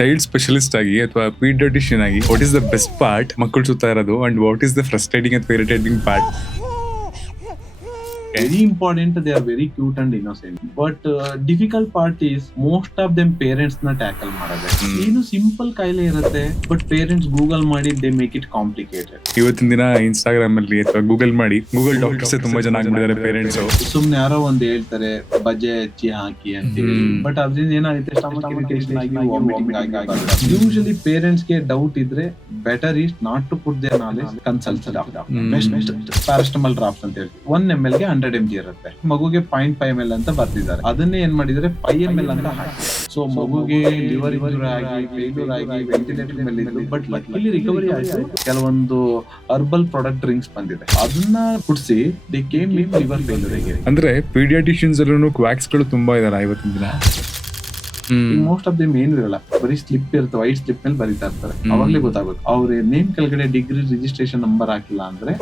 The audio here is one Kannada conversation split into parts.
ಚೈಲ್ಡ್ ಸ್ಪೆಷಲಿಸ್ಟ್ ಆಗಿ ಅಥವಾ ಪೀಡಿಯಾಟ್ರಿಷಿಯನ್ ಆಗಿ what is the best part ಮಕ್ಕಳು ಸುತ್ತಾ ಇರೋದು and what is the frustrating ಅಥವಾ irritating part? Very important, they are very cute and innocent, but difficult part is most of them parents na tackle ಮಾಡದೆ. ಏನು ಸಿಂಪಲ್ ಕಾಯಿಲೆ ಇರುತ್ತೆ ಬಟ್ ಪೇರೆಂಟ್ಸ್ ಗೂಗಲ್ ಮಾಡಿ ದೇ ಮೇಕ್ ಇಟ್ ಕಾಂಪ್ಲಿಕೇಟೆಡ್. ಇವತ್ತಿನ ದಿನ ಇನ್ಸ್ಟಾಗ್ರಾಮ್ ಅಲ್ಲಿ ಅಥವಾ ಗೂಗಲ್ ಮಾಡಿ ಗೂಗಲ್ ಡಾಕ್ಟರ್ಸ್ ತುಂಬಾ ಜನ ಆಗ್ಬಿಟ್ಟಿದ್ದಾರೆ ಪೇರೆಂಟ್ಸ್. ಸುಮ್ನೆ ಯಾರೋ ಒಂದ್ ಹೇಳ್ತಾರೆ ಬಜೆ ಹಚ್ಚಿ ಹಾಕಿ ಅಂತ ಹೇಳಿ, ಬಟ್ ಅದ್ರಿಂದ ಏನಾಗುತ್ತೆ ಸ್ಟಮಕ್ ಇರಿಟೇಷನ್ ಆಗಿ ವಾಮಿಟಿಂಗ್ ಆಗಿ. ಯೂಶಲಿ ಪೇರೆಂಟ್ಸ್ ಗೆ ಡೌಟ್ ಇದ್ರೆ better is not to put their knowledge, consult doctor. Best paracetamol drops ಅಂತ ಹೇಳಿ 1 ml ಗೆ 100 mg ಇರುತ್ತೆ. ಮಗುಗೆ 0.5 ml ಅಂತ ಬರ್ತಿದ್ದಾರೆ. ಅದನ್ನೇ ಏನ್ ಮಾಡಿದ್ರೆ 5 ml ಅಂತ ಹಾಕಿ. ಸೊ ಮಗುಗೆ ಲಿವರ್ ಇಂಜುರಿ ಆಗಿ ಫೇಲ್ಯೂರ್ ಆಗಿ ವೆಂಟಿಲೇಟರ್ ಮೇಲೆ ಇದ್ದು, ಬಟ್ ಲಕ್ಕಿಲಿ ರಿಕವರಿ ಆಯ್ತು. ಕೆಲವೊಂದು ಹರ್ಬಲ್ ಪ್ರಾಡಕ್ಟ್ ಡ್ರಿಂಕ್ಸ್ ಬಂದಿದೆ, ಅದನ್ನ ಕುಡಿಸಿ they came with liver failure ಆಗಿ. ಅಂದ್ರೆ ಪೀಡಿಯಾಟ್ರಿಷಿಯನ್ಸ್ ಅಲ್ಲೂ ಕ್ವಾಕ್ಸ್ ಗಳು ತುಂಬಾ ಇದಾರೆ ಇವತ್ತಿನ ದಿನ. ಮೋಸ್ಟ್ ಆಫ್ ದೇಮ್ ಏನು ಇರಲ್ಲ, ಬರೀ ಸ್ಲಿಪ್ ಇರುತ್ತೆ, ವೈಟ್ ಸ್ಲಿಪ್ ಮೇಲೆ ಬರೀತಾ ಇರ್ತಾರೆ. ಅವಾಗ್ಲೇ ಗೊತ್ತಾಗುತ್ತೆ ಅವ್ರ ನೇಮ್ ಕೆಳಗಡೆ ಡಿಗ್ರಿ ರಿಜಿಸ್ಟ್ರೇಷನ್ ನಂಬರ್ ಹಾಕಿಲ್ಲ ಅಂದ್ರೆ.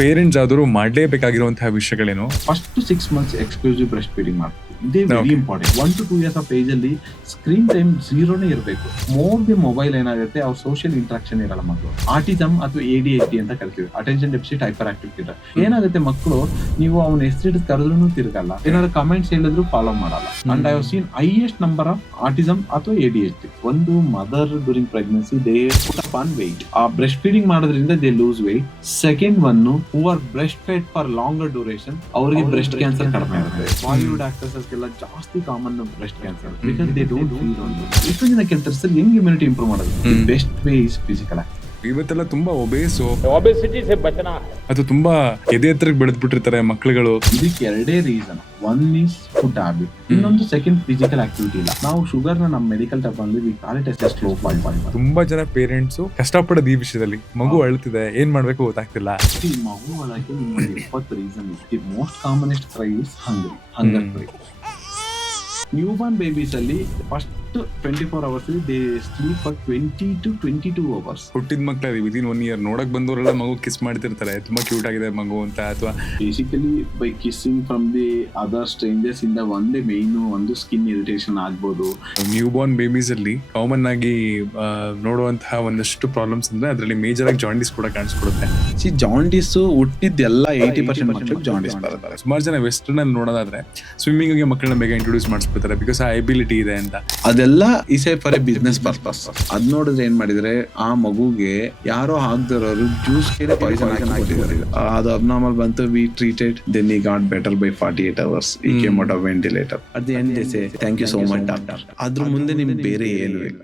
ಪೇರೆಂಟ್ಸ್ ಆದರೂ ಮಾಡಲೇಬೇಕಾಗಿರುವಂತಹ ವಿಷಯಗಳೇನು? First 6 months exclusive breast feeding ಮಾಡ್ತೀವಿ. ಇದೇ very important. 1 to 2 years of age ಅಲ್ಲಿ ಸ್ಕ್ರೀನ್ ಟೈಮ್ 0ನೇ ಇರಬೇಕು. ಮೋರ್ ದಿ ಮೊಬೈಲ್ ಏನಾಗುತ್ತೆ, ಅವ್ರ ಸೋಷಿಯಲ್ ಇಂಟ್ರಾಕ್ಷನ್ ಇರಲ್ಲ ಮಕ್ಕಳು. ಆಟಿಸಮ್ ಅಥವಾ ADHD ಅಂತ ಕರಿತೀವಿ, ಅಟೆನ್ಷನ್ ಡೆಫಿಸಿಟ್ ಹೈಪರ್ ಆಕ್ಟಿವಿಟಿ. ಏನಾಗುತ್ತೆ ಮಕ್ಕಳು, ನೀವು ಅವ್ನ ಹೆಸರಿಟ್ಟು ಕರೆದ್ರೂ ತಿರ್ಗಲ್ಲ, ಏನಾದ್ರು ಕಮೆಂಟ್ಸ್ ಹೇಳಿದ್ರು ಫಾಲೋ ಮಾಡಲ್ಲ. And I have seen highest number of autism ಅಥವಾ ADHD. ಒಂದು mother during pregnancy they put up on weight. ಆ ಬ್ರೆಸ್ಟ್ ಫೀಡಿಂಗ್ ಮಾಡೋದ್ರಿಂದ they loose weight. Second one, who are breast fed for longer duration, ಅವರಿಗೆ ಬ್ರೆಸ್ಟ್ ಕ್ಯಾನ್ಸರ್ ಕಡಿಮೆ ಆಗುತ್ತೆ. ಬಾಲಿವುಡ್ ಆಕ್ಟರ್ಸ್ ಎಲ್ಲ ಜಾಸ್ತಿ common breast cancer, because they don't feel on it. ಇಷ್ಟು ಜನ ಕೇಳ್ತಾರೆ ಸರ್ ಹೆಂಗ್ ಇಮ್ಯುನಿಟಿ ಇಂಪ್ರೂವ್ ಮಾಡೋದು? Best way is physical activity. ಇವತ್ತೆಲ್ಲ ತುಂಬಾ ಒಬೇಸಿಟಿ ಅದು ತುಂಬಾ ಎದೆ ಎತ್ತರಕ್ಕೆ ಬೆಳೆದ್ಬಿಟ್ಟಿರ್ತಾರೆ ಮಕ್ಕಳುಗಳು. ಇದಕ್ಕೆ 2 reason. One is food habit, ಇನ್ನೊಂದು ಸೆಕೆಂಡ್ ಫಿಸಿಕಲ್ ಆಕ್ಟಿವಿಟಿ ಇಲ್ಲ. ನಾವು ಶುಗರ್ ನ ನಮ್ಮ ಮೆಡಿಕಲ್ ಟೈಪ್ ಅಲ್ಲಿ we call it as slow point. ತುಂಬಾ ಜನ ಪೇರೆಂಟ್ಸ್ ಕಷ್ಟಪಡೋದು ಈ ವಿಷಯದಲ್ಲಿ. ಮಗು ಅಳ್ತಿದೆ, ಏನ್ ಮಾಡ್ಬೇಕು ಗೊತ್ತಾಗ್ತಿಲ್ಲ. ಮಗು ಅಳಕ್ಕೆ ನಿಮ್ಮಲ್ಲಿ 20 ರೀಸನ್ ಇದೆ. The most commonest cry is hunger cry. New Born babies ಅಲ್ಲಿ first 24 hours they sleep for 20 to 22 hours. ಹುಟ್ಟಿದ ಮಕ್ಕಳು ವಿದಿನ್ 1 year ನೋಡಕ್ ಬಂದವರೆಲ್ಲ ಮಗು ಕಿಸ್ ಮಾಡ್ತಿರ್ತಾರೆ, ತುಂಬಾ ಕ್ಯೂಟ್ ಆಗಿದೆ ಮಗು ಅಂತ. ಅಥವಾ basically by kissing from the other strangers ಇಂದ ಒಂದೇ ಮೇನ್ ಒಂದು ಸ್ಕಿನ್ ಇರಿಟೇಷನ್ ಆಗ್ಬೋದು. ನ್ಯೂ ಬಾರ್ನ್ ಬೇಬೀಸ್ ಅಲ್ಲಿ ಕಾಮನ್ ಆಗಿ ನೋಡುವಂತಹ ಒಂದಷ್ಟು ಪ್ರಾಬ್ಲಮ್ಸ್ ಅಂದ್ರೆ ಅದರಲ್ಲಿ ಮೇಜರ್ ಆಗಿ ಜಾಂಡಿಸ್ ಕೂಡ ಕಾಣಿಸ್ಕೊಡುತ್ತೆ. ಜಾಂಡಿಸ್ ಹುಟ್ಟಿದ್ದೆಲ್ಲ 80% ಮಕ್ಕಳಿಗೆ ಜಾಂಡಿಸ್ ಬರುತ್ತೆ. ಸುಮಾರು ಜನ ವೆಸ್ಟರ್ನ್ ಅಲ್ಲಿ ನೋಡೋದಾದ್ರೆ ಸ್ವಿಮ್ಮಿಂಗ್ ಗೆ ಮಕ್ಕಳನ್ನ ಬೇಗ ಇಂಟ್ರೊಡ್ಯೂಸ್ ಮಾಡಿಸ್ಬಿಡ್ತಾರೆ, ಬಿಕಾಸ್ ಆ ಎಬಿಲಿಟಿ ಇದೆ ಅಂತ. ಅದೆಲ್ಲ is A for a business purpose. ಅದ್ ನೋಡಿದ್ರೆ ಏನ್ ಮಾಡಿದ್ರೆ, ಆ ಮಗುಗೆ ಯಾರೋ ಹಾಕ್ದಿರೋರು ಜ್ಯೂಸ್ ಪಾಯ್ಸನ್ ಹಾಕಿದ್ದಾರೆ. ಅದು ಅಬ್ನಾರ್ಮಲ್ ಬಂತು, we treated, then he got better by 48 hours. He came out of ventilator. At the end they say thank you so much doctor. ಅದ್ರ ಮುಂದೆ ನಿಮ್ಗೆ ಬೇರೆ ಏನು ಇಲ್ಲ.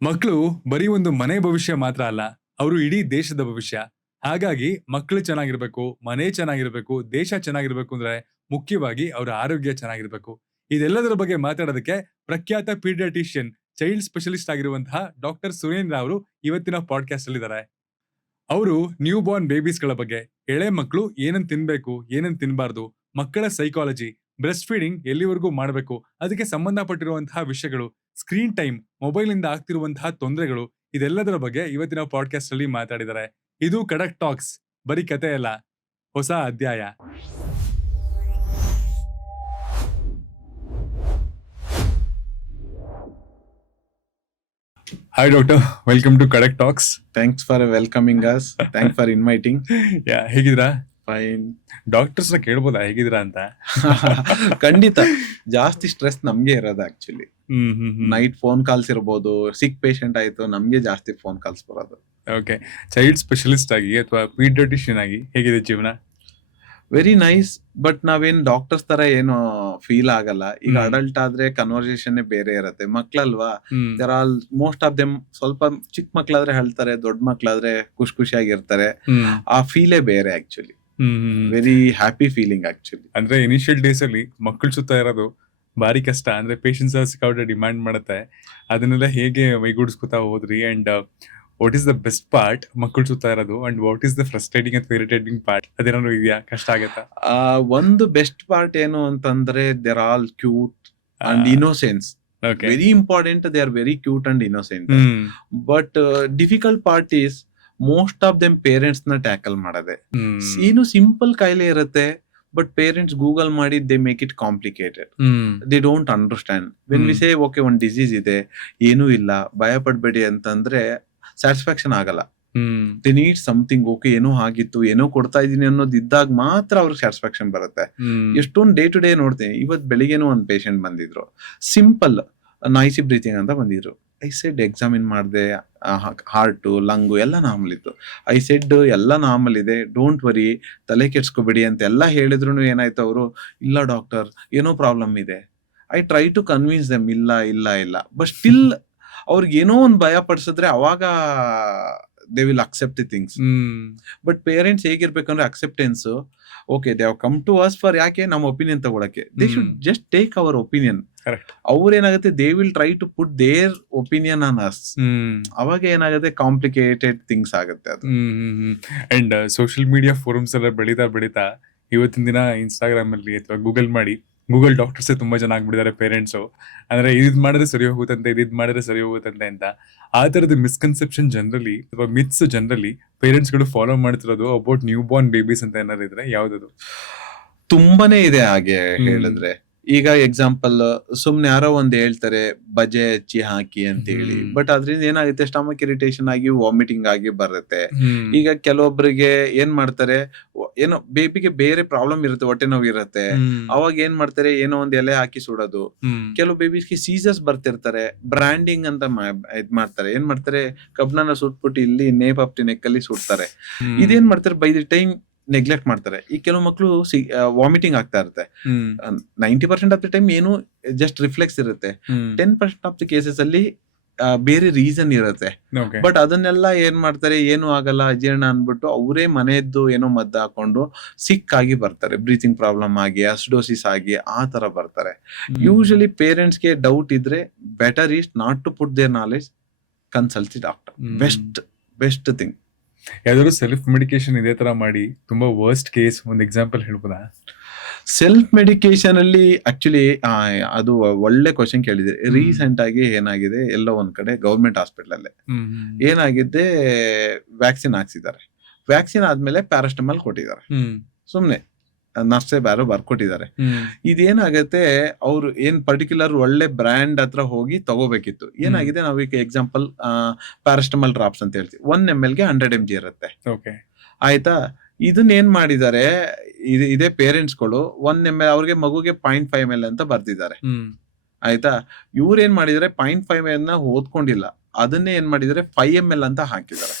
ಮಕ್ಕಳು ಬರೀ ಒಂದು ಮನೆ ಭವಿಷ್ಯ ಮಾತ್ರ ಅಲ್ಲ, ಅವರು ಇಡೀ ದೇಶದ ಭವಿಷ್ಯ. ಹಾಗಾಗಿ ಮಕ್ಕಳು ಚೆನ್ನಾಗಿರ್ಬೇಕು, ಮನೆ ಚೆನ್ನಾಗಿರ್ಬೇಕು, ದೇಶ ಚೆನ್ನಾಗಿರ್ಬೇಕು ಅಂದ್ರೆ ಮುಖ್ಯವಾಗಿ ಅವರ ಆರೋಗ್ಯ ಚೆನ್ನಾಗಿರ್ಬೇಕು. ಇದೆಲ್ಲದರ ಬಗ್ಗೆ ಮಾತಾಡೋದಕ್ಕೆ ಪ್ರಖ್ಯಾತ ಪೀಡಿಯಾಟ್ರಿಷಿಯನ್, ಚೈಲ್ಡ್ ಸ್ಪೆಷಲಿಸ್ಟ್ ಆಗಿರುವಂತಹ ಡಾಕ್ಟರ್ ಸುರೇಂದ್ರ ಅವರು ಇವತ್ತಿನ ಪಾಡ್ಕಾಸ್ಟ್ ಅಲ್ಲಿ ಇದ್ದಾರೆ. ಅವರು ನ್ಯೂ ಬಾರ್ನ್ ಬೇಬೀಸ್ ಗಳ ಬಗ್ಗೆ, ಎಳೆ ಮಕ್ಕಳು ಏನನ್ ತಿನ್ಬೇಕು, ಏನನ್ ತಿನ್ಬಾರ್ದು, ಮಕ್ಕಳ ಸೈಕಾಲಜಿ, ಬ್ರೆಸ್ಟ್ ಫೀಡಿಂಗ್ ಎಲ್ಲಿವರೆಗೂ ಮಾಡಬೇಕು, ಅದಕ್ಕೆ ಸಂಬಂಧಪಟ್ಟಿರುವಂತಹ ವಿಷಯಗಳು, ಸ್ಕ್ರೀನ್ ಟೈಮ್, ಮೊಬೈಲ್ ಇಂದ ಆಗ್ತಿರುವಂತಹ ತೊಂದರೆಗಳು, ಇದೆಲ್ಲದರ ಬಗ್ಗೆ ಇವತ್ತಿನ ಪಾಡ್ಕಾಸ್ಟ್ ಅಲ್ಲಿ ಮಾತಾಡಿದ್ದಾರೆ. ಇದು ಕಡಕ್ ಟಾಕ್ಸ್, ಬರೀ ಕತೆ ಅಲ್ಲ, ಹೊಸ ಅಧ್ಯಾಯ. Hi doctor, welcome to Kadak talks. Thanks for welcoming us. Thanks for inviting. ಹೇಗಿದ್ರಾ? ಫೈನ್. ಡಾಕ್ಟರ್ಸ್ ಕೇಳ್ಬೋದಾ ಹೇಗಿದ್ರಾ ಅಂತ? ಖಂಡಿತ. ಜಾಸ್ತಿ ಸ್ಟ್ರೆಸ್ ನಮ್ಗೆ ಇರೋದು ಆಕ್ಚುಲಿ. ನೈಟ್ ಫೋನ್ ಕಾಲ್ಸ್ ಇರ್ಬೋದು, ಸಿಕ್ ಪೇಷಂಟ್ ಆಯ್ತು, ನಮ್ಗೆ ಜಾಸ್ತಿ ಫೋನ್ ಕಾಲ್ಸ್ ಬರೋದು. ಓಕೆ, ಚೈಲ್ಡ್ ಸ್ಪೆಷಲಿಸ್ಟ್ ಆಗಿ ಅಥವಾ ಪೀಡಿಯಾಟ್ರಿಷಿಯನ್ ಆಗಿ ಹೇಗಿದೆ ಜೀವನ? ವೆರಿ ನೈಸ್, ಬಟ್ ನಾವೇನ್ ಡಾಕ್ಟರ್ಸ್ ತರ ಏನು ಫೀಲ್ ಆಗಲ್ಲ. ಈಗ ಅಡಲ್ಟ್ ಆದ್ರೆ ಕನ್ವರ್ಸೇಷನ್ ಬೇರೆ ಇರುತ್ತೆ. ಮಕ್ಳಲ್ವಾ, there all most of them ಸ್ವಲ್ಪ ಚಿಕ್ಕ ಮಕ್ಳಾದ್ರೆ ಹೇಳ್ತಾರೆ, ದೊಡ್ಡ ಮಕ್ಳಾದ್ರೆ ಖುಷಿಯಾಗಿರ್ತಾರೆ. ಆ ಫೀಲೇ ಬೇರೆ actually. Very happy feeling actually. ಅಂದ್ರೆ ಇನಿಷಿಯಲ್ ಡೇಸ್ ಅಲ್ಲಿ ಮಕ್ಕಳು ಸುತ್ತ ಇರೋದು ಭಾರಿ ಕಷ್ಟ. ಅಂದ್ರೆ ಪೇಷನ್ಸ್ ಸಿಕ್ಕಾಪಟ್ಟೆ ಡಿಮ್ಯಾಂಡ್ ಮಾಡುತ್ತೆ. ಅದನ್ನೆಲ್ಲ ಹೇಗೆ ವೈಗೂಡಿಸ್ಕೊತಾ ಹೋದ್ರಿ? And what is the best part ಮಕ್ಕಳು ಸುತ್ತಾ ಇರೋದು and what is the frustrating ಅಥವಾ ಇರಿಟೇಟಿಂಗ್ ಪಾರ್ಟ್? ಅದೇನಾದ್ರು ಇದೆಯಾ? ಕಷ್ಟ ಆಗತ್ತಾ? ಒಂದು ಬೆಸ್ಟ್ ಪಾರ್ಟ್ ಏನು ಅಂತಂದ್ರೆ they're all cute and innocence. Okay. Very important, they are very cute and innocent. Hmm. But difficult part is most of them parents ನ ಟ್ಯಾಕಲ್ ಮಾಡದೆ. ಹ್ಮ್. ಏನು ಸಿಂಪಲ್ ಕಾಯಿಲೆ ಇರುತ್ತೆ, ಬಟ್ ಪೇರೆಂಟ್ಸ್ ಗೂಗಲ್ ಮಾಡಿ they make it complicated. Hmm. They don't understand. When we say okay ಒಂದ್ ಡಿಸೀಸ್ ಇದೆ, ಏನೂ ಇಲ್ಲ, ಭಯ ಪಡ್ಬೇಡಿ ಅಂತಂದ್ರೆ ಸ್ಯಾಟಿಸ್ಫ್ಯಾಕ್ಷನ್ ಆಗಲ್ಲ. Hmm. They need something. Okay ಏನೋ ಆಗಿತ್ತು, ಏನೋ ಕೊಡ್ತಾ ಇದೀನಿ ಅನ್ನೋದು ಇದ್ದಾಗ ಮಾತ್ರ ಅವ್ರಿಗೆ ಸ್ಯಾಟಿಸ್ಫ್ಯಾಕ್ಷನ್ ಬರುತ್ತೆ. ಹ್ಮ್. ಎಷ್ಟೊಂದು ಡೇ ಟು ಡೇ ನೋಡ್ತೀನಿ. ಇವತ್ ಬೆಳಿಗ್ಗೆನೂ ಒಂದ್ ಪೇಷಂಟ್ ಬಂದಿದ್ರು, ಸಿಂಪಲ್ ನಾಯ್ಸಿ ಬ್ರೀತಿಂಗ್ ಅಂತ ಬಂದಿದ್ರು. ಐ ಸೆಡ್ ಎಕ್ಸಾಮಿನ್ ಮಾಡಿದೆ, ಹಾರ್ಟು ಲಂಗು ಎಲ್ಲ ನಾರ್ಮಲ್ ಇತ್ತು. ಐ ಸೆಡ್ ಎಲ್ಲ ನಾರ್ಮಲ್ ಇದೆ, ಡೋಂಟ್ ವರಿ, ತಲೆ ಕೆಡ್ಸ್ಕೊಬೇಡಿ ಅಂತ ಎಲ್ಲ ಹೇಳಿದ್ರು. ಏನಾಯ್ತು, ಅವರು ಇಲ್ಲ ಡಾಕ್ಟರ್ ಏನೋ ಪ್ರಾಬ್ಲಮ್ ಇದೆ. I try to convince them, ಇಲ್ಲ ಇಲ್ಲ ಇಲ್ಲ, ಬಟ್ ಸ್ಟಿಲ್ ಅವ್ರಿಗೆ ಏನೋ ಒಂದು ಭಯ ಪಡಿಸಿದ್ರೆ ಅವಾಗ they will accept the things. Hmm. But parents ಹೇಗಿರ್ಬೇಕಂದ್ರೆ acceptance. Okay they have come to us for ಯಾಕೆ ನಮ್ಮ ಒಪಿನಿಯನ್ ತಗೊಳಕ್ಕೆ. They should just take our opinion. Correct. ಅವ್ರೇನಾಗುತ್ತೆ, they will try to put their opinion on us. Hmm. ಅವಾಗ ಏನಾಗುತ್ತೆ, ಕಾಂಪ್ಲಿಕೇಟೆಡ್ ಥಿಂಗ್ಸ್ ಆಗುತ್ತೆ ಅದು. ಅಂಡ್ ಸೋಷಿಯಲ್ ಮೀಡಿಯಾ ಫೋರಮ್ಸ್ ಎಲ್ಲ ಬೆಳೀತಾ ಇವತ್ತಿನ ದಿನ ಇನ್ಸ್ಟಾಗ್ರಾಮ್ ಅಲ್ಲಿ ಅಥವಾ ಗೂಗಲ್ ಮಾಡಿ ಗೂಗಲ್ ಡಾಕ್ಟರ್ಸೇ ತುಂಬಾ ಜನ ಆಗ್ಬಿಟ್ಟಿದ್ದಾರೆ ಪೇರೆಂಟ್ಸು. ಅಂದ್ರೆ ಇದ್ ಮಾಡಿದ್ರೆ ಸರಿ ಹೋಗುತ್ತಂತೆ, ಇದ್ ಮಾಡಿದ್ರೆ ಸರಿ ಹೋಗುತ್ತಂತೆ ಅಂತ. ಆ ತರದ ಮಿಸ್ಕನ್ಸೆಪ್ಷನ್ ಜನರಲಿ ಅಥವಾ ಮಿತ್ಸ್ ಜನರಲಿ ಪೇರೆಂಟ್ಸ್ ಗಳು ಫಾಲೋ ಮಾಡ್ತಿರೋದು ಅಬೌಟ್ ನ್ಯೂ ಬಾರ್ನ್ ಬೇಬೀಸ್ ಅಂತ ಏನಾದ್ರು ಇದ್ರೆ ಯಾವ್ದದು? ತುಂಬಾನೇ ಇದೆ ಹಾಗೆ ಹೇಳಿದ್ರೆ. ಈಗ ಎಕ್ಸಾಂಪಲ್ ಸುಮ್ನೆ ಯಾರೋ ಒಂದ್ ಹೇಳ್ತಾರೆ ಬಜೆ ಹಚ್ಚಿ ಹಾಕಿ ಅಂತ ಹೇಳಿ, ಬಟ್ ಅದ್ರಿಂದ ಏನಾಗುತ್ತೆ, ಸ್ಟಮಕ್ ಇರಿಟೇಷನ್ ಆಗಿ ವಾಮಿಟಿಂಗ್ ಆಗಿ ಬರುತ್ತೆ. ಈಗ ಕೆಲವೊಬ್ಬರಿಗೆ ಏನ್ ಮಾಡ್ತಾರೆ, ಏನೋ ಬೇಬಿಗೆ ಬೇರೆ ಪ್ರಾಬ್ಲಮ್ ಇರುತ್ತೆ, ಹೊಟ್ಟೆ ನೋವು ಇರುತ್ತೆ, ಅವಾಗ ಏನ್ ಮಾಡ್ತಾರೆ, ಏನೋ ಒಂದ್ ಎಲೆ ಹಾಕಿ ಸುಡೋದು. ಕೆಲವು ಬೇಬೀಸ್ಗೆ ಸೀಸರ್ಸ್ ಬರ್ತಿರ್ತಾರೆ, ಬ್ರಾಂಡಿಂಗ್ ಅಂತ ಇದ್ ಮಾಡ್ತಾರೆ. ಏನ್ ಮಾಡ್ತಾರೆ, ಕಬ್ಣನ ಸುಟ್ಬಿಟ್ಟು ಇಲ್ಲಿ ನೇಪ್ ಆಫ್ ದಿ ನೆಕ್ ಅಲ್ಲಿ ಸುಡ್ತಾರೆ. ಇದೇನ್ ಮಾಡ್ತಾರೆ, ಬೈ ದಿ ಟೈಮ್ ನೆಗ್ಲೆಕ್ಟ್ ಮಾಡ್ತಾರೆ. ಈ ಕೆಲವು ಮಕ್ಕಳು ವಾಮಿಟಿಂಗ್ ಆಗ್ತಾ ಇರುತ್ತೆ. 90% ಆಫ್ ದಿ ಟೈಮ್ ಏನು ಜಸ್ಟ್ ರಿಫ್ಲೆಕ್ಸ್ ಇರುತ್ತೆ. 10% ಆಫ್ ದಿ ಕೇಸಸ್ ಅಲ್ಲಿ ಬೇರೆ ರೀಸನ್ ಇರುತ್ತೆ. ಬಟ್ ಅದನ್ನೆಲ್ಲ ಏನ್ ಮಾಡ್ತಾರೆ, ಏನು ಆಗಲ್ಲ ಅಜೀರ್ಣ ಅನ್ಬಿಟ್ಟು ಅವರೇ ಮನೆಯದ್ದು ಏನೋ ಮದ್ದು ಹಾಕೊಂಡು ಸಿಕ್ ಆಗಿ ಬರ್ತಾರೆ, ಬ್ರೀತಿಂಗ್ ಪ್ರಾಬ್ಲಮ್ ಆಗಿ, ಅಸಿಡೋಸಿಸ್ ಆಗಿ ಆ ತರ ಬರ್ತಾರೆ. ಯೂಶಲಿ ಪೇರೆಂಟ್ಸ್ಗೆ ಡೌಟ್ ಇದ್ರೆ better is not to put their knowledge, consult the doctor. Best thing. ಯಾವ್ದಾದ್ರು ಸೆಲ್ಫ್ ಮೆಡಿಕೇಶನ್ ಇದೇ ತರ ಮಾಡಿ ತುಂಬಾ ವರ್ಸ್ಟ್ ಕೇಸ್ ಒಂದು ಎಕ್ಸಾಂಪಲ್ ಹೇಳ್ಬೋದಾ? ಸೆಲ್ಫ್ ಮೆಡಿಕೇಶನ್ ಅಲ್ಲಿ ಆಕ್ಚುಲಿ ಅದು ಒಳ್ಳೆ ಕ್ವಶನ್ ಕೇಳಿದ್ರೆ. ರೀಸೆಂಟ್ ಆಗಿ ಏನಾಗಿದೆ, ಎಲ್ಲೋ ಒಂದ್ ಕಡೆ ಗೌರ್ಮೆಂಟ್ ಹಾಸ್ಪಿಟಲ್ ಅಲ್ಲೇ ಏನಾಗಿದೆ, ವ್ಯಾಕ್ಸಿನ್ ಹಾಕ್ಸಿದ್ದಾರೆ. ವ್ಯಾಕ್ಸಿನ್ ಆದ್ಮೇಲೆ ಪ್ಯಾರಾಸ್ಟಮಾಲ್ ಕೊಟ್ಟಿದ್ದಾರೆ. ಸುಮ್ನೆ ನರ್ಸೆ ಬ್ಯಾರೋ ಬರ್ಕೊಟ್ಟಿದ್ದಾರೆ. ಇದೇನಾಗತ್ತೆ, ಅವ್ರು ಏನ್ ಪರ್ಟಿಕ್ಯುಲರ್ ಒಳ್ಳೆ ಬ್ರ್ಯಾಂಡ್ ಹತ್ರ ಹೋಗಿ ತಗೋಬೇಕಿತ್ತು. ಏನಾಗಿದೆ, ನಾವೀಗ ಎಕ್ಸಾಂಪಲ್ ಪ್ಯಾರಾಸ್ಟಮಾಲ್ ಡ್ರಾಪ್ಸ್ ಅಂತ ಹೇಳ್ತೀವಿ, 1 ml ಗೆ 100 mg ಇರುತ್ತೆ. ಆಯ್ತಾ, ಇದನ್ನ ಏನ್ ಮಾಡಿದ್ದಾರೆ, ಇದೇ ಪೇರೆಂಟ್ಸ್ಗಳು 1 ml ಅವ್ರಿಗೆ ಮಗುಗೆ 0.5 ml ಅಂತ ಬರ್ದಿದ್ದಾರೆ. ಆಯ್ತಾ, ಇವ್ರು ಏನ್ ಮಾಡಿದಾರೆ, 0.5 ml ನ ಓದ್ಕೊಂಡಿಲ್ಲ, ಅದನ್ನೇ ಏನ್ ಮಾಡಿದಾರೆ 5 ml ಅಂತ ಹಾಕಿದ್ದಾರೆ.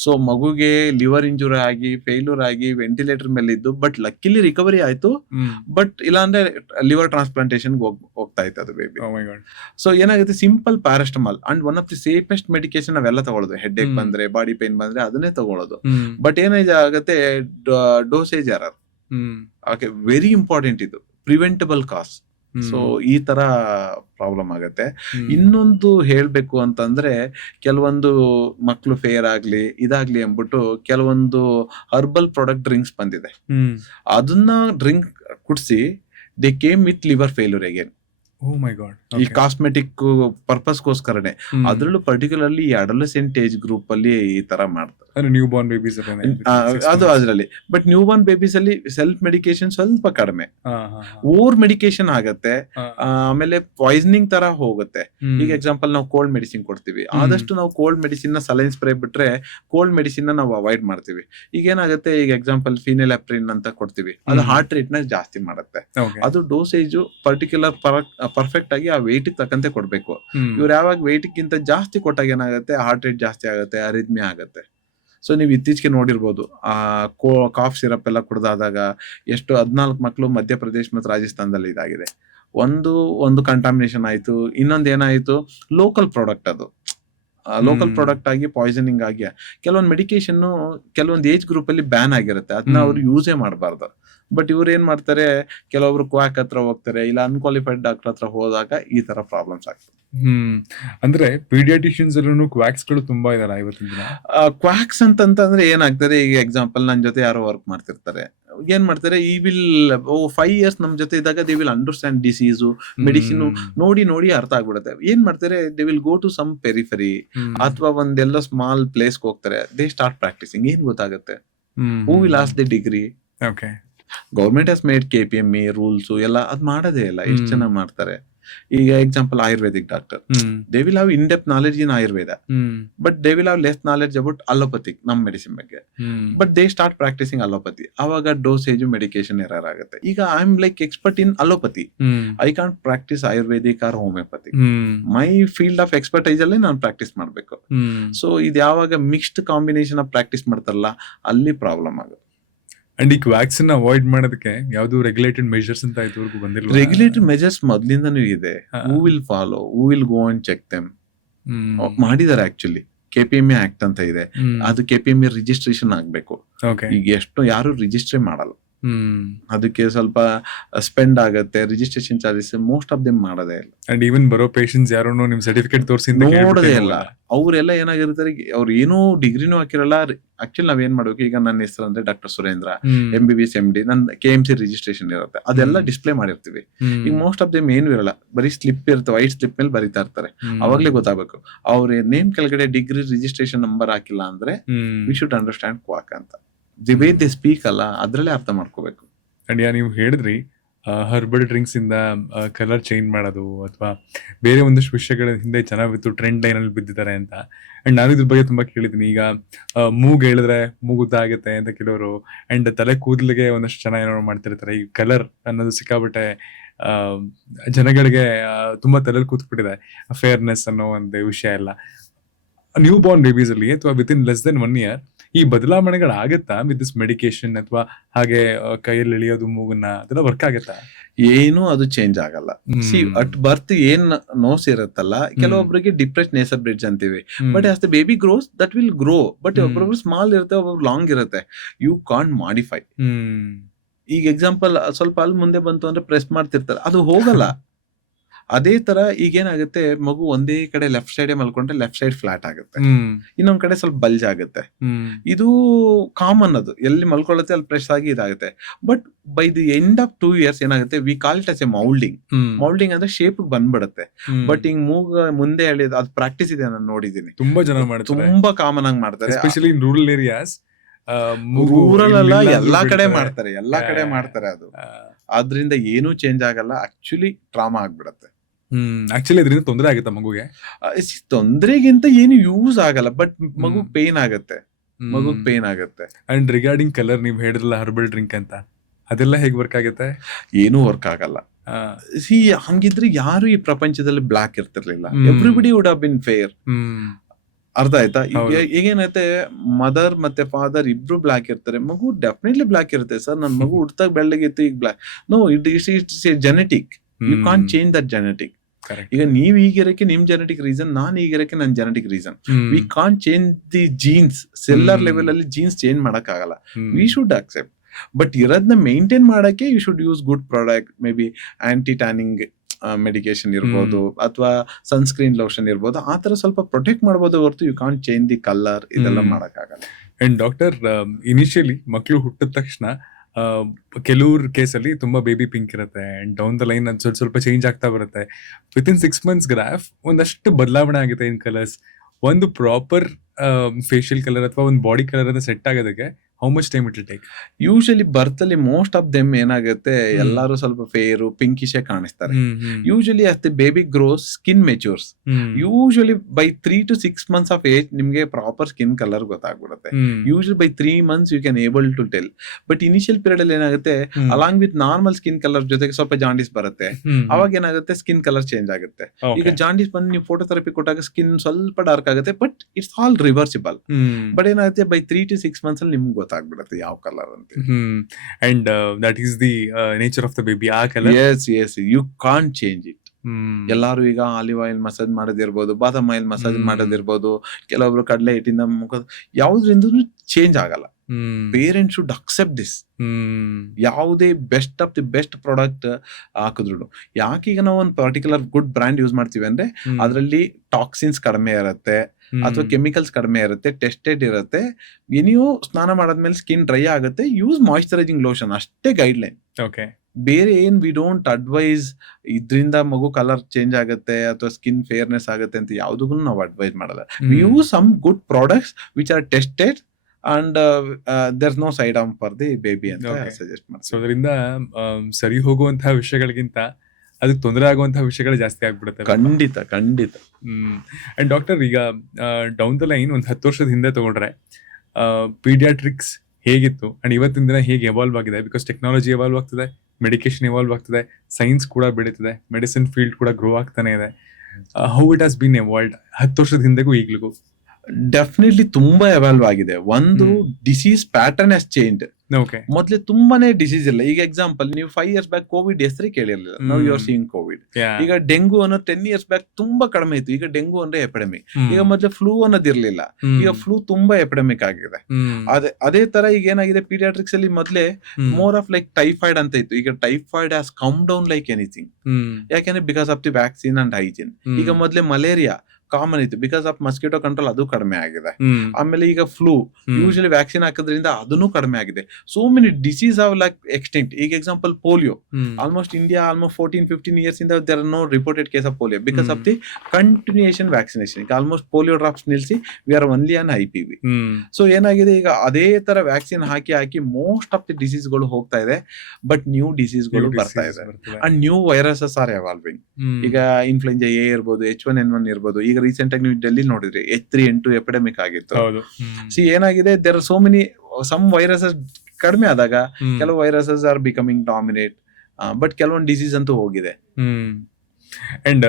ಸೊ ಮಗುಗೆ ಲಿವರ್ ಇಂಜುರಿ ಆಗಿ, ಫೇಲ್ಯೂರ್ ಆಗಿ, ವೆಂಟಿಲೇಟರ್ ಮೇಲೆ ಇದ್ದು, ಬಟ್ ಲಕ್ಕಿಲಿ ರಿಕವರಿ ಆಯ್ತು. ಬಟ್ ಇಲ್ಲಾಂದ್ರೆ ಲಿವರ್ ಟ್ರಾನ್ಸ್ಪ್ಲಾಂಟೇಷನ್ ಹೋಗ್ತಾ ಇತ್ತು ಅದು ಬೇಬಿ. ಸೊ ಏನಾಗುತ್ತೆ, simple paracetamol and one of the safest medication ನಾವೆಲ್ಲ ತಗೊಳ್ಳೋದು. ಹೆಡ್ ಏಕ್ ಬಂದ್ರೆ, ಬಾಡಿ ಪೇನ್ ಬಂದ್ರೆ ಅದನ್ನೇ ತಗೊಳ್ಳೋದು. ಬಟ್ ಏನಾಗುತ್ತೆ, dosage error. Okay, very important ಇದು, ಪ್ರಿವೆಂಟಬಲ್ ಕಾಸ್. ಸೊ ಈ ತರ ಪ್ರಾಬ್ಲಮ್ ಆಗತ್ತೆ. ಇನ್ನೊಂದು ಹೇಳ್ಬೇಕು ಅಂತಂದ್ರೆ, ಕೆಲವೊಂದು ಮಕ್ಳು ಫೇರ್ ಆಗ್ಲಿ ಇದಾಗ್ಲಿ ಅಂದ್ಬಿಟ್ಟು ಕೆಲವೊಂದು ಹರ್ಬಲ್ ಪ್ರಾಡಕ್ಟ್ ಡ್ರಿಂಕ್ಸ್ ಬಂದಿದೆ. ಅದನ್ನ ಡ್ರಿಂಕ್ ಕುಡ್ಸಿ they came with liver failure again. Oh my god. ಈ ಕಾಸ್ಮೆಟಿಕ್ ಪರ್ಪಸ್ಗೋಸ್ಕರನೇ, ಅದ್ರಲ್ಲೂ ಪರ್ಟಿಕ್ಯುಲರ್ಲಿ ಅಡೋಲೆಸೆಂಟ್ ಏಜ್ ಗ್ರೂಪ್ ಅಲ್ಲಿ ಈ ತರ ಮಾಡ್ತಾರೆ. ನ್ಯೂ ಬಾರ್ನ್ ಬೇಬೀಸ್ ಅದು ಅದರಲ್ಲಿ. ಬಟ್ ನ್ಯೂ ಬಾರ್ನ್ ಬೇಬೀಸ್ ಅಲ್ಲಿ ಸೆಲ್ಫ್ ಮೆಡಿಕೇಶನ್ ಸ್ವಲ್ಪ ಕಡಿಮೆ, ಓವರ್ ಮೆಡಿಕೇಶನ್ ಆಗತ್ತೆ. ಆಮೇಲೆ ಪಾಯ್ಸನಿಂಗ್ ತರ ಹೋಗುತ್ತೆ. ಈಗ ಎಕ್ಸಾಂಪಲ್ ನಾವು ಕೋಲ್ಡ್ ಮೆಡಿಸಿನ್ ಕೊಡ್ತೀವಿ, ಆದಷ್ಟು ನಾವು ಕೋಲ್ಡ್ ಮೆಡಿಸಿನ್ ನ ಸಲೈನ್ ಸ್ಪ್ರೇ ಬಿಟ್ರೆ ಕೋಲ್ಡ್ ಮೆಡಿಸಿನ್ ನ ನಾವು ಅವಾಯ್ಡ್ ಮಾಡ್ತೀವಿ. ಈಗ ಏನಾಗುತ್ತೆ, ಈಗ ಎಕ್ಸಾಂಪಲ್ ಫಿನೆಲಾಪ್ರಿನ್ ಅಂತ ಕೊಡ್ತೀವಿ, ಅದು ಹಾರ್ಟ್ ರೇಟ್ ನ ಜಾಸ್ತಿ ಮಾಡುತ್ತೆ. ಅದು ಡೋಸೇಜ್ ಪರ್ಟಿಕ್ಯುಲರ್ ಪರ್ಫೆಕ್ಟ್ ಆಗಿ ಆ ವೆಯ್ಟ್ ತಕ್ಕಂತೆ ಕೊಡ್ಬೇಕು. ಇವ್ರು ಯಾವಾಗ ವೆಯ್ಟ್ ಗಿಂತ ಜಾಸ್ತಿ ಕೊಟ್ಟಾಗ ಏನಾಗುತ್ತೆ, ಹಾರ್ಟ್ ರೇಟ್ ಜಾಸ್ತಿ ಆಗುತ್ತೆ, ಅರಿದ್ಮೆ ಆಗುತ್ತೆ. ಸೊ ನೀವು ಇತ್ತೀಚೆಗೆ ನೋಡಿರ್ಬೋದು, ಕಾಫ್ ಸಿರಪ್ ಎಲ್ಲ ಕುಡ್ದಾದಾಗ ಎಷ್ಟು 14 ಮಕ್ಕಳು ಮಧ್ಯಪ್ರದೇಶ ಮತ್ತು ರಾಜಸ್ಥಾನದಲ್ಲಿ ಇದಾಗಿದೆ. ಒಂದು ಕಂಟಾಮಿನೇಷನ್ ಆಯ್ತು, ಇನ್ನೊಂದು ಏನಾಯ್ತು, ಲೋಕಲ್ ಪ್ರಾಡಕ್ಟ್ ಅದು ಲೋಕಲ್ ಪ್ರಾಡಕ್ಟ್ ಆಗಿ ಪಾಯ್ಸನಿಂಗ್ ಆಗಿ. ಕೆಲವೊಂದು ಮೆಡಿಕೇಶನ್ ಕೆಲವೊಂದು ಏಜ್ ಗ್ರೂಪ್ ಅಲ್ಲಿ ಬ್ಯಾನ್ ಆಗಿರುತ್ತೆ, ಅದನ್ನ ಅವ್ರು ಯೂಸೇ ಮಾಡಬಾರ್ದು. ಬಟ್ ಇವ್ರು ಏನ್ ಮಾಡ್ತಾರೆ, ಕೆಲವೊಬ್ರು ಕ್ವಾಕ್ ಹತ್ರ ಹೋಗ್ತಾರೆ, ಇಲ್ಲ ಅನ್ಕ್ವಾಲಿಫೈಡ್ ಡಾಕ್ಟರ್ ಹತ್ರ ಹೋದಾಗ ಈ ತರ ಪ್ರಾಬ್ಲಮ್ಸ್ ಆಗ್ತದೆ. ಅಂದ್ರೆ ಪೀಡಿಯಾಟಿಷಿಯನ್ಸ್ ಅಲ್ಲೂ ಕ್ವಾಕ್ಸ್ ಗಳು ತುಂಬಾ ಇದಾರೆ ಇವತ್ತಿನ ದಿನ. ಕ್ವಾಕ್ಸ್ ಅಂತಂದ್ರೆ ಏನಾಗ್ತದೆ, ಈಗ ಎಕ್ಸಾಂಪಲ್ ನನ್ನ ಜೊತೆ ಯಾರೋ ವರ್ಕ್ ಮಾಡ್ತಿರ್ತಾರೆ, ಏನ್ ಮಾಡ್ತಾರೆ, ಈ ವಿಲ್ 5 years ನಮ್ ಜೊತೆ ಇದ್ದಾಗ they will understand disease, medicine ನೋಡಿ ಅರ್ಥ ಆಗ್ಬಿಡುತ್ತೆ. ಏನ್ ಮಾಡ್ತಾರೆ, they will go to some periphery ಅಥವಾ ಒಂದೆಲ್ಲ ಸ್ಮಾಲ್ ಪ್ಲೇಸ್ಗೆ ಹೋಗ್ತಾರೆ, ದೇ ಸ್ಟಾರ್ಟ್ ಪ್ರಾಕ್ಟಿಸಿಂಗ್. ಏನ್ ಗೊತ್ತಾಗುತ್ತೆ, who will ask the degree. Okay. Government has made KPME rules ಎಲ್ಲ, ಅದ್ ಮಾಡೋದೇ ಇಲ್ಲ. ಎಷ್ಟು ಜನ ಮಾಡ್ತಾರೆ. ಈಗ example Ayurvedic doctor, they will have in depth knowledge in Ayurveda, but they will have less knowledge about allopathic, ನಮ್ ಮೆಡಿಸಿನ್ ಬಗ್ಗೆ. But they start practising allopathy, ಅವಾಗ ಡೋಸೇಜ್ ಮೆಡಿಕೇಶನ್ ಎರರ್ ಆಗುತ್ತೆ. ಈಗ I am like expert in allopathy, I can't practise Ayurvedic or homeopathy. My field of expertise ಅಲ್ಲಿ ನಾನು ಪ್ರಾಕ್ಟೀಸ್ ಮಾಡ್ಬೇಕು. ಸೊ ಇದು ಯಾವಾಗ ಮಿಕ್ಸ್ಡ್ ಕಾಂಬಿನೇಷನ್ ಆಫ್ ಪ್ರಾಕ್ಟೀಸ್ ಮಾಡ್ತಾರಲ್ಲ, ಅಲ್ಲಿ ಪ್ರಾಬ್ಲಮ್ ಆಗುತ್ತೆ. ಅಂಡ್ ಈ ವ್ಯಾಕ್ಸಿನ್ ಅವಾಯ್ಡ್ ಮಾಡೋದಕ್ಕೆ ಯಾವ್ದು ರೆಗ್ಯುಲೇಟೆಡ್ ಮೆಜರ್ಸ್ ಅಂತ ಇದುವರೆಗೂ ಬಂದಿಲ್ಲ. ರೆಗ್ಯುಲೇಟೆಡ್ ಮೆಜರ್ಸ್ ಮೊದ್ಲಿಂದನೂ ಇದೆ. Who will follow, who will go and check them. ಮಾಡಿದ್ದಾರೆ ಆಕ್ಚುಲಿ. KPME ಆಕ್ಟ್ ಅಂತ ಇದೆ, ಅದು KPME ರಿಜಿಸ್ಟ್ರೇಷನ್ ಆಗ್ಬೇಕು. ಈಗ ಎಷ್ಟು ಯಾರು ರಿಜಿಸ್ಟ್ರೇ ಮಾಡಲ್ಲ, ಅದಕ್ಕೆ ಸ್ವಲ್ಪ ಸ್ಪೆಂಡ್ ಆಗುತ್ತೆ, registration charges. Most of them ಮಾಡೋದೇ ಇಲ್ಲ. ಅಂಡ್ ಈವನ್ ಬರೋ ಪೇಷಂಟ್ಸ್ ಯಾರು ನಿಮ್ ಸರ್ಟಿಫಿಕೇಟ್ ತೋರಿಸಿ ನೋಡೋದೇ ಇಲ್ಲ. ಅವ್ರೆಲ್ಲ ಏನಾಗಿರ್ತಾರೆ, ಅವ್ರು ಏನೋ ಡಿಗ್ರಿನೂ ಹಾಕಿರಲ್ಲ. ಆಕ್ಚುಲಿ ನಾವ್ ಏನ್ ಮಾಡ್ಬೇಕು, ಈಗ ನನ್ನ ಹೆಸರು ಅಂದ್ರೆ ಡಾಕ್ಟರ್ ಸುರೇಂದ್ರ, MBBS MD, ನನ್ KMC ರಿಜಿಸ್ಟ್ರೇಷನ್ ಇರುತ್ತೆ, ಅದೆಲ್ಲ ಡಿಸ್ಪ್ಲೇ ಮಾಡಿರ್ತೀವಿ. ಈಗ ಮೋಸ್ಟ್ ಆಫ್ ದೆಮ್ ಏನು ಇರಲ್ಲ, ಬರೀ ಸ್ಲಿಪ್ ಇರುತ್ತೆ, ವೈಟ್ ಸ್ಲಿಪ್ ಮೇಲೆ ಬರೀತಾ ಇರ್ತಾರೆ. ಅವಾಗ್ಲೇ ಗೊತ್ತಾಗಬೇಕು ಅವ್ರ ನೇಮ್ ಕೆಳಗಡೆ ಡಿಗ್ರಿ ರಿಜಿಸ್ಟ್ರೇಷನ್ ನಂಬರ್ ಹಾಕಿಲ್ಲ ಅಂದ್ರೆ ವಿ ಶುಡ್ ಅಂಡರ್ಸ್ಟ್ಯಾಂಡ್ ಕ್ವಾಕ್ ಅಂತ. ದಿ ವೇ ದೇ ಸ್ಪೀಕ್ ಅಲ್ಲ, ಅದ್ರಲ್ಲೇ ಅರ್ಥ ಮಾಡ್ಕೋಬೇಕು. ಅಂಡ್ ನೀವು ಹೇಳಿದ್ರಿ ಹರ್ಬಲ್ ಡ್ರಿಂಕ್ಸ್ ಇಂದ ಕಲರ್ ಚೇಂಜ್ ಮಾಡೋದು ಅಥವಾ ಬೇರೆ ಒಂದಷ್ಟು ವಿಷಯಗಳ ಹಿಂದೆ ಚೆನ್ನಾಗಿತ್ತು, ಟ್ರೆಂಡ್ ಲೈನ್ ಅಲ್ಲಿ ಬಿದ್ದಿದ್ದಾರೆ ಅಂತ. ಅಂಡ್ ನಾನು ಇದ್ರ ಬಗ್ಗೆ ತುಂಬಾ ಕೇಳಿದ್ದೀನಿ. ಈಗ ಮೂಗ್ ಹೇಳಿದ್ರೆ ಮೂಗುದ್ದ ಆಗುತ್ತೆ ಅಂತ ಕೆಲವರು, ಅಂಡ್ ತಲೆ ಕೂದಲಿಗೆ ಒಂದಷ್ಟು ಜನ ಏನೋ ಮಾಡ್ತಿರ್ತಾರೆ. ಈ ಕಲರ್ ಅನ್ನೋದು ಸಿಕ್ಕಾಬಿಟ್ಟೆ ಜನಗಳಿಗೆ ತುಂಬಾ ತಲೆಯಲ್ಲಿ ಕೂತ್ಬಿಟ್ಟಿದೆ, ಫೇರ್ನೆಸ್ ಅನ್ನೋ ಒಂದು ವಿಷಯ ಎಲ್ಲ. ನ್ಯೂ ಬಾರ್ನ್ ಬೇಬೀಸ್ ಅಲ್ಲಿ ಅಥವಾ with in less than 1 year ಈ ಬದಲಾವಣೆಗಳಾಗತ್ತಾ ವಿತ್ ದಿಸ್ ಮೆಡಿಕೇಶನ್, ಅಥವಾ ಹಾಗೆ ಕೈಯಲ್ಲಿ ಎಳೆಯೋದು ಮೂಗನ್ನ, ಅದೆಲ್ಲ ವರ್ಕ್ ಆಗತ್ತಾ? ಏನು ಅದು ಚೇಂಜ್ ಆಗಲ್ಲ. ಸಿ ಅಟ್ ಬರ್ತ್ ಏನ್ ನೋಸ್ ಇರುತ್ತಲ್ಲ, ಕೆಲವೊಬ್ಬರಿಗೆ ಡಿಪ್ರೆಸ್ ನೇಸರ್ ಬ್ರಿಡ್ಜ್ ಅಂತೀವಿ. But as the baby grows that will grow. But ಒಬ್ಬೊಬ್ರು ಸ್ಮಾಲ್ ಇರುತ್ತೆ, ಒಬ್ಬೊಬ್ರು ಲಾಂಗ್ ಇರುತ್ತೆ. You can't modify. ಈಗ ಎಕ್ಸಾಂಪಲ್ ಸ್ವಲ್ಪ ಅಲ್ಲಿ ಮುಂದೆ ಬಂತು ಅಂದ್ರೆ ಪ್ರೆಸ್ ಮಾಡ್ತಿರ್ತಾರೆ, ಅದು ಹೋಗಲ್ಲ. ಅದೇ ತರ ಈಗೇನಾಗುತ್ತೆ, ಮಗು ಒಂದೇ ಕಡೆ ಲೆಫ್ಟ್ ಸೈಡ್ ಮಲ್ಕೊಂಡ್ರೆ ಲೆಫ್ಟ್ ಸೈಡ್ ಫ್ಲಾಟ್ ಆಗುತ್ತೆ, ಇನ್ನೊಂದ್ ಕಡೆ ಸ್ವಲ್ಪ ಬಲ್ಜ್ ಆಗುತ್ತೆ. ಇದು ಕಾಮನ್, ಅದು ಎಲ್ಲಿ ಮಲ್ಕೊಳ್ಳುತ್ತೆ ಅಲ್ಲಿ ಪ್ರೆಸ್ ಆಗಿ ಇದಾಗುತ್ತೆ. But by the end of 2 years ಏನಾಗುತ್ತೆ, V call it as A moulding. Moulding ಅಂದ್ರೆ ಶೇಪ್ ಬಂದ್ಬಿಡುತ್ತೆ. ಬಟ್ ಹಿಂಗ್ ಮೂಗ ಮುಂದೆ ಎಳೆಯೋದು, ಅದು ಪ್ರಾಕ್ಟೀಸ್ ಇದೆ, ನಾನು ನೋಡಿದೀನಿ. ತುಂಬಾ ಜನ ಮಾಡ್ತಾರೆ, ತುಂಬಾ ಕಾಮನ್ ಆಗಿ ಮಾಡ್ತಾರೆ, especially in rural areas. Rural ಅಲ್ಲ, ಎಲ್ಲಾ ಕಡೆ ಮಾಡ್ತಾರೆ, ಎಲ್ಲಾ ಕಡೆ ಮಾಡ್ತಾರೆ. ಅದು ಆದ್ರಿಂದ ಏನೂ ಚೇಂಜ್ ಆಗಲ್ಲ, ಆಕ್ಚುಲಿ ಟ್ರಾಮಾ ಆಗ್ಬಿಡತ್ತೆ. ಆಕ್ಚುಲಿ ಇದರಿಂದ ತೊಂದರೆ ಆಗುತ್ತೆ ಮಗುಗೆ. ತೊಂದರೆಗಿಂತ ಏನು ಯೂಸ್ ಆಗಲ್ಲ, ಬಟ್ ಮಗು ಪೇನ್ ಆಗುತ್ತೆ, ಮಗು ಪೇನ್ ಆಗುತ್ತೆ. ಅಂಡ್ ರಿಗಾರ್ಡಿಂಗ್ ಕಲರ್, ನೀವ್ ಹೇಳಿದ್ರಲ್ಲ ಹರ್ಬಲ್ ಡ್ರಿಂಕ್ ಅಂತ, ಅದೆಲ್ಲ ಹೇಗ್ ವರ್ಕ್ ಆಗುತ್ತೆ? ಏನೂ ವರ್ಕ್ ಆಗಲ್ಲ. ಹಂಗಿದ್ರೆ ಯಾರು ಈ ಪ್ರಪಂಚದಲ್ಲಿ ಬ್ಲಾಕ್ ಇರ್ತಿರ್ಲಿಲ್ಲ. Everybody would have bin fair. ಅರ್ಥ ಆಯ್ತಾ? ಈಗೇನೈತೆ, ಮದರ್ ಮತ್ತೆ ಫಾದರ್ ಇಬ್ರು ಬ್ಲಾಕ್ ಇರ್ತಾರೆ, ಮಗು ಡೆಫಿನೆಟ್ಲಿ ಬ್ಲಾಕ್ ಇರುತ್ತೆ. ಸರ್ ನನ್ ಮಗು ಹುಟ್ಟಾಗ ಬೆಳ್ಳಗಿತ್ತು, ಈಗ black. No, it's a genetic. You can't change that genetic. ಈಗ ನೀವ್ ಈಗಿರಕ್ಕೆ ನಿಮ್ ಜೆನೆಟಿಕ್ ರೀಸನ್, ನಾನ್ ಈಗಿರಕ್ಕೆ ನನ್ genetic reason. We can't change the genes. Cellular level ಅಲ್ಲಿ ಜೀನ್ಸ್ ಚೇಂಜ್ ಮಾಡಕ್ ಆಗಲ್ಲ. We should accept. ಬಟ್ ಇರೋದನ್ನ ಮೇಂಟೈನ್ ಮಾಡಕ್ಕೆ you should use good product. Maybe anti tanning medication ಇರ್ಬೋದು, ಅಥವಾ ಸನ್ಸ್ಕ್ರೀನ್ ಲೋಷನ್ ಇರ್ಬೋದು. ಆ ತರ ಸ್ವಲ್ಪ ಪ್ರೊಟೆಕ್ಟ್ ಮಾಡ್ಬೋದು ಹೊರತು you can't change the colour, ಇದೆಲ್ಲ ಮಾಡಕ್ ಆಗಲ್ಲ. ಅಂಡ್ ಡಾಕ್ಟರ್, ಇನಿಷಿಯಲಿ ಮಕ್ಕಳು ಹುಟ್ಟಿದ ತಕ್ಷಣ ಕೆಲವ್ರ ಕೇಸಲ್ಲಿ ತುಂಬಾ ಬೇಬಿ ಪಿಂಕ್ ಇರುತ್ತೆ, ಅಂಡ್ ಡೌನ್ ದ ಲೈನ್ ಅದು ಸ್ವಲ್ಪ ಚೇಂಜ್ ಆಗ್ತಾ ಬರುತ್ತೆ. ವಿತ್ ಇನ್ 6 months ಗ್ರಾಫ್ ಒಂದಷ್ಟು ಬದಲಾವಣೆ ಆಗುತ್ತೆ ಇನ್ ಕಲರ್ಸ್. ಒಂದು ಪ್ರಾಪರ್ ಫೇಶಿಯಲ್ ಕಲರ್ ಅಥವಾ ಒಂದು ಬಾಡಿ ಕಲರ್ ಅನ್ನ ಸೆಟ್ ಆಗೋದಕ್ಕೆ how much time it will take? Usually birth ಅಲ್ಲಿ ಮೋಸ್ಟ್ ಆಫ್ ದೆಮ್ ಏನಾಗುತ್ತೆ, ಎಲ್ಲಾರು ಸ್ವಲ್ಪ ಫೇರು ಪಿಂಕಿಶೇ ಕಾಣಿಸ್ತಾರೆ. Usually as the baby grows, skin matures. Usually by 3 to 6 months of age ನಿಮ್ಗೆ ಪ್ರಾಪರ್ ಸ್ಕಿನ್ ಕಲರ್ ಗೊತ್ತಾಗ್ಬಿಡುತ್ತೆ. Usually by 3 months you can able to tell. But initial period ಅಲ್ಲಿ ಏನಾಗುತ್ತೆ, along with normal skin colour ಜೊತೆಗೆ ಸ್ವಲ್ಪ ಜಾಂಡಿಸ್ ಬರುತ್ತೆ. ಅವಾಗ ಏನಾಗುತ್ತೆ, ಸ್ಕಿನ್ ಕಲರ್ ಚೇಂಜ್ ಆಗುತ್ತೆ. ಈಗ ಜಾಂಡಿಸ್ ಬಂದು ನೀವು ಫೋಟೋಥೆರಪಿ ಕೊಟ್ಟಾಗ ಸ್ಕಿನ್ ಸ್ವಲ್ಪ ಡಾರ್ಕ್ ಆಗುತ್ತೆ, but it's all reversible. But ಏನಾಗುತ್ತೆ, ಬೈ 3 to 6 months ಅಲ್ಲಿ ನಿಮ್ಗೆ ಗೊತ್ತಾಗ್ಬಿಡುತ್ತೆ ಯಾವ ಕಲರ್ ಅಂತ. And that is the nature of the baby, ಆ colour. Yes, you can't change it. ಎಲ್ಲಾರು ಈಗ ಆಲಿವ್ ಆಯಿಲ್ ಮಸಾಜ್ ಮಾಡೋದಿರ್ಬೋದು, ಬಾದಾಮ್ ಆಯಿಲ್ ಮಸಾಜ್ ಮಾಡೋದಿರ್ಬೋದು, ಕೆಲವೊಬ್ರು ಕಡಲೆ ಹಿಟ್ಟಿಂದ ಮುಖ, ಯಾವ್ದ್ರಿಂದ ಚೇಂಜ್ ಆಗಲ್ಲ. Parents should accept this. ಯಾವುದೇ best of the best product ಹಾಕಿದ್ರು, ಯಾಕೀಗ ನಾವು ಒಂದು ಪರ್ಟಿಕ್ಯುಲರ್ ಗುಡ್ ಬ್ರ್ಯಾಂಡ್ ಯೂಸ್ ಮಾಡ್ತೀವಿ ಅಂದ್ರೆ ಅದರಲ್ಲಿ ಟಾಕ್ಸಿನ್ಸ್ ಕಡಿಮೆ ಇರುತ್ತೆ, ಅಥವಾ ಕೆಮಿಕಲ್ಸ್ ಕಡಿಮೆ ಇರುತ್ತೆ, ಟೆಸ್ಟೆಡ್ ಇರುತ್ತೆ. ನೀವು ಸ್ನಾನ ಮಾಡಾದ್ಮೇಲೆ ಸ್ಕಿನ್ ಡ್ರೈ ಆಗುತ್ತೆ, ಯೂಸ್ ಮಾಯಿಶ್ಚರೈಸಿಂಗ್ ಲೋಷನ್, ಅಷ್ಟೇ ಗೈಡ್ಲೈನ್. ಓಕೆ. ಬೇರೆ ವಿ ಡೋಂಟ್ ಅಡ್ವೈಸ್ ಇದರಿಂದ ಮಗು ಕಲರ್ ಚೇಂಜ್ ಆಗುತ್ತೆ ಅಥವಾ ಸ್ಕಿನ್ ಫೇರ್ನೆಸ್ ಆಗುತ್ತೆ ಅಂತ ಯಾವುದಕ್ಕೂ ನಾವು ಅಡ್ವೈಸ್ ಮಾಡಲ್ಲ. We use some good products which are tested and there no side harm for the baby ಅಂತ ಸಜೆಸ್ಟ್ ಸೊ ಮಾಡ್ತೀವಿ. ಅದರಿಂದ ಸರಿ ಹೋಗುವಂತಹ ವಿಷಯಗಳಿಗಿಂತ ಅದಕ್ಕೆ ತೊಂದರೆ ಆಗುವಂತಹ ವಿಷಯಗಳು ಜಾಸ್ತಿ ಆಗ್ಬಿಡುತ್ತೆ. ಖಂಡಿತ. ಅಂಡ್ ಡಾಕ್ಟರ್, ಈಗ ಡೌನ್ ದ ಲೈನ್ ಒಂದು 10 ವರ್ಷದ ಹಿಂದೆ ತಗೊಂಡ್ರೆ ಪೀಡಿಯಾಟ್ರಿಕ್ಸ್ ಹೇಗಿತ್ತು ಅಂಡ್ ಇವತ್ತಿನ ದಿನ ಹೇಗೆ ಎವಾಲ್ವ್ ಆಗಿದೆ? ಬಿಕಾಸ್ ಟೆಕ್ನಾಲಜಿ ಎವಾಲ್ವ್ ಆಗ್ತದೆ, ಮೆಡಿಕೇಶನ್ ಎವಾಲ್ವ್ ಆಗ್ತದೆ, ಸೈನ್ಸ್ ಕೂಡ ಬೆಳೀತದೆ, ಮೆಡಿಸಿನ್ ಫೀಲ್ಡ್ ಕೂಡ ಗ್ರೋ ಆಗ್ತಾನೆ ಇದೆ. How it has been evolved 10 ವರ್ಷದ ಹಿಂದೆಗೂ ಈಗ್ಲಿಗೂ? ಡೆಫಿನೆಟ್ಲಿ ತುಂಬಾ ಎವಾಲ್ವ್ ಆಗಿದೆ. ಒಂದು disease pattern has change. Okay. ಮೊದ್ಲು ತುಂಬಾನೇ ಡಿಸೀಸ್ ಇಲ್ಲ. ಈಗ ಎಕ್ಸಾಂಪಲ್, ನೀವು 5 years ಬ್ಯಾಕ್ ಕೋವಿಡ್ ಹೆಸರೇ ಕೇಳಿರ್ಲಿಲ್ಲ. ನಾವು ಯು ಆರ್ ಸೀಯಿಂಗ್ ಕೋವಿಡ್. ಈಗ ಡೆಂಗು ಅನ್ನೋ 10 years ಬ್ಯಾಕ್ ತುಂಬಾ ಕಡಿಮೆ ಇತ್ತು. ಈಗ ಡೆಂಗು ಅಂದ್ರೆ ಎಪಿಡೆಮಿಕ್. ಈಗ ಮೊದ್ಲು ಫ್ಲೂ ಅನ್ನೋದಿರ್ಲಿಲ್ಲ, ಈಗ ಫ್ಲೂ ತುಂಬಾ ಎಪಿಡೆಮಿಕ್ ಆಗಿದೆ. ಅದೇ ತರ ಈಗ ಏನಾಗಿದೆ, ಪೀಡಿಯಾಟ್ರಿಕ್ಸ್ ಅಲ್ಲಿ ಮೊದ್ಲೇ ಮೋರ್ ಆಫ್ ಲೈಕ್ ಟೈಫಾಯ್ಡ್ ಅಂತ ಇತ್ತು. ಈಗ typhoid has come down like anything. ಯಾಕೆಂದ್ರೆ because of the vaccine and hygiene. ಈಗ ಮೊದ್ಲೇ ಮಲೇರಿಯಾ ಕಾಮನ್ ಇತ್ತು, ಬಿಕಾಸ್ ಆಫ್ ಮಸ್ಕಿಟೋ ಕಂಟ್ರೋಲ್ ಅದು ಕಡಿಮೆ ಆಗಿದೆ. ಆಮೇಲೆ ಈಗ ಫ್ಲೂ ಯೂಶಲಿ ವ್ಯಾಕ್ಸಿನ್ ಹಾಕೋದ್ರಿಂದ ಅದನ್ನು ಕಡಿಮೆ ಆಗಿದೆ. So many disease have like extinct. ಈಗ example polio, almost India almost 14-15 years ಇಂದ there are no reported case of polio because of the continuation vaccination. ಈಗ ಆಲ್ಮೋಸ್ಟ್ ಪೋಲಿಯೋ ಡ್ರಾಪ್ಸ್ ನಿಲ್ಸಿ we are only on IPV. So ಏನಾಗಿದೆ, ಈಗ ಅದೇ ತರ ವ್ಯಾಕ್ಸಿನ್ ಹಾಕಿ ಮೋಸ್ಟ್ ಆಫ್ ದಿ ಡಿಸೀಸ್ ಗಳು ಹೋಗ್ತಾ ಇದೆ, ಬಟ್ ನ್ಯೂ ಡಿಸೀಸ್ ಗಳು ಬರ್ತಾ ಇದೆ and new viruses are evolving. ಈಗ ಇನ್ಫ್ಲುಯೆನ್ಸಾ A ಇರ್ಬೋದು, H1N1 ಇರ್ಬೋದು. ಈಗ ರೀಸೆಂಟ್ ಆಗಿ ನೀವು ಡೆಲ್ಲಿ ನೋಡಿದ್ರಿ, H3N2 ಎಪಿಡೆಮಿಕ್ ಆಗಿತ್ತು. ಏನಾಗಿದೆ, there are so many some viruses ಕಡಿಮೆ ಆದಾಗ ಕೆಲವು viruses are becoming dominate, but ಕೆಲವೊಂದು ಡಿಸೀಸ್ ಅಂತೂ ಹೋಗಿದೆ. ಅಂಡ್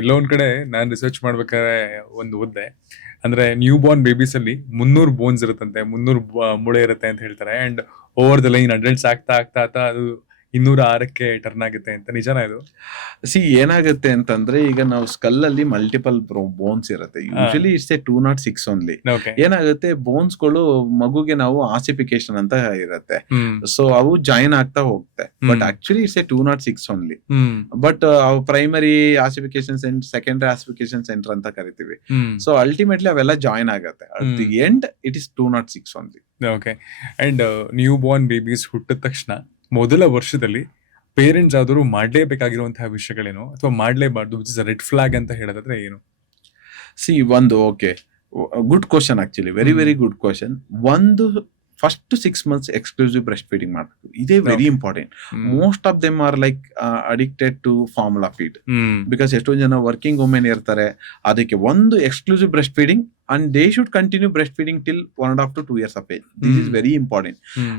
ಎಲ್ಲೋ ಒಂದ್ ಕಡೆ ನಾನು ರಿಸರ್ಚ್ ಮಾಡ್ಬೇಕಾದ್ರೆ ಒಂದು ಓದ್ದೆ, ಅಂದ್ರೆ ನ್ಯೂ ಬಾರ್ನ್ ಬೇಬೀಸ್ ಅಲ್ಲಿ 300 ಬೋನ್ಸ್ ಇರುತ್ತಂತೆ, 300 ಮೂಳೆ ಇರುತ್ತೆ ಅಂತ ಹೇಳ್ತಾರೆ. And over the line adults ಆಗ್ತಾ ಅದು 206ಕ್ಕೆ ಟರ್ನ್ ಆಗುತ್ತೆ ಅಂತ. ನಿಜಾನ ಇದು? ಏನಾಗುತ್ತೆ ಅಂತಂದ್ರೆ, ಈಗ ನಾವು ಸ್ಕಲ್ ಅಲ್ಲಿ ಮಲ್ಟಿಪಲ್ ಬೋನ್ಸ್ ಇರುತ್ತೆ. Usually it's 206 only. ಏನಾಗುತ್ತೆ, ಬೋನ್ಸ್ ಗಳು ಮಗುಗೆ ನಾವು ಆಸಿಫಿಕೇಶನ್ ಅಂತ ಇರುತ್ತೆ, ಸೊ ಅವು ಜಾಯಿನ್ ಆಗ್ತಾ ಹೋಗುತ್ತೆ. But actually it's 206 only. But primary ossification centre, secondary ossification centre ಅಂತ ಕರಿತೀವಿ. ಸೊ ಅಲ್ಟಿಮೇಟ್ಲಿ ಅವೆಲ್ಲ ಜಾಯಿನ್ ಆಗುತ್ತೆ. At the end it is 206 only. Okay. And new Born babies ಹುಟ್ಟಿದ ತಕ್ಷಣ ಮೊದಲ ವರ್ಷದಲ್ಲಿ ಪೇರೆಂಟ್ಸ್ ಆದರೂ ಮಾಡಲೇಬೇಕಾಗಿರುವಂತಹ ವಿಷಯಗಳೇನು, ಅಥವಾ ಮಾಡಲೇಬಾರ್ದು, ವಿಚ್ ಇಸ್ ರೆಡ್ ಫ್ಲಾಗ್ ಅಂತ ಹೇಳೋದಾದ್ರೆ ಏನು? ಒಂದು good question, actually very good question. ಒಂದು first 6 months exclusive breast feeding ಮಾಡಬೇಕು. ಇದೇ very important. Most of them are like addicted to formula feed, because ಎಷ್ಟೊಂದು ಜನ ವರ್ಕಿಂಗ್ ವುಮೆನ್ ಇರ್ತಾರೆ. ಅದಕ್ಕೆ ಒಂದು exclusive breast feeding and they should continue breastfeeding till 1.5 to 2 years of age. This is very important.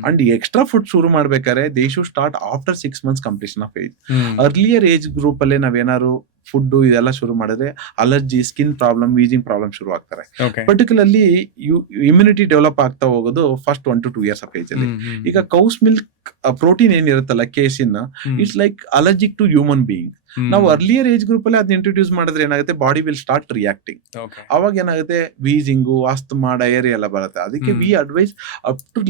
And extra food shuru ಮಾಡಬೇಕಾದ್ರೆ they should start after 6 months completion of age. Earlier age group ಅಲ್ಲೇ ನಾವೇನಾದ್ರು ಫುಡ್ ಇದೆಲ್ಲ ಶುರು ಮಾಡಿದ್ರೆ allergy, skin problem, wheezing problem ಶುರು ಆಗ್ತಾರೆ. ಪರ್ಟಿಕ್ಯುಲರ್ಲಿ ಇಮ್ಯುನಿಟಿ ಡೆವಲಪ್ ಆಗ್ತಾ ಹೋಗೋದು first 1 to 2 years of age ಅಲ್ಲಿ. ಈಗ ಕೌಸ್ ಮಿಲ್ಕ್ ಪ್ರೋಟೀನ್ ಏನಿರುತ್ತಲ್ಲ, casein, it's like allergic to human being. ನಾವು ಅರ್ಲಿಯರ್ ಏಜ್ ಗ್ರೂಪ್ ಅಲ್ಲಿ ಅದನ್ನ ಇಂಟ್ರೊಡ್ಯೂಸ್ ಮಾಡಿದ್ರೆ ಏನಾಗುತ್ತೆ, ಬಾಡಿ ವಿಲ್ ಸ್ಟಾರ್ಟ್ ರಿಯಾಕ್ಟಿಂಗ್. ಅವಾಗ ಏನಾಗುತ್ತೆ, ವೀಸಿಂಗು, ಆಸ್ತಮಾ, ಡಯರಿ ಎಲ್ಲ ಬರುತ್ತೆ. ಅದಕ್ಕೆ we advise up to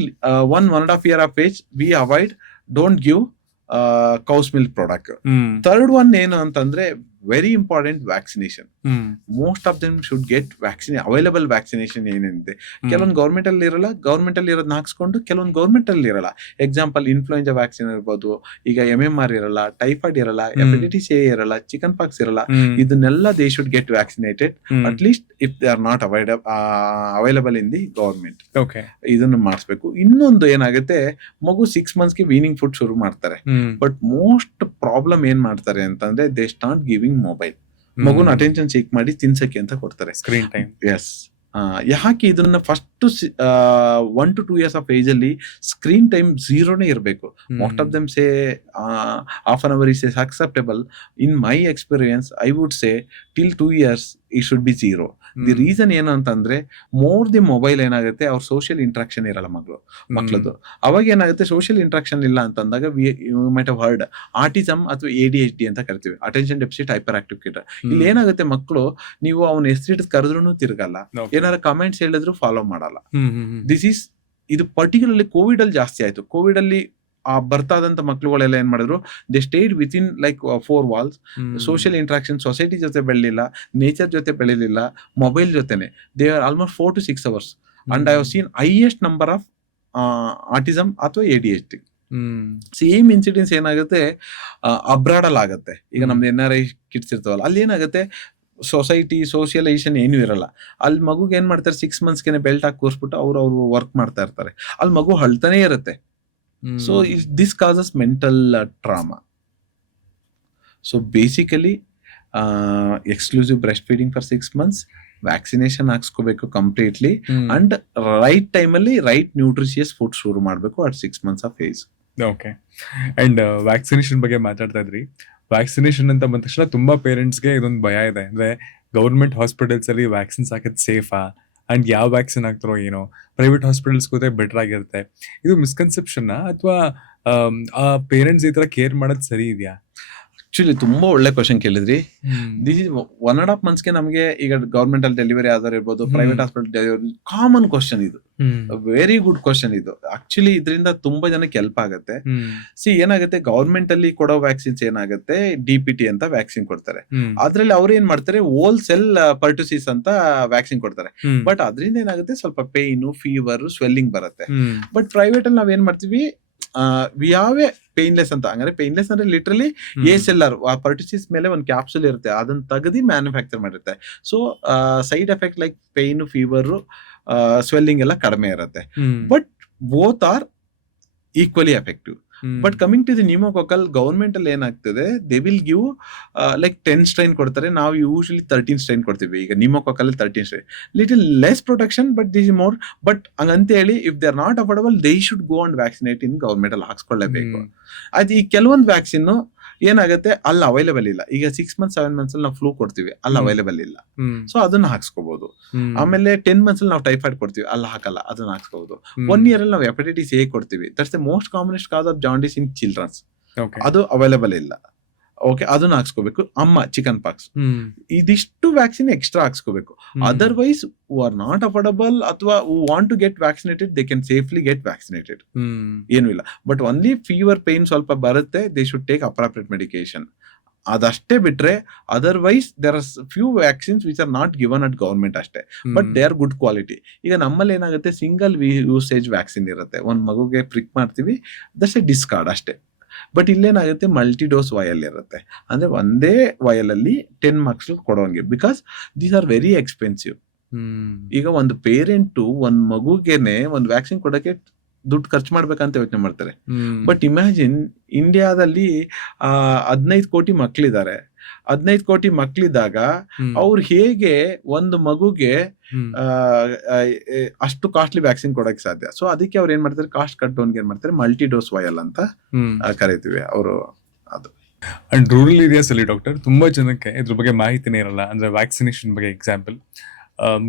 1.5 year of age we avoid, don't give cow's milk product. Third one ಏನು ಅಂತಂದ್ರೆ, very important, vaccination. Most of them should get available vaccination. ಏನೇನಿದೆ, ಕೆಲವೊಂದು ಗೌರ್ಮೆಂಟ್ ಅಲ್ಲಿ ಇರಲ್ಲ, ಗೌರ್ಮೆಂಟ್ ಅಲ್ಲಿ ಇರೋದನ್ನ ಹಾಕ್ಸ್ಕೊಂಡು ಕೆಲವೊಂದು ಗೌರ್ಮೆಂಟ್ ಅಲ್ಲಿ ಇರಲ್ಲ. ಎಕ್ಸಾಂಪಲ್ ಇನ್ಫ್ಲೂಯೆನ್ಸಾ ವ್ಯಾಕ್ಸಿನ್ ಇರ್ಬೋದು, ಈಗ MMR ಇರಲ್ಲ, ಟೈಫಾಯ್ಡ್ ಇರಲ್ಲ, ಹೆಪಟೈಟಿಸ್ A ಇರಲ್ಲ, ಚಿಕನ್ ಪಾಕ್ಸ್ ಇರಲ್ಲ. ಇದನ್ನೆಲ್ಲ they should get vaccinated at least if they are not available in the government. ಇದನ್ನು ಮಾಡಿಸ್ಬೇಕು. ಇನ್ನೊಂದು ಏನಾಗುತ್ತೆ, ಮಗು 6 months ವೀನಿಂಗ್ ಫುಡ್ ಶುರು ಮಾಡ್ತಾರೆ, ಬಟ್ ಮೋಸ್ಟ್ ಪ್ರಾಬ್ಲಮ್ ಏನ್ ಮಾಡ್ತಾರೆ ಅಂತಂದ್ರೆ, ದೇ ಸ್ಟಾರ್ಟ್ ಗಿವಿಂಗ್ ಮೊಬೈಲ್. ಮಗುನ ಅಟೆನ್ಷನ್ ಸೀಕ್ ಮಾಡಿ ತಿನ್ಸಕ್ಕೆ ಅಂತ ಕೊಡ್ತಾರೆ, ಸ್ಕ್ರೀನ್ ಟೈಮ್. ಎಸ್. ಯಾಕೆ ಇದನ್ನ first 1 to 2 years of age ಅಲ್ಲಿ ಸ್ಕ್ರೀನ್ ಟೈಮ್ 0ನೇ ಇರಬೇಕು. Most of them say half an hour is acceptable. In my experience, I would say till 2 years it should be 0. The reason ಏನು ಅಂತಂದ್ರೆ, ಮೋರ್ ದಿ ಮೊಬೈಲ್ ಏನಾಗುತ್ತೆ, ಅವ್ರ ಸೋಷಿಯಲ್ ಇಂಟ್ರಾಕ್ಷನ್ ಇರಲ್ಲ ಮಕ್ಳದ್ದು. ಅವಾಗ ಏನಾಗುತ್ತೆ, ಸೋಷಿಯಲ್ ಇಂಟ್ರಾಕ್ಷನ್ ಇಲ್ಲ ಅಂತಂದಾಗ you might have heard autism ಅಥವಾ ADHD ಅಂತ ಕರಿತೀವಿ, attention deficit hyper active kid. ಇಲ್ಲಿ ಏನಾಗುತ್ತೆ, ಮಕ್ಕಳು ನೀವು ಅವನ ಹೆಸರಿಟ್ಟು ಕರೆದ್ರೂ ತಿರ್ಗಲ್ಲ, ಏನಾರ ಕಮೆಂಟ್ಸ್ ಹೇಳಿದ್ರು ಫಾಲೋ ಮಾಡಲ್ಲ. ಇದು ಪರ್ಟಿಕ್ಯುಲರ್ಲಿ ಕೋವಿಡ್ ಅಲ್ಲಿ ಜಾಸ್ತಿ ಆಯ್ತು. ಕೋವಿಡ್ ಅಲ್ಲಿ ಆ ಬರ್ತಾದಂತ ಮಕ್ಳುಗಳೆಲ್ಲ ಏನ್ ಮಾಡಿದ್ರು, they stayed with in like 4 walls. Social interaction, society ಜೊತೆ ಬೆಳಿಲಿಲ್ಲ, ನೇಚರ್ ಜೊತೆ ಬೆಳಿಲಿಲ್ಲ, ಮೊಬೈಲ್ ಜೊತೆನೆ. They are almost 4 to 6 hours. And I have seen highest number of autism ಅಥವಾ ADHD. ಸೇಮ್ ಇನ್ಸಿಡೆನ್ಸ್ ಏನಾಗುತ್ತೆ ಅಬ್ರಾಡ್ ಅಲ್ಲಿ ಆಗುತ್ತೆ. ಈಗ ನಮ್ದು NRI ಕಿಡ್ಸ್ ಇರ್ತಾವಲ್ಲ, ಅಲ್ಲಿ ಏನಾಗುತ್ತೆ, ಸೊಸೈಟಿ ಸೋಷಿಯಲೈಸೇಷನ್ ಏನೂ ಇರಲ್ಲ. ಅಲ್ಲಿ ಮಗುಗೆ ಏನ್ ಮಾಡ್ತಾರೆ, 6 monthsಗೆ ಬೆಲ್ಟ್ ಹಾಕಿ ಕೂರಿಸ್ಬಿಟ್ಟು ಅವ್ರು ವರ್ಕ್ ಮಾಡ್ತಾ ಇರ್ತಾರೆ. ಅಲ್ಲಿ ಮಗು ಅಳ್ತಾನೆ ಇರುತ್ತೆ. So this causes mental trauma. So basically exclusive breast feeding for 6 months, vaccination ಹಾಕ್ಸ್ಕೋಬೇಕು ಕಂಪ್ಲೀಟ್ಲಿ, ಅಂಡ್ ರೈಟ್ ಟೈಮಲ್ಲಿ ರೈಟ್ ನ್ಯೂಟ್ರಿಷಿಯಸ್ ಫುಡ್ ಶುರು ಮಾಡಬೇಕು at 6 months of age. Okay. And vaccination ಬಗ್ಗೆ ಮಾತಾಡ್ತಾ ಇದ್ರಿ. ವ್ಯಾಕ್ಸಿನೇಷನ್ ಅಂತ ಬಂದ ತಕ್ಷಣ ತುಂಬಾ ಪೇರೆಂಟ್ಸ್ಗೆ ಇದೊಂದು ಭಯ ಇದೆ. ಅಂದ್ರೆ ಗೌರ್ಮೆಂಟ್ ಹಾಸ್ಪಿಟಲ್ಸ್ ಅಲ್ಲಿ ವ್ಯಾಕ್ಸಿನ್ಸ್ ಹಾಕೋದು ಸೇಫಾ, ಅಂಡ್ ಯಾವ ವ್ಯಾಕ್ಸಿನ್ ಹಾಕ್ತಾರೋ ಏನೋ, ಪ್ರೈವೇಟ್ ಹಾಸ್ಪಿಟಲ್ಸ್ ಹೋದ್ರೆ ಬೆಟರ್ ಆಗಿರುತ್ತೆ. ಇದು ಮಿಸ್ಕನ್ಸೆಪ್ಷನ್ ಅಥವಾ ಆ ಪೇರೆಂಟ್ಸ್ ಈ ತರ ಕೇರ್ ಮಾಡೋದು ಸರಿ ಇದೆಯಾ? ಆಕ್ಚುಲಿ ತುಂಬಾ ಒಳ್ಳೆ ಕ್ವಶನ್ ಕೇಳಿದ್ರಿ. ದಿಸ್ ಇಸ್ 1.5 monthsಗೆ ನಮಗೆ ಈಗ ಗವರ್ಮೆಂಟ್ ಅಲ್ಲಿ ಡೆಲಿವರಿ ಆದವ್ರು ಇರ್ಬೋದು, private hospital delivery, common question ಇದು. ವೆರಿ ಗುಡ್ ಕ್ವಶನ್ ಇದು. ಆಕ್ಚುಲಿ ಇದರಿಂದ ತುಂಬಾ ಜನಕ್ಕೆ ಹೆಲ್ಪ್ ಆಗುತ್ತೆ. ಏನಾಗುತ್ತೆ, ಗವರ್ಮೆಂಟ್ ಅಲ್ಲಿ ಕೊಡೋ ವ್ಯಾಕ್ಸಿನ್ಸ್ ಏನಾಗುತ್ತೆ, DPT ಅಂತ ವ್ಯಾಕ್ಸಿನ್ ಕೊಡ್ತಾರೆ. ಅದ್ರಲ್ಲಿ ಅವ್ರು ಏನ್ ಮಾಡ್ತಾರೆ, ಹೋಲ್ ಸೆಲ್ ಪರ್ಟುಸಿಸ್ ಅಂತ ವ್ಯಾಕ್ಸಿನ್ ಕೊಡ್ತಾರೆ. ಬಟ್ ಅದರಿಂದ ಏನಾಗುತ್ತೆ, ಸ್ವಲ್ಪ ಪೇನ್, ಫೀವರ್, ಸ್ವೆಲ್ಲಿಂಗ್ ಬರುತ್ತೆ. ಬಟ್ ಪ್ರೈವೇಟ್ ಅಲ್ಲಿ ನಾವ್ ಏನ್ ಮಾಡ್ತೀವಿ, ವಿ ಹ್ಯಾವ್ ಎ ಪೇನ್ಲೆಸ್ ಅಂತ. ಹಂಗಾರೆ ಪೇನ್ಲೆಸ್ ಅಂದ್ರೆ ಲಿಟ್ರಲಿ ACLR, ಆ ಪರ್ಟಿಸಿಸ್ ಮೇಲೆ ಒಂದು ಕ್ಯಾಪ್ಸುಲ್ ಇರುತ್ತೆ, ಅದನ್ನ ತೆಗೆದು ಮ್ಯಾನುಫ್ಯಾಕ್ಚರ್ ಮಾಡಿರುತ್ತೆ. So side effect like pain, fever, swelling ಎಲ್ಲ ಕಡಿಮೆ ಇರುತ್ತೆ. But both are equally effective. But coming to the pneumococcal, government ಅಲ್ಲಿ ಏನಾಗ್ತದೆ, they will give like 10 strain ಕೊಡ್ತಾರೆ. ನಾವು ಯೂಶಲಿ 13 strain ಕೊಡ್ತೀವಿ. ಈಗ pneumococcal 13 strain, little less protection, but this is more. But ಹಂಗಂತ ಹೇಳಿ if they are not affordable, they should go and vaccinate in government ಅಲ್ಲಿ ಹಾಕ್ಸ್ಕೊಳ್ಳೇಬೇಕು. ಅದು ಈ ಕೆಲವೊಂದು ವ್ಯಾಕ್ಸಿನ್ ಏನಾಗುತ್ತೆ, ಅಲ್ಲಿ ಅವೈಲೇಬಲ್ ಇಲ್ಲ. ಈಗ 6 months 7 months ಅಲ್ಲಿ ನಾವು ಫ್ಲೂ ಕೊಡ್ತೀವಿ, ಅಲ್ಲಿ ಅವೈಲೇಬಲ್ ಇಲ್ಲ. ಸೊ ಅದನ್ನ ಹಾಕ್ಸ್ಕೋಬಹುದು. ಆಮೇಲೆ 10 months ಅಲ್ಲಿ ನಾವು ಟೈಫಾಯ್ಡ್ ಕೊಡ್ತೀವಿ, ಅಲ್ಲಿ ಹಾಕಲ್ಲ, ಅದನ್ನ ಹಾಕ್ಸ್ಕೋಬಹುದು. 1 year ಅಲ್ಲಿ ನಾವು ಹೆಪಟೈಟಿಸ್ A ಕೊಡ್ತೀವಿ, that's the most commonest cause of jaundice in childrens. ಅದು ಅವೈಲೇಬಲ್ ಇಲ್ಲ. ಓಕೆ, ಅದನ್ನ ಹಾಕ್ಸ್ಕೋಬೇಕು. ಅಮ್ಮ ಚಿಕನ್ ಪಾಕ್ಸ್, ಇದಿಷ್ಟು ವ್ಯಾಕ್ಸಿನ್ ಎಕ್ಸ್ಟ್ರಾ ಹಾಕ್ಸ್ಕೋಬೇಕು. Otherwise who are not affordable ಅಥವಾ who want to get vaccinated, they can safely get vaccinated. ಏನು ಇಲ್ಲ. ಬಟ್ ಓನ್ಲಿ ಫೀವರ್, ಪೇನ್ ಸ್ವಲ್ಪ ಬರುತ್ತೆ, they should take appropriate medication. ಅದಷ್ಟೇ ಬಿಟ್ರೆ otherwise there are few vaccines which are not given at government ಅಷ್ಟೇ, but they are good quality. ಈಗ ನಮ್ಮಲ್ಲಿ ಏನಾಗುತ್ತೆ, ಸಿಂಗಲ್ ಯೂಸೇಜ್ ವ್ಯಾಕ್ಸಿನ್ ಇರುತ್ತೆ, ಒಂದ್ ಮಗುಗೆ ಪ್ರಿಕ್ ಮಾಡ್ತೀವಿ, ದಟ್ಸ್ ಎ ಡಿಸ್ಕಾರ್ಡ್ ಅಷ್ಟೇ. ಬಟ್ ಇಲ್ಲೇನಾಗುತ್ತೆ, ಮಲ್ಟಿ ಡೋಸ್ ವಯಲ್ ಇರುತ್ತೆ. ಅಂದ್ರೆ ಒಂದೇ ವಯಲ್ ಅಲ್ಲಿ 10 marks ಕೊಡೋಂಗೆ, because these are very expensive. ಈಗ ಒಂದು ಪೇರೆಂಟ್ ಒಂದ್ ಮಗುಗೆನೆ ಒಂದ್ ವ್ಯಾಕ್ಸಿನ್ ಕೊಡಕ್ಕೆ ದುಡ್ಡು ಖರ್ಚು ಮಾಡ್ಬೇಕಂತ ಯೋಚನೆ ಮಾಡ್ತಾರೆ. ಬಟ್ ಇಮ್ಯಾಜಿನ್, ಇಂಡಿಯಾದಲ್ಲಿ 15 ಕೋಟಿ ಮಕ್ಳಿದ್ದಾರೆ. 15 ಕೋಟಿ ಮಕ್ಳಿದ್ದಾಗ ಅವ್ರು ಹೇಗೆ ಒಂದು ಮಗುಗೆ ಅಷ್ಟು ಕಾಸ್ಟ್ಲಿ ವ್ಯಾಕ್ಸಿನ್ ಕೊಡಕ್ಕೆ ಸಾಧ್ಯ? ಸೊ ಅದಕ್ಕೆ ಅವ್ರು ಏನ್ ಮಾಡ್ತಾರೆ, ಕಾಸ್ಟ್ ಕಟ್ ಡೌನ್ಗೆ ಏನ್ ಮಾಡ್ತಾರೆ, ಮಲ್ಟಿ ಡೋಸ್ ವಯಲ್ ಅಂತ ಕರಿತೀವಿ ಅವರು. ಅದು ಅಂಡ್ ರೂರಲ್ ಏರಿಯಾಸ್ ಅಲ್ಲಿ ಡಾಕ್ಟರ್, ತುಂಬಾ ಜನಕ್ಕೆ ಇದ್ರ ಬಗ್ಗೆ ಮಾಹಿತಿನೇ ಇರಲ್ಲ. ಅಂದ್ರೆ ವ್ಯಾಕ್ಸಿನೇಷನ್ ಬಗ್ಗೆ ಎಕ್ಸಾಂಪಲ್,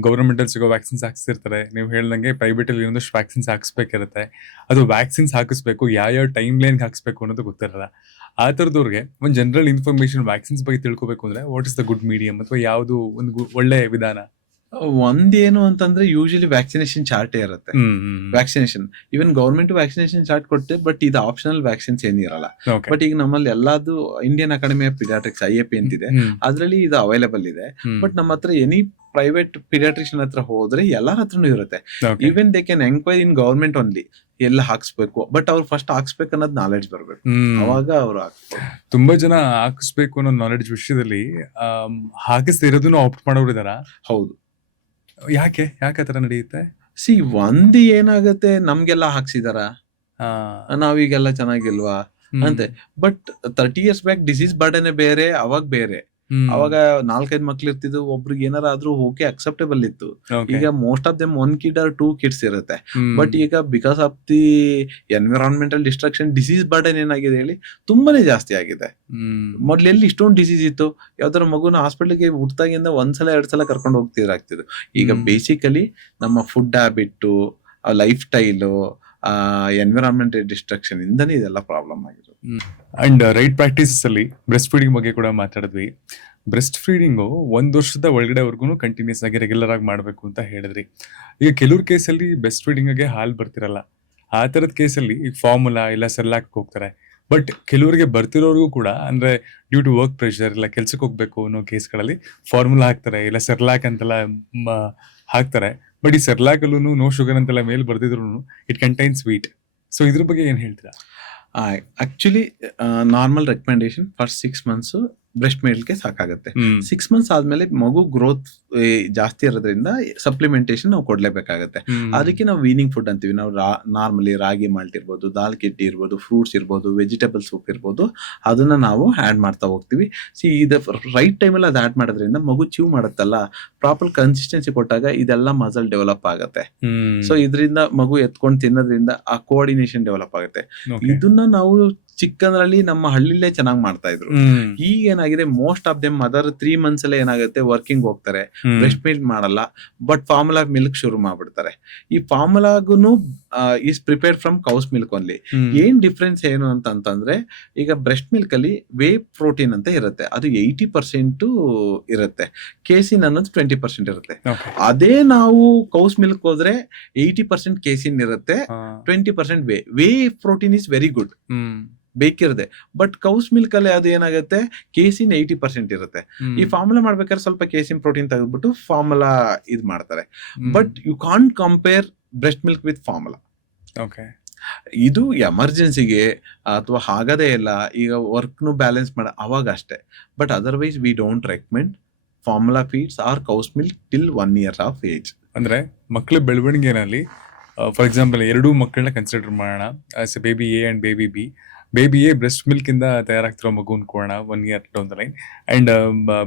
ಗೌರ್ಮೆಂಟ್ ಅಲ್ಲಿ ಸಿಗೋ ವ್ಯಾಕ್ಸಿನ್ಸ್ ಹಾಕ್ಸಿರ್ತಾರೆ, ನೀವು ಹೇಳ್ದಂಗೆ ಪ್ರೈವೇಟ್ ಅಲ್ಲಿ ಇನ್ನೊಂದಷ್ಟು ವ್ಯಾಕ್ಸಿನ್ಸ್ ಹಾಕ್ಸ್ಬೇಕಿರುತ್ತೆ. ಅದು ವ್ಯಾಕ್ಸಿನ್ಸ್ ಹಾಕಿಸ್ಬೇಕು, ಯಾವ ಟೈಮ್ ಲೈನ್ ಹಾಕ್ಸ್ಬೇಕು ಅನ್ನೋದು ಗೊತ್ತಿರಲ್ಲ. ಆ ಥರದವ್ರಿಗೆ ಒಂದು ಜನರಲ್ ಇನ್ಫಾರ್ಮೇಶನ್ ವ್ಯಾಕ್ಸಿನ್ಸ್ ಬಗ್ಗೆ ತಿಳ್ಕೊಬೇಕು ಅಂದ್ರೆ what is the good medium, ಅಥವಾ ಯಾವುದು ಒಂದು ಒಳ್ಳೆ ವಿಧಾನ? ಒಂದೇನು ಅಂತಂದ್ರೆ, ಯೂಶಲಿ ವ್ಯಾಕ್ಸಿನೇಷನ್ ಚಾರ್ಟೇ ಇರುತ್ತೆ. ವ್ಯಾಕ್ಸಿನೇಷನ್ ಇವನ್ ಗವರ್ಮೆಂಟ್ ವ್ಯಾಕ್ಸಿನೇಷನ್ ಚಾರ್ಟ್ ಕೊಡುತ್ತೆ, ಬಟ್ ಇದು ಆಪ್ಷನಲ್ ವ್ಯಾಕ್ಸಿನ್ಸ್ ಏನಿರಲ್ಲ. ಬಟ್ ಈಗ ನಮ್ಮಲ್ಲಿ ಎಲ್ಲಾದು Indian academy of paediatrics IAP ಅಂತಿದೆ, ಅದ್ರಲ್ಲಿ ಇದು ಅವೈಲೇಬಲ್ ಇದೆ. ಬಟ್ ನಮ್ಮ ಹತ್ರ ಎನಿ ಪ್ರೈವೇಟ್ ಪಿಡಿಯಾಟ್ರಿಷಿಯನ್ ಹತ್ರ ಹೋದ್ರೆ ಎಲ್ಲರ ಹತ್ರನೂ ಇರುತ್ತೆ. Even they can enquiry in government only, ಎಲ್ಲ ಹಾಕ್ಸ್ಬೇಕು. ಬಟ್ ಅವ್ರು ಫಸ್ಟ್ ಹಾಕ್ಸ್ಬೇಕು ಅನ್ನೋದು ನಾಲೆಡ್ಜ್ ಬರ್ಬೇಕು, ಅವಾಗ ಅವ್ರು ಹಾಕ್ಬೇಕು. ತುಂಬಾ ಜನ ಹಾಕಿಸ್ಬೇಕು ಅನ್ನೋ ನಾಲೆಡ್ಜ್ ವಿಷಯದಲ್ಲಿ ಹಾಕಿಸ್ತಿರೋದನ್ನು ಆಪ್ಟ್ ಮಾಡೋರು ಇದಾರ? ಹೌದು. ಯಾಕೆ ಆ ತರ ನಡೆಯುತ್ತೆ? ಒಂದು ಏನಾಗುತ್ತೆ, ನಮ್ಗೆಲ್ಲ ಹಾಕ್ಸಿದಾರ, ನಾವೀಗೆಲ್ಲ ಚೆನ್ನಾಗಿಲ್ವಾ ಅಂತೆ. ಬಟ್ 30 years ಬ್ಯಾಕ್ ಡಿಸೀಸ್ ಬರ್ಡನೆ ಬೇರೆ, ಅವಾಗ ಬೇರೆ. ಅವಾಗ 4-5 ಮಕ್ಳು ಇರ್ತಿದ್ವು, ಒಬ್ರಿಗೆ ಏನಾರ ಆದ್ರೂ ಓಕೆ ಅಕ್ಸೆಪ್ಟೇಬಲ್ ಇತ್ತು. ಈಗ most of them 1 kid or 2 kids ಇರುತ್ತೆ. ಬಟ್ ಈಗ because of the environmental destruction, disease burden ಏನಾಗಿದೆ ಹೇಳಿ, ತುಂಬಾನೇ ಜಾಸ್ತಿ ಆಗಿದೆ. ಮೊದ್ಲೆಲ್ಲಿ ಇಷ್ಟೊಂದು ಡಿಸೀಸ್ ಇತ್ತು, ಯಾವ್ದಾರ ಮಗುನ ಹಾಸ್ಪಿಟಲ್ಗೆ ಹುಟ್ಟಾಗಿಂದ 1 ಸಲ 2 ಸಲ ಕರ್ಕೊಂಡು ಹೋಗ್ತಿದ್ರು. ಈಗ ಬೇಸಿಕಲಿ ನಮ್ಮ food habit, lifestyle, environment destruction ಇಂದನೇ ಇದೆಲ್ಲ ಪ್ರಾಬ್ಲಮ್ ಆಗಿರೋದು. ಅಂಡ್ ರೈಟ್ ಪ್ರಾಕ್ಟೀಸಸ್ ಅಲ್ಲಿ ಬ್ರೆಸ್ಟ್ ಫೀಡಿಂಗ್ ಬಗ್ಗೆ ಕೂಡ ಮಾತಾಡಿದ್ವಿ. ಬ್ರೆಸ್ಟ್ ಫೀಡಿಂಗು 1 ವರ್ಷದ ಒಳಗಡೆವರೆಗೂ ಕಂಟಿನ್ಯೂಸ್ ಆಗಿ ರೆಗ್ಯುಲರ್ ಆಗಿ ಮಾಡಬೇಕು ಅಂತ ಹೇಳಿದ್ರಿ. ಈಗ ಕೆಲವ್ರ ಕೇಸಲ್ಲಿ ಬ್ರೆಸ್ಟ್ ಫೀಡಿಂಗ್ ಗೆ ಹಾಲು ಬರ್ತಿರಲ್ಲ, ಆ ತರದ ಕೇಸಲ್ಲಿ ಈಗ ಫಾರ್ಮುಲಾ ಇಲ್ಲ ಸೆರ್ಲಾಕ್ ಹೋಗ್ತಾರೆ. ಬಟ್ ಕೆಲವರಿಗೆ ಬರ್ತಿರೋರ್ಗೂ ಕೂಡ ಅಂದ್ರೆ ಡ್ಯೂ ಟು ವರ್ಕ್ ಪ್ರೆಷರ್ ಇಲ್ಲ ಕೆಲ್ಸಕ್ಕೆ ಹೋಗ್ಬೇಕು ಅನ್ನೋ ಕೇಸ್ಗಳಲ್ಲಿ ಫಾರ್ಮುಲಾ ಹಾಕ್ತಾರೆ ಇಲ್ಲ ಸೆರ್ಲಾಕ್ ಅಂತೆಲ್ಲ ಹಾಕ್ತಾರೆ. ಬಟ್ ಈ ಸೆರ್ಲಾಕ್ ಅಲ್ಲೂ ನೋ ಶುಗರ್ ಅಂತೆಲ್ಲ ಮೇಲೆ ಬರ್ದಿದ್ರು ಇಟ್ ಕಂಟೈನ್ ಸ್ವೀಟ್. ಸೊ ಇದ್ರ ಬಗ್ಗೆ ಏನ್ ಹೇಳ್ತೀರಾ? Actually normal recommendation first 6 months breast ಮಿಲ್ಕ್ಗೆ ಸಾಕಾಗುತ್ತೆ. 6 months ಆದ್ಮೇಲೆ ಮಗು ಗ್ರೋತ್ ಜಾಸ್ತಿ ಇರೋದ್ರಿಂದ ಸಪ್ಲಿಮೆಂಟೇಶನ್ ನಾವು ಕೊಡ್ಲೇಬೇಕಾಗತ್ತೆ. ಅದಕ್ಕೆ ನಾವು ವೀನಿಂಗ್ ಫುಡ್ ಅಂತೀವಿ. ನಾವು ನಾರ್ಮಲಿ ರಾಗಿ ಮಾಲ್ಟ್ ಇರ್ಬೋದು, ದಾಲ್ ಕಿಡ್ಡಿ ಇರ್ಬೋದು, ಫ್ರೂಟ್ಸ್ ಇರ್ಬೋದು, ವೆಜಿಟೇಬಲ್ ಸೂಪ್ ಇರ್ಬೋದು, ಅದನ್ನ ನಾವು ಆ್ಯಡ್ ಮಾಡ್ತಾ ಹೋಗ್ತೀವಿ. ಇದು ರೈಟ್ ಟೈಮಲ್ಲಿ ಅದು ಆ್ಯಡ್ ಮಾಡೋದ್ರಿಂದ ಮಗು ಚೀವ್ ಮಾಡುತ್ತಲ್ಲ, ಪ್ರಾಪರ್ ಕನ್ಸಿಸ್ಟೆನ್ಸಿ ಕೊಟ್ಟಾಗ ಇದೆಲ್ಲ ಮಸಲ್ ಡೆವಲಪ್ ಆಗುತ್ತೆ. ಸೊ ಇದರಿಂದ ಮಗು ಎತ್ಕೊಂಡು ತಿನ್ನೋದ್ರಿಂದ ಆ ಕೋಆರ್ಡಿನೇಷನ್ ಡೆವಲಪ್ ಆಗುತ್ತೆ. ಇದನ್ನ ನಾವು ಚಿಕ್ಕಂದ್ರಲ್ಲಿ ನಮ್ಮ ಹಳ್ಳಿಲೇ ಚೆನ್ನಾಗಿ ಮಾಡ್ತಾ ಇದ್ರು. ಈಗ ಏನಾಗಿದೆ, most of them mother 3 months ಅಲ್ಲೇ ಏನಾಗುತ್ತೆ ವರ್ಕಿಂಗ್ ಹೋಗ್ತಾರೆ, ಬ್ರೆಸ್ಟ್ ಮಿಲ್ಕ್ ಮಾಡಲ್ಲ, ಬಟ್ ಫಾರ್ಮುಲಾ ಮಿಲ್ಕ್ ಶುರು ಮಾಡ್ಬಿಡ್ತಾರೆ. ಈ ಫಾರ್ಮುಲಾಗುನು is prepared from cow's milk only. ಏನ್ ಡಿಫ್ರೆನ್ಸ್ ಏನು ಅಂತಂದ್ರೆ, ಈಗ ಬ್ರೆಸ್ಟ್ ಮಿಲ್ಕ್ ಅಲ್ಲಿ ವೇ ಪ್ರೋಟೀನ್ ಅಂತ ಇರುತ್ತೆ, ಅದು 80% ಇರುತ್ತೆ, ಕೇಸಿನ್ ಅನ್ನೋದು 20% ಇರುತ್ತೆ. ಅದೇ ನಾವು ಕೌಸ್ ಮಿಲ್ಕ್ ಹೋದ್ರೆ 80% ಕೇಸಿನ್ ಇರುತ್ತೆ, 20% whey protein is very good, ಬೇಕಿರದೆ. ಬಟ್ ಕೌಸ್ ಮಿಲ್ಕ್ ಅಲ್ಲಿ ಅದು ಏನಾಗುತ್ತೆ, ಕೇಸಿನ್ 80% ಇರುತ್ತೆ. ಈ ಫಾರ್ಮುಲಾ ಮಾಡ್ಬೇಕಾದ್ರೆ ಸ್ವಲ್ಪ ಕೇಸಿನ್ ಪ್ರೋಟೀನ್ ತೆಗೆದ್ಬಿಟ್ಟು ಫಾರ್ಮುಲಾ ಇದ್ ಮಾಡ್ತಾರೆ. But you can't compare breast milk with formula. ಇದು ಎಮರ್ಜೆನ್ಸಿಗೆ ಅಥವಾ ಆಗದೇ ಇಲ್ಲ, ಈಗ ವರ್ಕ್ನು ಬ್ಯಾಲೆನ್ಸ್ ಮಾಡ ಅವಾಗ ಅಷ್ಟೇ. But otherwise we don't recommend formula feeds or cow's milk till 1 year of age. ಅಂದ್ರೆ ಮಕ್ಕಳ ಬೆಳವಣಿಗೆನಲ್ಲಿ ಫಾರ್ ಎಕ್ಸಾಂಪಲ್ 2 ಮಕ್ಕಳನ್ನ ಕನ್ಸಿಡರ್ ಮಾಡೋಣ, baby A and baby B. Baby A breast milk ಇಂದ ತಯಾರಾಗ್ತಿರೋ ಮಗು ಅನ್ಕೋಣ 1 year down the line, and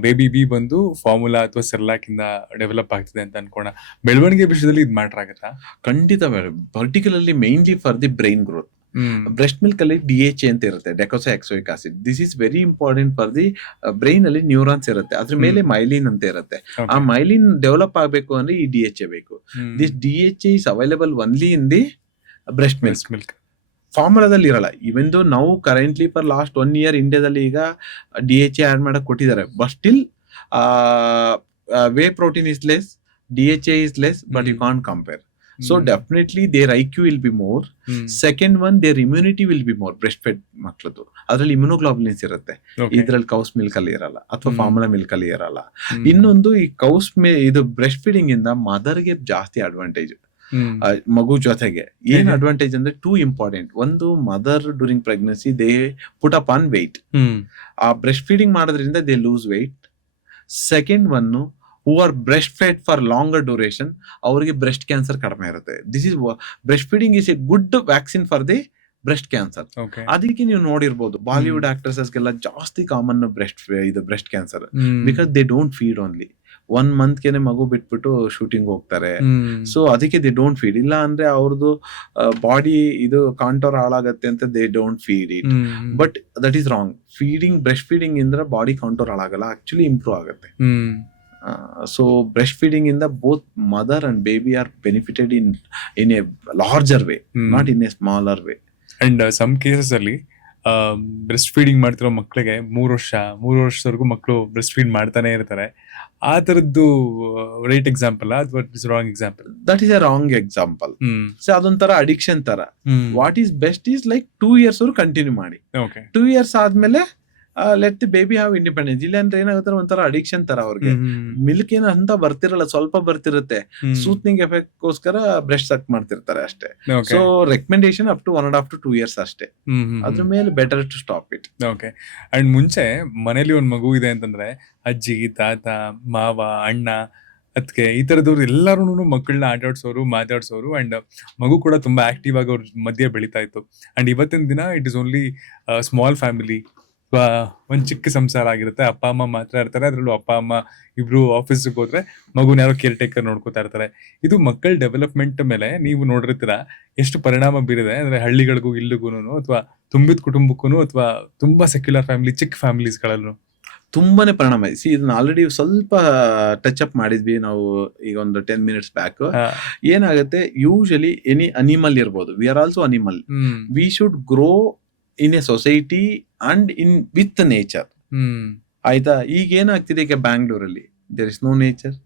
baby B ಬಂದು ಫಾರ್ಮುಲಾ ಅಥವಾ ಸೆರ್ಲಾಕ್ ಇಂದ ಡೆವಲಪ್ ಆಗ್ತಿದೆ ಅಂತ ಅನ್ಕೋಣ. ಬೆಳವಣಿಗೆ ವಿಷಯದಲ್ಲಿ ಇದು ಮ್ಯಾಟರ್ ಆಗುತ್ತಾ? ಖಂಡಿತ, particularly mainly for the brain growth. Breast milk ಅಲ್ಲಿ DHA ಅಂತ ಇರುತ್ತೆ, docosahexaenoic acid. This is very important for the brain. ಅಲ್ಲಿ ನ್ಯೂರಾನ್ಸ್ ಇರುತ್ತೆ, ಅದ್ರ ಮೇಲೆ ಮೈಲಿನ್ ಅಂತ ಇರುತ್ತೆ. ಆ ಮೈಲಿನ್ ಡೆವಲಪ್ ಆಗಬೇಕು ಅಂದ್ರೆ ಈ DHA ಬೇಕು. This DHA is available only in the breast milk. ಫಾರ್ಮುಲಾದಲ್ಲಿ ಇರಲ್ಲ. ಇವನ್ ದೋ ನಾವು ಕರೆಂಟ್ಲಿ ಫಾರ್ ಲಾಸ್ಟ್ 1 year ಇಂಡಿಯಾದಲ್ಲಿ ಈಗ DHA ಆಡ್ ಮಾಡಕ್ ಕೊಟ್ಟಿದ್ದಾರೆ, but still whey protein is less, DHA is less, but you can't compare. So definitely their IQ will be more. Second one, their immunity will be more. Breast Fed ಮಕ್ಕಳದು ಅದ್ರಲ್ಲಿ ಇಮ್ಯುನೋಗ್ಲೋಬುಲಿನ್ಸ್ ಇರುತ್ತೆ, ಇದ್ರಲ್ಲಿ ಕೌಸ್ ಮಿಲ್ಕ್ ಅಲ್ಲಿ ಇರಲ್ಲ ಅಥವಾ ಫಾರ್ಮುಲಾ ಮಿಲ್ಕ್ ಅಲ್ಲಿ ಇರಲ್ಲ. ಇನ್ನೊಂದು, ಈ ಕೌಸ್ ಇದು ಬ್ರೆಸ್ಟ್ ಫೀಡಿಂಗ್ ಇಂದ ಮದರ್ಗೆ ಜಾಸ್ತಿ ಅಡ್ವಾಂಟೇಜ್. ಮಗು ಜೊತೆಗೆ ಏನ್ ಅಡ್ವಾಂಟೇಜ್ ಅಂದ್ರೆ 2 important. ಒಂದು, mother during pregnancy they put up on weight. ಆ ಬ್ರೆಸ್ಟ್ ಫೀಡಿಂಗ್ ಮಾಡೋದ್ರಿಂದ they lose weight. Second one, who are breast fed for longer duration, ಅವರಿಗೆ ಬ್ರೆಸ್ಟ್ ಕ್ಯಾನ್ಸರ್ ಕಡಿಮೆ ಇರುತ್ತೆ. This is breast feeding is a good vaccine for the breast cancer. ಅದಕ್ಕೆ ನೀವು ನೋಡಿರ್ಬೋದು ಬಾಲಿವುಡ್ ಆಕ್ಟ್ರೆಸಸ್ಗೆಲ್ಲ ಜಾಸ್ತಿ common breast cancer, because they don't feed only. 1 month ಮಗು ಬಿಟ್ಬಿಟ್ಟು ಶೂಟಿಂಗ್ ಹೋಗ್ತಾರೆ. ಸೊ ಅದಕ್ಕೆ ದೇ ಡೋಂಟ್ ಫೀಡ್. ಇಲ್ಲ ಅಂದ್ರೆ ಅವ್ರದ್ದು ಬಾಡಿ ಇದು ಕಾಂಟೋರ್ ಹಾಳಾಗತ್ತೆ ಅಂತ they don't feed it. But that is wrong. Breast feeding ಇಂದ ಬಾಡಿ ಕಾಂಟೋರ್ ಹಾಳಾಗಲ್ಲ, ಆಕ್ಚುಲಿ ಇಂಪ್ರೂವ್ ಆಗುತ್ತೆ. ಸೊ ಬ್ರೆಸ್ಟ್ ಫೀಡಿಂಗ್ ಇಂದ both mother and baby are benefited in a larger way, not in a smaller way. And some cases ಅಲ್ಲಿ ಬ್ರೆಸ್ಟ್ ಫೀಡಿಂಗ್ ಮಾಡ್ತಿರೋ ಮಕ್ಕಳಿಗೆ 3 ವರ್ಷದವರೆಗೂ ಮಕ್ಕಳು ಬ್ರೆಸ್ಟ್ ಫೀಡ್ ಮಾಡ್ತಾನೆ ಇರ್ತಾರೆ. ಆ ತರದ್ದು ರೈಟ್ ಎಕ್ಸಾಂಪಲ್ ಅಥವಾ wrong example? That is a wrong example. So ಅದೊಂಥರ ಅಡಿಕ್ಷನ್ ತರ. What is best is like 2 years continue ಮಾಡಿ. 2 years ಆದ್ಮೇಲೆ let the baby have independence. ಇಲ್ಲ ಅಂದ್ರೆ ಏನಾಗುತ್ತೆ, ಒಂಥರ ಅಡಿಕ್ಷನ್ ತರ ಅವ್ರಿಗೆ. ಮಿಲ್ಕ್ ಏನು ಅಂತ ಬರ್ತಿರಲ್ಲ, ಸ್ವಲ್ಪ ಬರ್ತಿರುತ್ತೆ, ಸೂತ್ನಿಂಗ್ ಎಫೆಕ್ಟ್ ಗೋಸ್ಕರ ಬ್ರೆಸ್ಟ್ ಸಕ್ ಮಾಡ್ತಿರ್ತಾರೆ ಅಷ್ಟೇ. So recommendation up to 1.5 to 2 years ಅಷ್ಟೇ. ಅದ್ರ ಮೇಲೆ better to stop it. Okay. And ಮುಂಚೆ ಮನೇಲಿ ಒಂದ್ ಮಗು ಇದೆ ಅಂತಂದ್ರೆ ಅಜ್ಜಿ, ತಾತ, ಮಾವ, ಅಣ್ಣ, ಅದಕ್ಕೆ ಈ ತರದವ್ರು ಎಲ್ಲರೂ ಮಕ್ಕಳನ್ನ ಆಟಾಡ್ಸೋರು, ಮಾತಾಡ್ಸೋರು, ಅಂಡ್ ಮಗು ಕೂಡ ತುಂಬಾ ಆಕ್ಟಿವ್ ಆಗಿ ಅವ್ರ ಮಧ್ಯೆ ಬೆಳೀತಾ ಇತ್ತು. ಅಂಡ್ ಇವತ್ತಿನ ದಿನ it is only small family, ಒಂದ್ ಚಿಕ್ಕ ಸಂಸಾರ ಆಗಿರುತ್ತೆ. ಅಪ್ಪ ಅಮ್ಮ ಮಾತ್ರ ಇರ್ತಾರೆ, ಅದ್ರಲ್ಲೂ ಅಪ್ಪ ಅಮ್ಮ ಇಬ್ರು ಆಫೀಸ್ಗೆ ಹೋದ್ರೆ ಮಗುನ ಯಾರೋ ಕೇರ್ ಟೇಕರ್ ನೋಡ್ಕೋತಾ ಇರ್ತಾರೆ. ಇದು ಮಕ್ಕಳ ಡೆವಲಪ್ಮೆಂಟ್ ಮೇಲೆ ನೀವು ನೋಡಿರ್ತೀರಾ ಎಷ್ಟು ಪರಿಣಾಮ ಬೀರಿದೆ. ಅಂದ್ರೆ ಹಳ್ಳಿಗಳಿಗೂ ಇಲ್ಲಿಗೂನು, ಅಥವಾ ತುಂಬಿದ ಕುಟುಂಬಕ್ಕೂ, ಅಥವಾ ತುಂಬಾ ಸೆಕ್ಯುಲರ್ ಫ್ಯಾಮಿಲಿ, ಚಿಕ್ಕ ಫ್ಯಾಮಿಲೀಸ್ಗಳಲ್ಲೂ ತುಂಬಾನೇ ಪರಿಣಾಮ ಇದೆ. ಇದನ್ನ ಆಲ್ರೆಡಿ ಸ್ವಲ್ಪ ಟಚ್ ಅಪ್ ಮಾಡಿದ್ವಿ ನಾವು ಈಗ ಒಂದು 10 minutes ಬ್ಯಾಕ್. ಏನಾಗುತ್ತೆ, ಯೂಶಲಿ ಎನಿ ಅನಿಮಲ್ ಇರ್ಬೋದು, we are also animal. We should grow in a society and in with nature. ಆಯ್ತಾ? ಈಗ ಏನಾಗ್ತಿದೆ, ಈಗ ಬ್ಯಾಂಗ್ಳೂರಲ್ಲಿ there is no nature,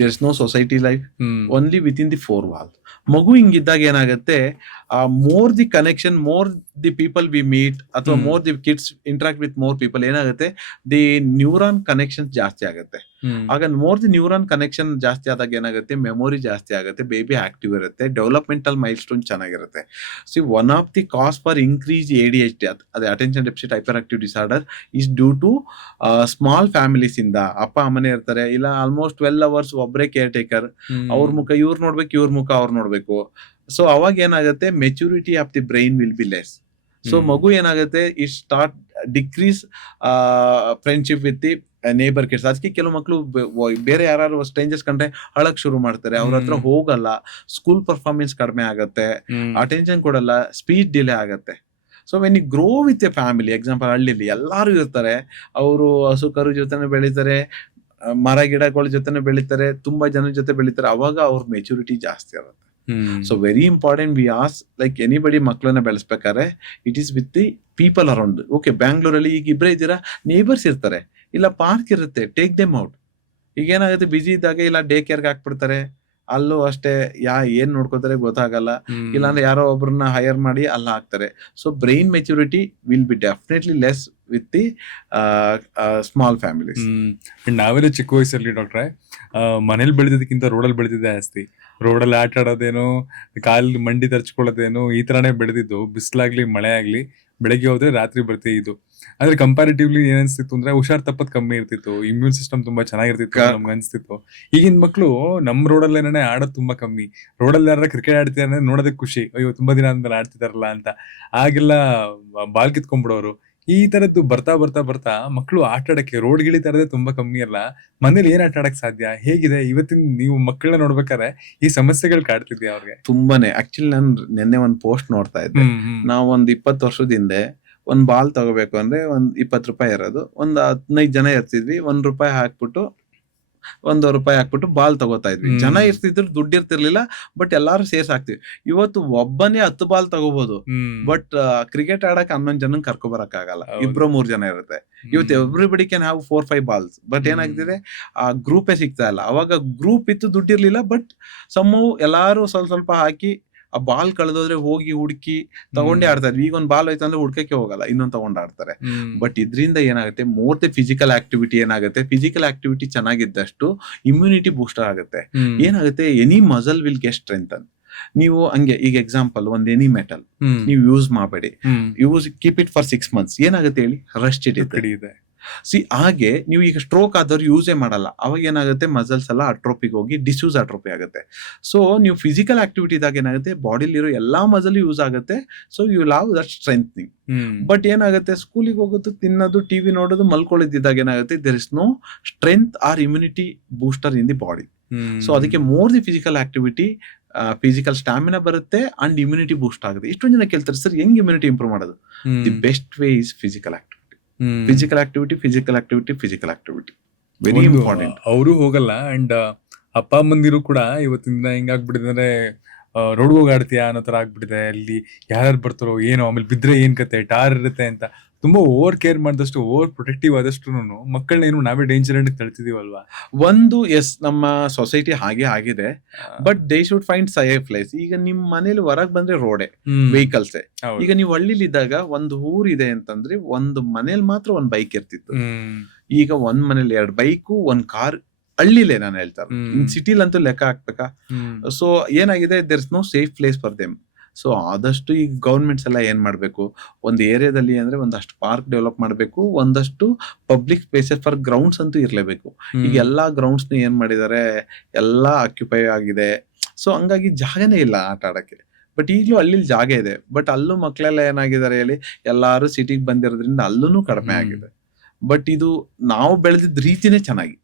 there is no society life, hmm only with in the 4 wall. ಮಗು ಹಿಂಗಿದ್ದಾಗ ಏನಾಗುತ್ತೆ, more the connection, more the people we meet, ಅಥವಾ more the kids interact with more people, ಏನಾಗುತ್ತೆ ದಿ ನ್ಯೂರಾನ್ ಕನೆಕ್ಷನ್ ಜಾಸ್ತಿ ಆಗುತ್ತೆ. ಹ್ಮ್ ಆಗ ಮೋರ್ ದಿ ನ್ಯೂರಾನ್ ಕನೆಕ್ಷನ್ ಜಾಸ್ತಿ ಆದಾಗ ಏನಾಗುತ್ತೆ, ಮೆಮೊರಿ ಜಾಸ್ತಿ ಆಗುತ್ತೆ, ಬೇಬಿ ಆಕ್ಟಿವ್ ಇರುತ್ತೆ, ಡೆವಲಪ್ಮೆಂಟಲ್ ಮೈಲ್ ಸ್ಟೋನ್ ಚೆನ್ನಾಗಿರುತ್ತೆ. See one of the cause for increase ADHD, ಅದೇ attention deficit hyper active disorder, is due to small families ಇಂದ. ಅಪ್ಪ ಅಮ್ಮನೇ ಇರ್ತಾರೆ, ಇಲ್ಲ ಆಲ್ಮೋಸ್ಟ್ 12 hours ಒಬ್ಬರೇ ಕೇರ್ ಟೇಕರ್, ಅವ್ರ ಮುಖ ಇವ್ರು ನೋಡ್ಬೇಕು, ಇವ್ರ ಮುಖ ಅವ್ರು ನೋಡ್ಬೇಕು. ಸೊ ಅವಾಗ ಏನಾಗುತ್ತೆ, maturity of the brain will be less. So ಮಗು ಏನಾಗುತ್ತೆ, it start decrease friendship with the neighbour kids. ಅದಕ್ಕೆ ಕೆಲವು ಮಕ್ಕಳು ಬೇರೆ ಯಾರು ಸ್ಟ್ರೇಂಜರ್ಸ್ ಕಂಡ್ರೆ ಅಳಕ್ ಶುರು ಮಾಡ್ತಾರೆ, ಅವ್ರ ಹತ್ರ ಹೋಗಲ್ಲ, ಸ್ಕೂಲ್ ಪರ್ಫಾರ್ಮೆನ್ಸ್ ಕಡಿಮೆ ಆಗತ್ತೆ, ಅಟೆನ್ಷನ್ ಕೊಡಲ್ಲ, ಸ್ಪೀಚ್ ಡಿಲೇ ಆಗತ್ತೆ. So when you grow with a family, example ಹಳ್ಳಿಲಿ ಎಲ್ಲಾರು ಇರ್ತಾರೆ, ಅವರು ಹಸು ಕರು ಜೊತೆನೆ ಬೆಳಿತಾರೆ, ಮರ ಗಿಡಗಳ ಜೊತೆನೆ ಬೆಳಿತಾರೆ, ತುಂಬಾ ಜನ ಜೊತೆ ಬೆಳಿತಾರೆ, ಅವಾಗ ಅವ್ರ ಮೆಚುರಿಟಿ ಜಾಸ್ತಿ ಇರುತ್ತೆ. So very important, we as like anybody ಮಕ್ಕಳನ್ನ ಬೆಳೆಸ್ಬೇಕಾದ್ರೆ it is with the people around. Okay, ಬ್ಯಾಂಗ್ಳೂರಲ್ಲಿ ಈಗ ಇಬ್ಬರೇ ಇದ್ದೀರಾ, ನೇಬರ್ಸ್ ಇರ್ತಾರೆ, ಇಲ್ಲ ಪಾರ್ಕ್ ಇರುತ್ತೆ, ಟೇಕ್ ದೆಮ್ ಔಟ್. ಈಗ ಏನಾಗುತ್ತೆ, ಬಿಸಿ ಇದ್ದಾಗ ಇಲ್ಲ ಡೇ ಕೇರ್ಗೆ ಹಾಕ್ಬಿಡ್ತಾರೆ, ಅಲ್ಲೂ ಅಷ್ಟೇ ಏನ್ ನೋಡ್ಕೋತಾರೆ ಗೊತ್ತಾಗಲ್ಲ, ಇಲ್ಲಾಂದ್ರೆ ಯಾರೋ ಒಬ್ರನ್ನ ಹೈಯರ್ ಮಾಡಿ ಅಲ್ಲ ಹಾಕ್ತಾರೆ. So brain maturity will be definitely less with the small families. ನಾವೆಲ್ಲ ಚಿಕ್ಕ ವಯಸ್ಸಲ್ಲಿ ಡಾಕ್ಟ್ರೆ ಮನೇಲಿ ಬೆಳೆದಿದ್ದಕ್ಕಿಂತ ರೋಡಲ್ಲಿ ಬೆಳೆದಿದ್ದೆ ಜಾಸ್ತಿ. ರೋಡಲ್ಲಿ ಆಟ ಆಡೋದೇನು, ಕಾಲು ಮಂಡಿ ತರ್ಚ್ಕೊಳ್ಳೋದೇನು, ಈ ತರಾನೇ ಬೆಳೆದಿದ್ದು. ಬಿಸಿಲಾಗ್ಲಿ ಮಳೆ ಆಗ್ಲಿ ಬೆಳಗ್ಗೆ ಹೋದ್ರೆ ರಾತ್ರಿ ಬರ್ತಿದ್ದು. ಆದ್ರೆ ಕಂಪ್ಯಾರಿಟಿವ್ಲಿ ಏನ್ ಅನ್ಸ್ತಿತ್ತು ಅಂದ್ರೆ ಹುಷಾರ್ ತಪ್ಪದ್ ಕಮ್ಮಿ ಇರ್ತಿತ್ತು, ಇಮ್ಯೂನ್ ಸಿಸ್ಟಮ್ ತುಂಬಾ ಚೆನ್ನಾಗಿರ್ತಿತ್ತು ನಮ್ಗೆ ಅನ್ಸ್ತಿತ್ತು. ಈಗಿನ ಮಕ್ಳು ನಮ್ ರೋಡಲ್ಲಿ ಏನೇ ಆಡೋದು ತುಂಬಾ ಕಮ್ಮಿ. ರೋಡಲ್ಲಿ ಯಾರ ಕ್ರಿಕೆಟ್ ಆಡ್ತಿದಾರೆ ನೋಡೋದಕ್ಕೆ ಖುಷಿ, ಅಯ್ಯೋ ತುಂಬಾ ದಿನ ಆದ್ಮೇಲೆ ಆಡ್ತಿದಾರಲ್ಲ ಅಂತ. ಆಗೆಲ್ಲ ಬಾಲ್ ಕಿತ್ಕೊಂಡ್ಬಿಡೋರು. ಈ ತರದ್ದು ಬರ್ತಾ ಬರ್ತಾ ಬರ್ತಾ ಮಕ್ಕಳು ಆಟ ಆಡಕ್ಕೆ ರೋಡ್ ಗಿಳಿತಾ ಇರೋದೇ ತುಂಬಾ ಕಮ್ಮಿ ಅಲ್ಲ. ಮನೇಲಿ ಏನ್ ಆಟ ಆಡಕ್ ಸಾಧ್ಯ? ಹೇಗಿದೆ ಇವತ್ತಿನ ನೀವು ಮಕ್ಕಳನ್ನ ನೋಡ್ಬೇಕಾದ್ರೆ ಈ ಸಮಸ್ಯೆಗಳು ಕಾಡ್ತಿದ್ಯಾ ಅವ್ರಿಗೆ? ತುಂಬಾನೇ. ಆಕ್ಚುಲಿ ನಾನು ನಿನ್ನೆ ಒಂದ್ ಪೋಸ್ಟ್ ನೋಡ್ತಾ ಇದ್ದೆ. ನಾವು ಒಂದ್ 20 ವರ್ಷದ ಹಿಂದೆ ಒಂದ್ ಬಾಲ್ ತಗೋಬೇಕು ಅಂದ್ರೆ ಒಂದ್ 20 ರೂಪಾಯಿ ಇರೋದು, ಒಂದ್ 15 ಜನ ಇರ್ತಿದ್ವಿ, ₹1 ಹಾಕ್ಬಿಟ್ಟು ₹1 ಹಾಕ್ಬಿಟ್ಟು ಬಾಲ್ ತಗೋತಾ ಇದ್ವಿ. ಜನ ಇರ್ತಿದ್ರು, ದುಡ್ಡು ಇರ್ತಿರ್ಲಿಲ್ಲ, ಬಟ್ ಎಲ್ಲಾರು ಸೇರ್ಸ್ ಹಾಕ್ತಿವಿ. ಇವತ್ತು ಒಬ್ಬನೇ 10 ಬಾಲ್ ತಗೋಬಹುದು, ಬಟ್ ಕ್ರಿಕೆಟ್ ಆಡಕ್ 11 ಜನ ಕರ್ಕೊಬರಕ್ ಆಗಲ್ಲ, 2-3 ಜನ ಇರುತ್ತೆ. ಇವತ್ತು everybody can have 4-5 balls, but ಏನಾಗ್ತಿದೆ, ಆ ಗ್ರೂಪೇ ಸಿಗ್ತಾ ಇಲ್ಲ. ಅವಾಗ ಗ್ರೂಪ್ ಇತ್ತು, ದುಡ್ಡು ಇರ್ಲಿಲ್ಲ, ಬಟ್ ಸಮ್ಮು ಎಲ್ಲಾರು ಸ್ವಲ್ಪ ಹಾಕಿ ಆ ಬಾಲ್ ಕಳೆದೋದ್ರೆ ಹೋಗಿ ಹುಡುಕಿ ತಗೊಂಡೇ ಆಡ್ತಾ ಇದ್ವಿ. ಈಗ ಒಂದ್ ಬಾಲ್ ಹೋಯ್ತು ಅಂದ್ರೆ ಹುಡ್ಕಕ್ಕೆ ಹೋಗಲ್ಲ, ಇನ್ನೊಂದ್ ತಗೊಂಡ್ ಆಡ್ತಾರೆ. ಬಟ್ ಇದ್ರಿಂದ ಏನಾಗುತ್ತೆ, ಮೋರ್ ದಿ ಫಿಸಿಕಲ್ ಆಕ್ಟಿವಿಟಿ ಏನಾಗುತ್ತೆ, ಫಿಸಿಕಲ್ ಆಕ್ಟಿವಿಟಿ ಚೆನ್ನಾಗಿದ್ದಷ್ಟು ಇಮ್ಯುನಿಟಿ ಬೂಸ್ಟರ್ ಆಗುತ್ತೆ. ಏನಾಗುತ್ತೆ, any muscle will get strengthen. ನೀವು ಹಂಗೆ ಈಗ ಎಕ್ಸಾಂಪಲ್ ಒಂದ್ ಎನಿ ಮೆಟಲ್ ನೀವು ಯೂಸ್ ಮಾಡಬೇಡಿ, ಕೀಪ್ ಇಟ್ ಫಾರ್ 6 months. ಏನಾಗುತ್ತೆ ಹೇಳಿ, ರಸ್ಟ್ ಇದೆ. ಹಾಗೆ ನೀವು ಈಗ ಸ್ಟ್ರೋಕ್ ಆದವ್ರು ಯೂಸೇ ಮಾಡಲ್ಲ, ಅವಾಗ ಏನಾಗುತ್ತೆ, ಮಸಲ್ಸ್ ಎಲ್ಲ ಅಟ್ರೋಪಿಗೆ ಹೋಗಿ ಡಿಸ್ಯೂಸ್ ಅಟ್ರೋಪಿ ಆಗುತ್ತೆ. ಸೊ ನೀವು ಫಿಸಿಕಲ್ ಆಕ್ಟಿವಿಟಿ ಇದ್ದಾಗ ಏನಾಗುತ್ತೆ, ಬಾಡಿಲಿರೋ ಎಲ್ಲಾ ಮಸಲ್ ಯೂಸ್ ಆಗುತ್ತೆ. So you love that strengthening. But ಏನಾಗುತ್ತೆ, ಸ್ಕೂಲಿಗೆ ಹೋಗೋದು, ತಿನ್ನೋದು, ಟಿವಿ ನೋಡೋದು, ಮಲ್ಕೊಳ್ಳಿದ್ದಾಗ ಏನಾಗುತ್ತೆ, there is no strength or immunity booster in the body. So ಅದಕ್ಕೆ more the physical activity, physical stamina ಬರುತ್ತೆ ಅಂಡ್ ಇಮ್ಯುನಿಟಿ ಬೂಸ್ಟ್ ಆಗುತ್ತೆ. ಇಷ್ಟೊಂದು ಜನ ಕೇಳ್ತಾರೆ, ಸರ್ ಹೆಂಗ್ ಇಮ್ಯುನಿಟಿ ಇಂಪ್ರೂವ್ ಮಾಡೋದು? The best way is physical activity. Physical activity very important. ಅವರು ಹೋಗಲ್ಲ ಅಂಡ್ ಅಪ್ಪ ಅಮ್ಮಂದಿರು ಕೂಡ ಇವತ್ತಿನ ದಿನ ಹಿಂಗಾಗ್ಬಿಟ್ಟಿದೆ ಅಂದ್ರೆ ರೋಡ್ಗೆ ಹೋಗಿ ಆಡ್ತೀಯಾ ಅನ್ನೋ ತರ ಆಗ್ಬಿಟ್ಟಿದೆ. ಅಲ್ಲಿ ಯಾರು ಬರ್ತಾರೋ ಏನೋ, ಆಮೇಲೆ ಬಿದ್ರೆ ಏನ್ ಕತೆ, ಟಾರ್ ಇರುತ್ತೆ ಅಂತ ತುಂಬಾ ಓವರ್ ಕೇರ್ ಮಾಡಿದಷ್ಟು, ಓವರ್ ಪ್ರೊಟೆಕ್ಟಿವ್ ಆದಷ್ಟು ಮಕ್ಕಳನ್ನ ಏನು ನಾವೇ ಡೇಂಜರ್ ಅಂತ ತಳ್ತಿದೀವಲ್ವಾ? ಒಂದು ಎಸ್, ನಮ್ಮ ಸೊಸೈಟಿ ಹಾಗೆ ಆಗಿದೆ, but they should find safe place. ಈಗ ನಿಮ್ ಮನೇಲಿ ಹೊರಗ್ ಬಂದ್ರೆ ರೋಡೆ, ವೆಹಿಕಲ್ಸ್. ಈಗ ನೀವು ಹಳ್ಳಿಲಿ ಇದ್ದಾಗ ಒಂದು ಊರ್ ಇದೆ ಅಂತಂದ್ರೆ ಒಂದು ಮನೇಲಿ ಮಾತ್ರ ಒಂದ್ ಬೈಕ್ ಇರ್ತಿತ್ತು. ಈಗ ಒಂದ್ ಮನೇಲಿ 2 ಬೈಕು, 1 ಕಾರ್. ಹಳ್ಳಿಲೇ ನಾನು ಹೇಳ್ತಾರೆ, ಇನ್ ಸಿಟಿಲಂತೂ ಲೆಕ್ಕ ಹಾಕ್ಬೇಕಾ? ಸೊ ಏನಾಗಿದೆ, there is no safe place for them. So ಆದಷ್ಟು ಈಗ ಗೌರ್ಮೆಂಟ್ಸ್ ಎಲ್ಲ ಏನ್ ಮಾಡ್ಬೇಕು, ಒಂದು ಏರಿಯಾದಲ್ಲಿ ಅಂದ್ರೆ ಒಂದಷ್ಟು ಪಾರ್ಕ್ ಡೆವಲಪ್ ಮಾಡ್ಬೇಕು, ಒಂದಷ್ಟು ಪಬ್ಲಿಕ್ ಸ್ಪೇಸಸ್ ಫಾರ್ ಗ್ರೌಂಡ್ಸ್ ಅಂತೂ ಇರ್ಲೇಬೇಕು. ಈಗ ಎಲ್ಲಾ ಗ್ರೌಂಡ್ಸ್ ಏನ್ ಮಾಡಿದ್ದಾರೆ, ಎಲ್ಲಾ ಆಕ್ಯುಪೈ ಆಗಿದೆ. ಸೊ ಹಂಗಾಗಿ ಜಾಗನೇ ಇಲ್ಲ ಆಟ ಆಡಕ್ಕೆ. ಬಟ್ ಈಗಲೂ ಹಳ್ಳಿಲಿ ಜಾಗ ಇದೆ, ಬಟ್ ಅಲ್ಲೂ ಮಕ್ಕಳೆಲ್ಲ ಏನಾಗಿದ್ದಾರೆ ಹೇಳಿ, ಎಲ್ಲಾರು ಸಿಟಿಗೆ ಬಂದಿರೋದ್ರಿಂದ ಅಲ್ಲೂ ಕಡಿಮೆ ಆಗಿದೆ. ಬಟ್ ಇದು ನಾವು ಬೆಳೆದಿದ್ದ ರೀತಿನೇ ಚೆನ್ನಾಗಿ.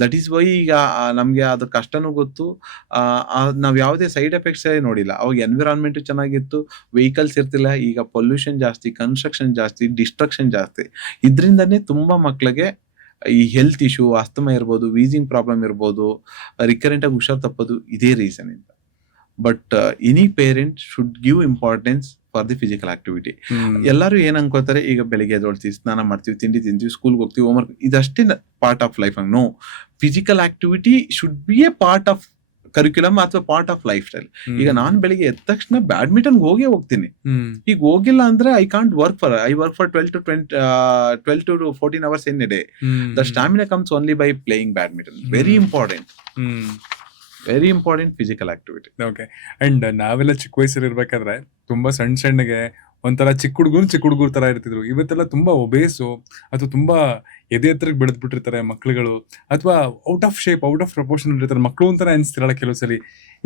ದಟ್ ಈಸ್ ವೈ ಈಗ ನಮ್ಗೆ ಅದ್ರ ಕಷ್ಟನೂ ಗೊತ್ತು, ನಾವ್ ಯಾವುದೇ ಸೈಡ್ ಎಫೆಕ್ಟ್ಸ್ ನೋಡಿಲ್ಲ. ಅವಾಗ ಎನ್ವಿರಾನ್ಮೆಂಟ್ ಚೆನ್ನಾಗಿತ್ತು, ವೆಹಿಕಲ್ಸ್ ಇರ್ತಿಲ್ಲ. ಈಗ ಪೊಲ್ಯೂಷನ್ ಜಾಸ್ತಿ, ಕನ್ಸ್ಟ್ರಕ್ಷನ್ ಜಾಸ್ತಿ, ಡಿಸ್ಟ್ರಕ್ಷನ್ ಜಾಸ್ತಿ. ಇದ್ರಿಂದಾನೇ ತುಂಬಾ ಮಕ್ಳಿಗೆ ಈ ಹೆಲ್ತ್ ಇಶ್ಯೂ, ಅಸ್ತಮ ಇರ್ಬೋದು, ವೀಸಿಂಗ್ ಪ್ರಾಬ್ಲಮ್ ಇರ್ಬೋದು, ರಿಕರೆಂಟ್ ಆಗಿ ಹುಷಾರ್ ತಪ್ಪೋದು, ಇದೇ ರೀಸನ್ ಇಂದ. But any parent should give importance for the physical activity. ಎಲ್ಲರೂ ಏನ್ ಅನ್ಕೋತಾರೆ, ಈಗ ಬೆಳಿಗ್ಗೆ ಎದ್ದೊಳ್ತೀವಿ, ಸ್ನಾನ ಮಾಡ್ತೀವಿ, ತಿಂಡಿ ತಿಂತೀವಿ, ಸ್ಕೂಲ್ಗೆ ಹೋಗ್ತೀವಿ, ಹೋಮ್ವರ್ಕ್, ಇದಷ್ಟೇ part of life. No, physical activity should be a part of curriculum ಅಥವಾ ಪಾರ್ಟ್ ಆಫ್ ಲೈಫ್ ಸ್ಟೈಲ್. ಈಗ ನಾನ್ ಬೆಳಿಗ್ಗೆ ಎದ್ದ ತಕ್ಷಣ ಬ್ಯಾಡ್ಮಿಂಟನ್ ಹೋಗ್ತೀನಿ. ಈಗ ಹೋಗಿಲ್ಲ ಅಂದ್ರೆ I can't work for 12 to 14 hours in a day. The stamina comes only by playing badminton. Very important. Very important physical activity. Okay. And ನಾವೆಲ್ಲ ಚಿಕ್ಕ ವಯಸ್ಸಲ್ಲಿ ಇರ್ಬೇಕಾದ್ರೆ ತುಂಬಾ ಸಣ್ಣಗೆ ಒಂಥರ ಚಿಕ್ಕ ಹುಡುಗರು ತರ ಇರ್ತಿದ್ರು. ಇವತ್ತೆಲ್ಲ ತುಂಬಾ ಒಬೇಸು ಅಥವಾ ತುಂಬಾ ಎದೆ ಎತ್ತರಕ್ಕೆ ಬೆಳೆದ್ ಬಿಟ್ಟಿರ್ತಾರೆ ಮಕ್ಳುಗಳು, ಅಥವಾ out of shape, out of proportion ಇರ್ತಾರೆ, ಮಕ್ಳು ಅಂತಾನೆ ಅನ್ಸ್ತಿರಲ್ಲ ಕೆಲವು ಸರಿ.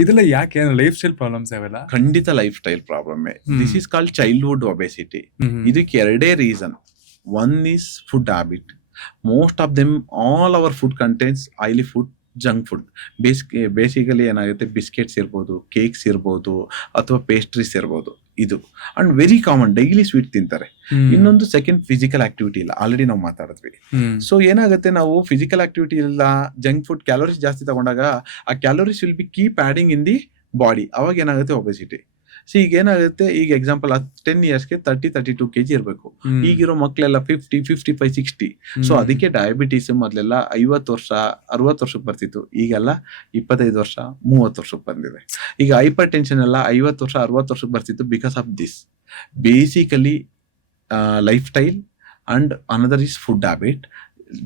ಇದೆಲ್ಲ ಯಾಕೆ? ಲೈಫ್ ಸ್ಟೈಲ್ ಪ್ರಾಬ್ಲಮ್ಸ್ ಅವೆಲ್ಲ? ಖಂಡಿತ life style problem. This is called childhood obesity. ಇದಕ್ಕೆ ಎರಡೇ reason. One is food habit. Most of them, all our food contains oily food, junk food. Basically ಏನಾಗುತ್ತೆ, ಬಿಸ್ಕೆಟ್ಸ್ ಇರ್ಬೋದು, ಕೇಕ್ಸ್ ಇರ್ಬೋದು, ಅಥವಾ ಪೇಸ್ಟ್ರೀಸ್ ಇರ್ಬೋದು, ಇದು and very common. Daily sweet ತಿಂತಾರೆ. ಇನ್ನೊಂದು ಸೆಕೆಂಡ್, ಫಿಸಿಕಲ್ ಆಕ್ಟಿವಿಟಿ ಇಲ್ಲ. ಆಲ್ರೆಡಿ ನಾವು ಮಾತಾಡಿದ್ವಿ. ಸೊ ಏನಾಗುತ್ತೆ, ನಾವು ಫಿಸಿಕಲ್ ಆಕ್ಟಿವಿಟಿ ಇಲ್ಲ, ಜಂಕ್ ಫುಡ್, ಕ್ಯಾಲೋರೀಸ್ ಜಾಸ್ತಿ ತಗೊಂಡಾಗ ಆ calories will be keep adding in the body. ಅವಾಗ ಏನಾಗುತ್ತೆ, ಒಬೆಸಿಟಿ. ಸೊ ಈಗ ಏನಾಗುತ್ತೆ, ಈಗ ಎಕ್ಸಾಂಪಲ್ 10 yearsಗೆ 30-32 kg ಇರಬೇಕು. ಈಗಿರೋ ಮಕ್ಕಳೆಲ್ಲ 50, 55, 60. ಸೊ ಅದಕ್ಕೆ ಡಯಾಬಿಟೀಸ್ ಮೊದಲೆಲ್ಲ 50 ವರ್ಷ 60 ವರ್ಷಕ್ಕೆ ಬರ್ತಿತ್ತು. ಈಗೆಲ್ಲ 25 ವರ್ಷ 30 ವರ್ಷಕ್ಕೆ ಬಂದಿದೆ. ಈಗ ಹೈಪರ್ ಟೆನ್ಷನ್ ಎಲ್ಲ 50 ವರ್ಷ 60 ವರ್ಷಕ್ಕೆ ಬರ್ತಿತ್ತು. Because of this basically life style and another is food habit.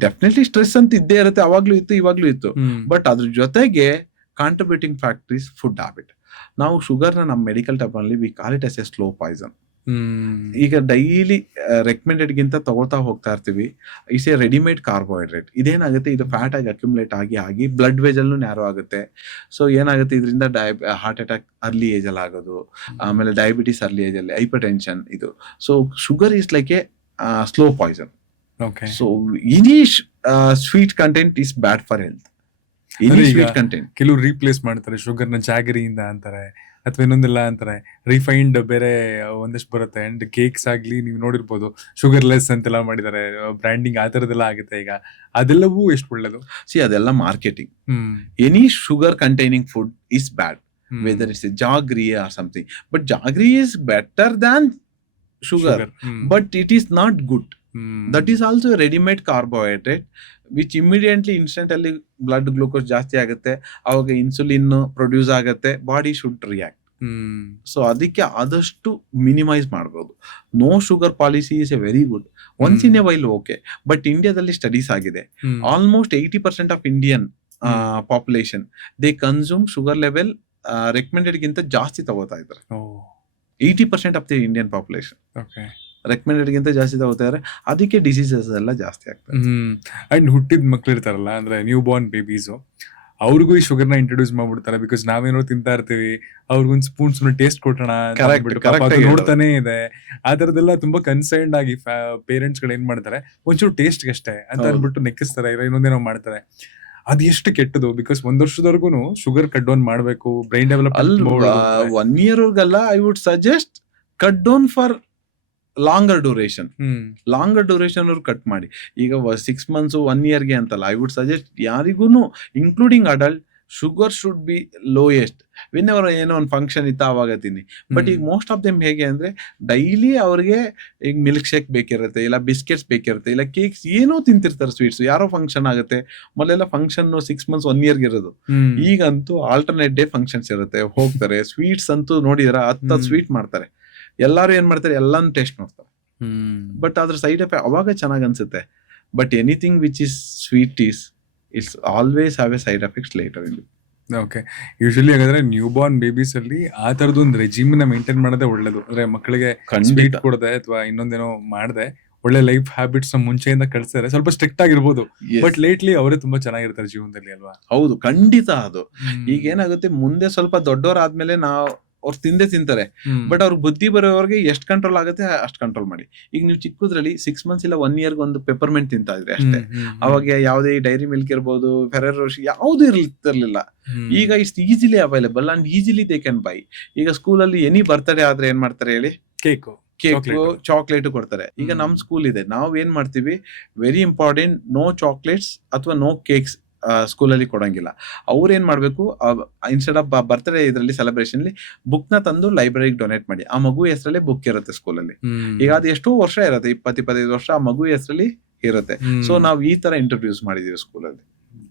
Definitely stress ಅಂತ ಇದ್ದೇ ಇರುತ್ತೆ, ಅವಾಗ್ಲೂ ಇತ್ತು, ಇವಾಗ್ಲೂ ಇತ್ತು. ಬಟ್ ಅದ್ರ ಜೊತೆಗೆ contributing factor is food habit. ನಾವು ಶುಗರ್ನ ನಮ್ಮ ಮೆಡಿಕಲ್ ಟರ್ಮ್ ಅಲ್ಲಿ we call it as a slow poison. ಈಗ ಡೈಲಿ ರೆಕಮೆಂಡೆಡ್ ಗಿಂತ ತಗೊಳ್ತಾ ಹೋಗ್ತಾ ಇರ್ತೀವಿ. Is a readymade carbohydrate. ಇದೇನಾಗುತ್ತೆ, ಇದು ಫ್ಯಾಟ್ ಆಗಿ ಅಕ್ಯುಮುಲೇಟ್ ಆಗಿ ಬ್ಲಡ್ ವೇಜಲ್ಲೂ ನ್ಯಾರೋ ಆಗುತ್ತೆ. ಸೊ ಏನಾಗುತ್ತೆ, ಇದರಿಂದ ಹಾರ್ಟ್ ಅಟ್ಯಾಕ್ ಅರ್ಲಿ ಏಜ್ ಅಲ್ಲಿ ಆಗೋದು, ಆಮೇಲೆ ಡಯಾಬಿಟಿಸ್ ಅರ್ಲಿ ಏಜ್ ಅಲ್ಲಿ, ಹೈಪರ್ ಟೆನ್ಷನ್ ಇದು. So sugar is like a slow poison. So any sweet content is bad for health. ಕೆಲವು ರೀಪ್ಲೇಸ್ ಮಾಡ್ತಾರೆ ಶುಗರ್ನ ಜಾಗರಿಯಿಂದ ಅಂತಾರೆ, ಅಥವಾ ಇನ್ನೊಂದೆಲ್ಲ ಅಂತಾರೆ, ರಿಫೈನ್ಡ್ ಬೇರೆ ಒಂದಷ್ಟು ಬರುತ್ತೆ. ಅಂಡ್ ಕೇಕ್ಸ್ ಆಗ್ಲಿ ನೀವು ನೋಡಿರ್ಬೋದು, ಶುಗರ್ ಲೆಸ್ ಅಂತೆಲ್ಲ ಮಾಡಿದ್ದಾರೆ, ಬ್ರ್ಯಾಂಡಿಂಗ್ ಆ ತರದೆಲ್ಲ ಆಗುತ್ತೆ ಈಗ. ಅದೆಲ್ಲವೂ ಎಷ್ಟು ಒಳ್ಳೇದು? ಅದೆಲ್ಲ marketing. Any sugar containing food is bad, whether it's jaggery or something. But jaggery is better than sugar, but it is not good. That is also readymade carbohydrate which immediately instant ಅಲ್ಲಿ ಬ್ಲಡ್ ಗ್ಲೂಕೋಸ್ ಜಾಸ್ತಿ ಆಗುತ್ತೆ, ಅವಾಗ ಇನ್ಸುಲಿನ್ ಪ್ರೊಡ್ಯೂಸ್ ಆಗುತ್ತೆ, ಬಾಡಿ ಶುಡ್ ರಿಯಾಕ್ಟ್. ಸೊ ಅದಕ್ಕೆ ಆದಷ್ಟು ಮಿನಿಮೈಸ್ ಮಾಡ್ಬೋದು. No sugar policy is a very good. Once in a while okay. But ಇಂಡಿಯಾದಲ್ಲಿ ಸ್ಟಡೀಸ್ ಆಗಿದೆ, almost 80% of Indian population they consume sugar level recommended ಗಿಂತ ಜಾಸ್ತಿ ತಗೋತಾ ಇದ್ದಾರೆ. 80% of the Indian population recommended ಗಿಂತ ಜಾಸ್ತಿ ತಗೋತಾ ಇದ್ದಾರೆ. ಅದಕ್ಕೆ ಡಿಸೀಸಸ್ ಎಲ್ಲ ಜಾಸ್ತಿ ಆಗ್ತದೆ. ಅಂಡ್ ಹುಟ್ಟಿದ ಮಕ್ಳು ಇರ್ತಾರಲ್ಲ, ಅಂದ್ರೆ ನ್ಯೂ ಬಾರ್ನ್ ಬೇಬೀಸು, ಅವ್ರಿಗೂ ಈ ಶುಗರ್ನ ಇಂಟ್ರೊಡ್ಯೂಸ್ ಮಾಡ್ಬಿಡ್ತಾರೆ. ಬಿಕಾಸ್ ನಾವೇನೋ ತಿಂತಾ ಇರ್ತೀವಿ, ಅವ್ರಿಗೊಂದು ಸ್ಪೂನ್ ಟೇಸ್ಟ್ ಕೊಟ್ಟೋಣ ನೋಡ್ತಾನೆ ಇದೆ. ಆ ತರದೆಲ್ಲ ತುಂಬಾ ಕನ್ಸರ್ನ್ಡ್ ಆಗಿ ಪೇರೆಂಟ್ಸ್ ಗಳು ಏನ್ ಮಾಡ್ತಾರೆ, ಒಂಚೂರು ಟೇಸ್ಟ್ ಅಷ್ಟೇ ಅಂತ ಅಂದ್ಬಿಟ್ಟು ನೆಕ್ಕಿಸ್ತಾರೆ, ಇನ್ನೊಂದೇನೋ ಮಾಡ್ತಾರೆ. ಅದು ಎಷ್ಟು ಕೆಟ್ಟದು. ಬಿಕಾಸ್ 1 ವರ್ಷದವರೆಗೂ ಶುಗರ್ ಕಟ್ ಡೌನ್ ಮಾಡ್ಬೇಕು, brain development. 1 year I would suggest cut down for longer duration. ಅವ್ರು ಕಟ್ ಮಾಡಿ. ಈಗ 6 months 1 yearಗೆ ಅಂತಲ್ಲ, ಐ ವುಡ್ ಸಜೆಸ್ಟ್ ಯಾರಿಗೂ including adult, sugar should be lowest. Whenever ಏನೋ ಒಂದು ಫಂಕ್ಷನ್ ಇತ್ತ ಅವಾಗ ತಿನ್ನಿ. ಬಟ್ ಈಗ ಮೋಸ್ಟ್ ಆಫ್ ದೆಮ್ ಹೇಗೆ ಅಂದ್ರೆ, ಡೈಲಿ ಅವ್ರಿಗೆ ಈಗ ಮಿಲ್ಕ್ ಶೇಕ್ ಬೇಕಿರುತ್ತೆ, ಇಲ್ಲ ಬಿಸ್ಕೆಟ್ಸ್ ಬೇಕಿರುತ್ತೆ, ಇಲ್ಲ ಕೇಕ್ಸ್, ಏನೋ ತಿಂತಿರ್ತಾರೆ, ಸ್ವೀಟ್ಸ್. ಯಾರೋ ಫಂಕ್ಷನ್ ಆಗುತ್ತೆ, ಮೊದಲೆಲ್ಲ ಫಂಕ್ಷನ್ 6 months 1 yearಗೆ ಇರೋದು. ಈಗಂತೂ ಆಲ್ಟರ್ನೇಟ್ ಡೇ ಫಂಕ್ಷನ್ಸ್ ಇರುತ್ತೆ, ಹೋಗ್ತಾರೆ. ಸ್ವೀಟ್ಸ್ ಅಂತೂ ನೋಡಿದ್ರ 10 ಸ್ವೀಟ್ ಮಾಡ್ತಾರೆ. ಎಲ್ಲಾರು ಏನ್ ಮಾಡ್ತಾರೆ, ಎಲ್ಲಾನು ಟೇಸ್ಟ್ ಮಾಡ್ತಾರೆ. ಬಟ್ ಅದ್ರ ಸೈಡ್ ಎಫೆಕ್ಟ್ ಅವಾಗ ಚೆನ್ನಾಗ್ ಅನ್ಸುತ್ತೆ. But anything which is sweet it's always have A side effects litre in. Okay. Usually ಹಾಗಾದ್ರೆ ನ್ಯೂ ಬಾರ್ನ್ ಬೇಬೀಸ್ ಅಲ್ಲಿ ಆ ತರದೊಂದು ರೆಜಿಮ್ ನ ಮೇಂಟೈನ್ ಮಾಡೋದೇ ಒಳ್ಳೇದು. ಅಂದ್ರೆ ಮಕ್ಕಳಿಗೆ ಸ್ವೀಟ್ ಕೊಡದೆ ಅಥವಾ ಇನ್ನೊಂದೇನೋ ಮಾಡದೆ ಒಳ್ಳೆ ಲೈಫ್ ಹ್ಯಾಬಿಟ್ಸ್ ಮುಂಚೆಯಿಂದ ಕಳಿಸ್ತಾರೆ. ಸ್ವಲ್ಪ ಸ್ಟ್ರಿಕ್ಟ್ ಆಗಿರ್ಬೋದು, ಬಟ್ ಲೇಟ್ಲಿ ಅವರೇ ತುಂಬಾ ಚೆನ್ನಾಗಿರ್ತಾರೆ ಜೀವನದಲ್ಲಿ ಅಲ್ವಾ? ಹೌದು, ಖಂಡಿತ. ಅದು ಈಗ ಏನಾಗುತ್ತೆ, ಮುಂದೆ ಸ್ವಲ್ಪ ದೊಡ್ಡವರಾದ್ಮೇಲೆ ಅವ್ರು ತಿಂತಾರೆ. ಬಟ್ ಅವ್ರ ಬುದ್ಧಿ ಬರೋವ್ರಿಗೆ ಎಷ್ಟು ಕಂಟ್ರೋಲ್ ಆಗುತ್ತೆ ಅಷ್ಟು ಕಂಟ್ರೋಲ್ ಮಾಡಿ. ಈಗ ನೀವು ಚಿಕ್ಕದ್ರಲ್ಲಿ 6 months ಇಲ್ಲ 1 yearಗೆ ಒಂದು ಪೆಪರ್ಮೆಂಟ್ ತಿಂತಾ ಇದ್ರೆ ಅಷ್ಟೇ. ಅವಾಗ ಯಾವುದೇ ಡೈರಿ ಮಿಲ್ಕ್ ಇರ್ಬೋದು, ಫೆರರ್ ರೋಶಿ ಯಾವ್ದು ಇರ್ಲಿಲ್ಲ. ಈಗ it's easily available and easily they can buy. ಈಗ ಸ್ಕೂಲಲ್ಲಿ ಎನಿ ಬರ್ತ್ಡೇ ಆದ್ರೆ ಏನ್ ಮಾಡ್ತಾರೆ ಹೇಳಿ, ಕೇಕು ಚಾಕ್ಲೇಟ್ ಕೊಡ್ತಾರೆ. ಈಗ ನಮ್ ಸ್ಕೂಲ್ ಇದೆ, ನಾವ್ ಏನ್ ಮಾಡ್ತೀವಿ, ವೆರಿ ಇಂಪಾರ್ಟೆಂಟ್, ನೋ ಚಾಕ್ಲೇಟ್ಸ್ ಅಥವಾ ನೋ ಕೇಕ್ಸ್ ಸ್ಕೂಲಲ್ಲಿ ಕೊಡಂಗಿಲ್ಲ. ಅವ್ರು ಏನ್ ಮಾಡ್ಬೇಕು, ಇನ್ಸ್ಟೆಡ್ ಆಫ್ ಬರ್ತ್ಡೇ ಇದರಲ್ಲಿ ಸೆಲೆಬ್ರೇಷನ್ ಬುಕ್ ನ ತಂದು ಲೈಬ್ರರಿಗೆ ಡೊನೇಟ್ ಮಾಡಿ. ಆ ಮಗು ಹೆಸರಲ್ಲೇ ಬುಕ್ ಇರುತ್ತೆ ಸ್ಕೂಲಲ್ಲಿ. ಈಗ ಅದು ಎಷ್ಟೋ ವರ್ಷ ಇರುತ್ತೆ, 20-25 ವರ್ಷ ಆ ಮಗು ಹೆಸರಲ್ಲಿ ಇರುತ್ತೆ. ಸೊ ನಾವು ಈ ತರ ಇಂಟ್ರೊಡ್ಯೂಸ್ ಮಾಡಿದೀವಿ ಸ್ಕೂಲಲ್ಲಿ.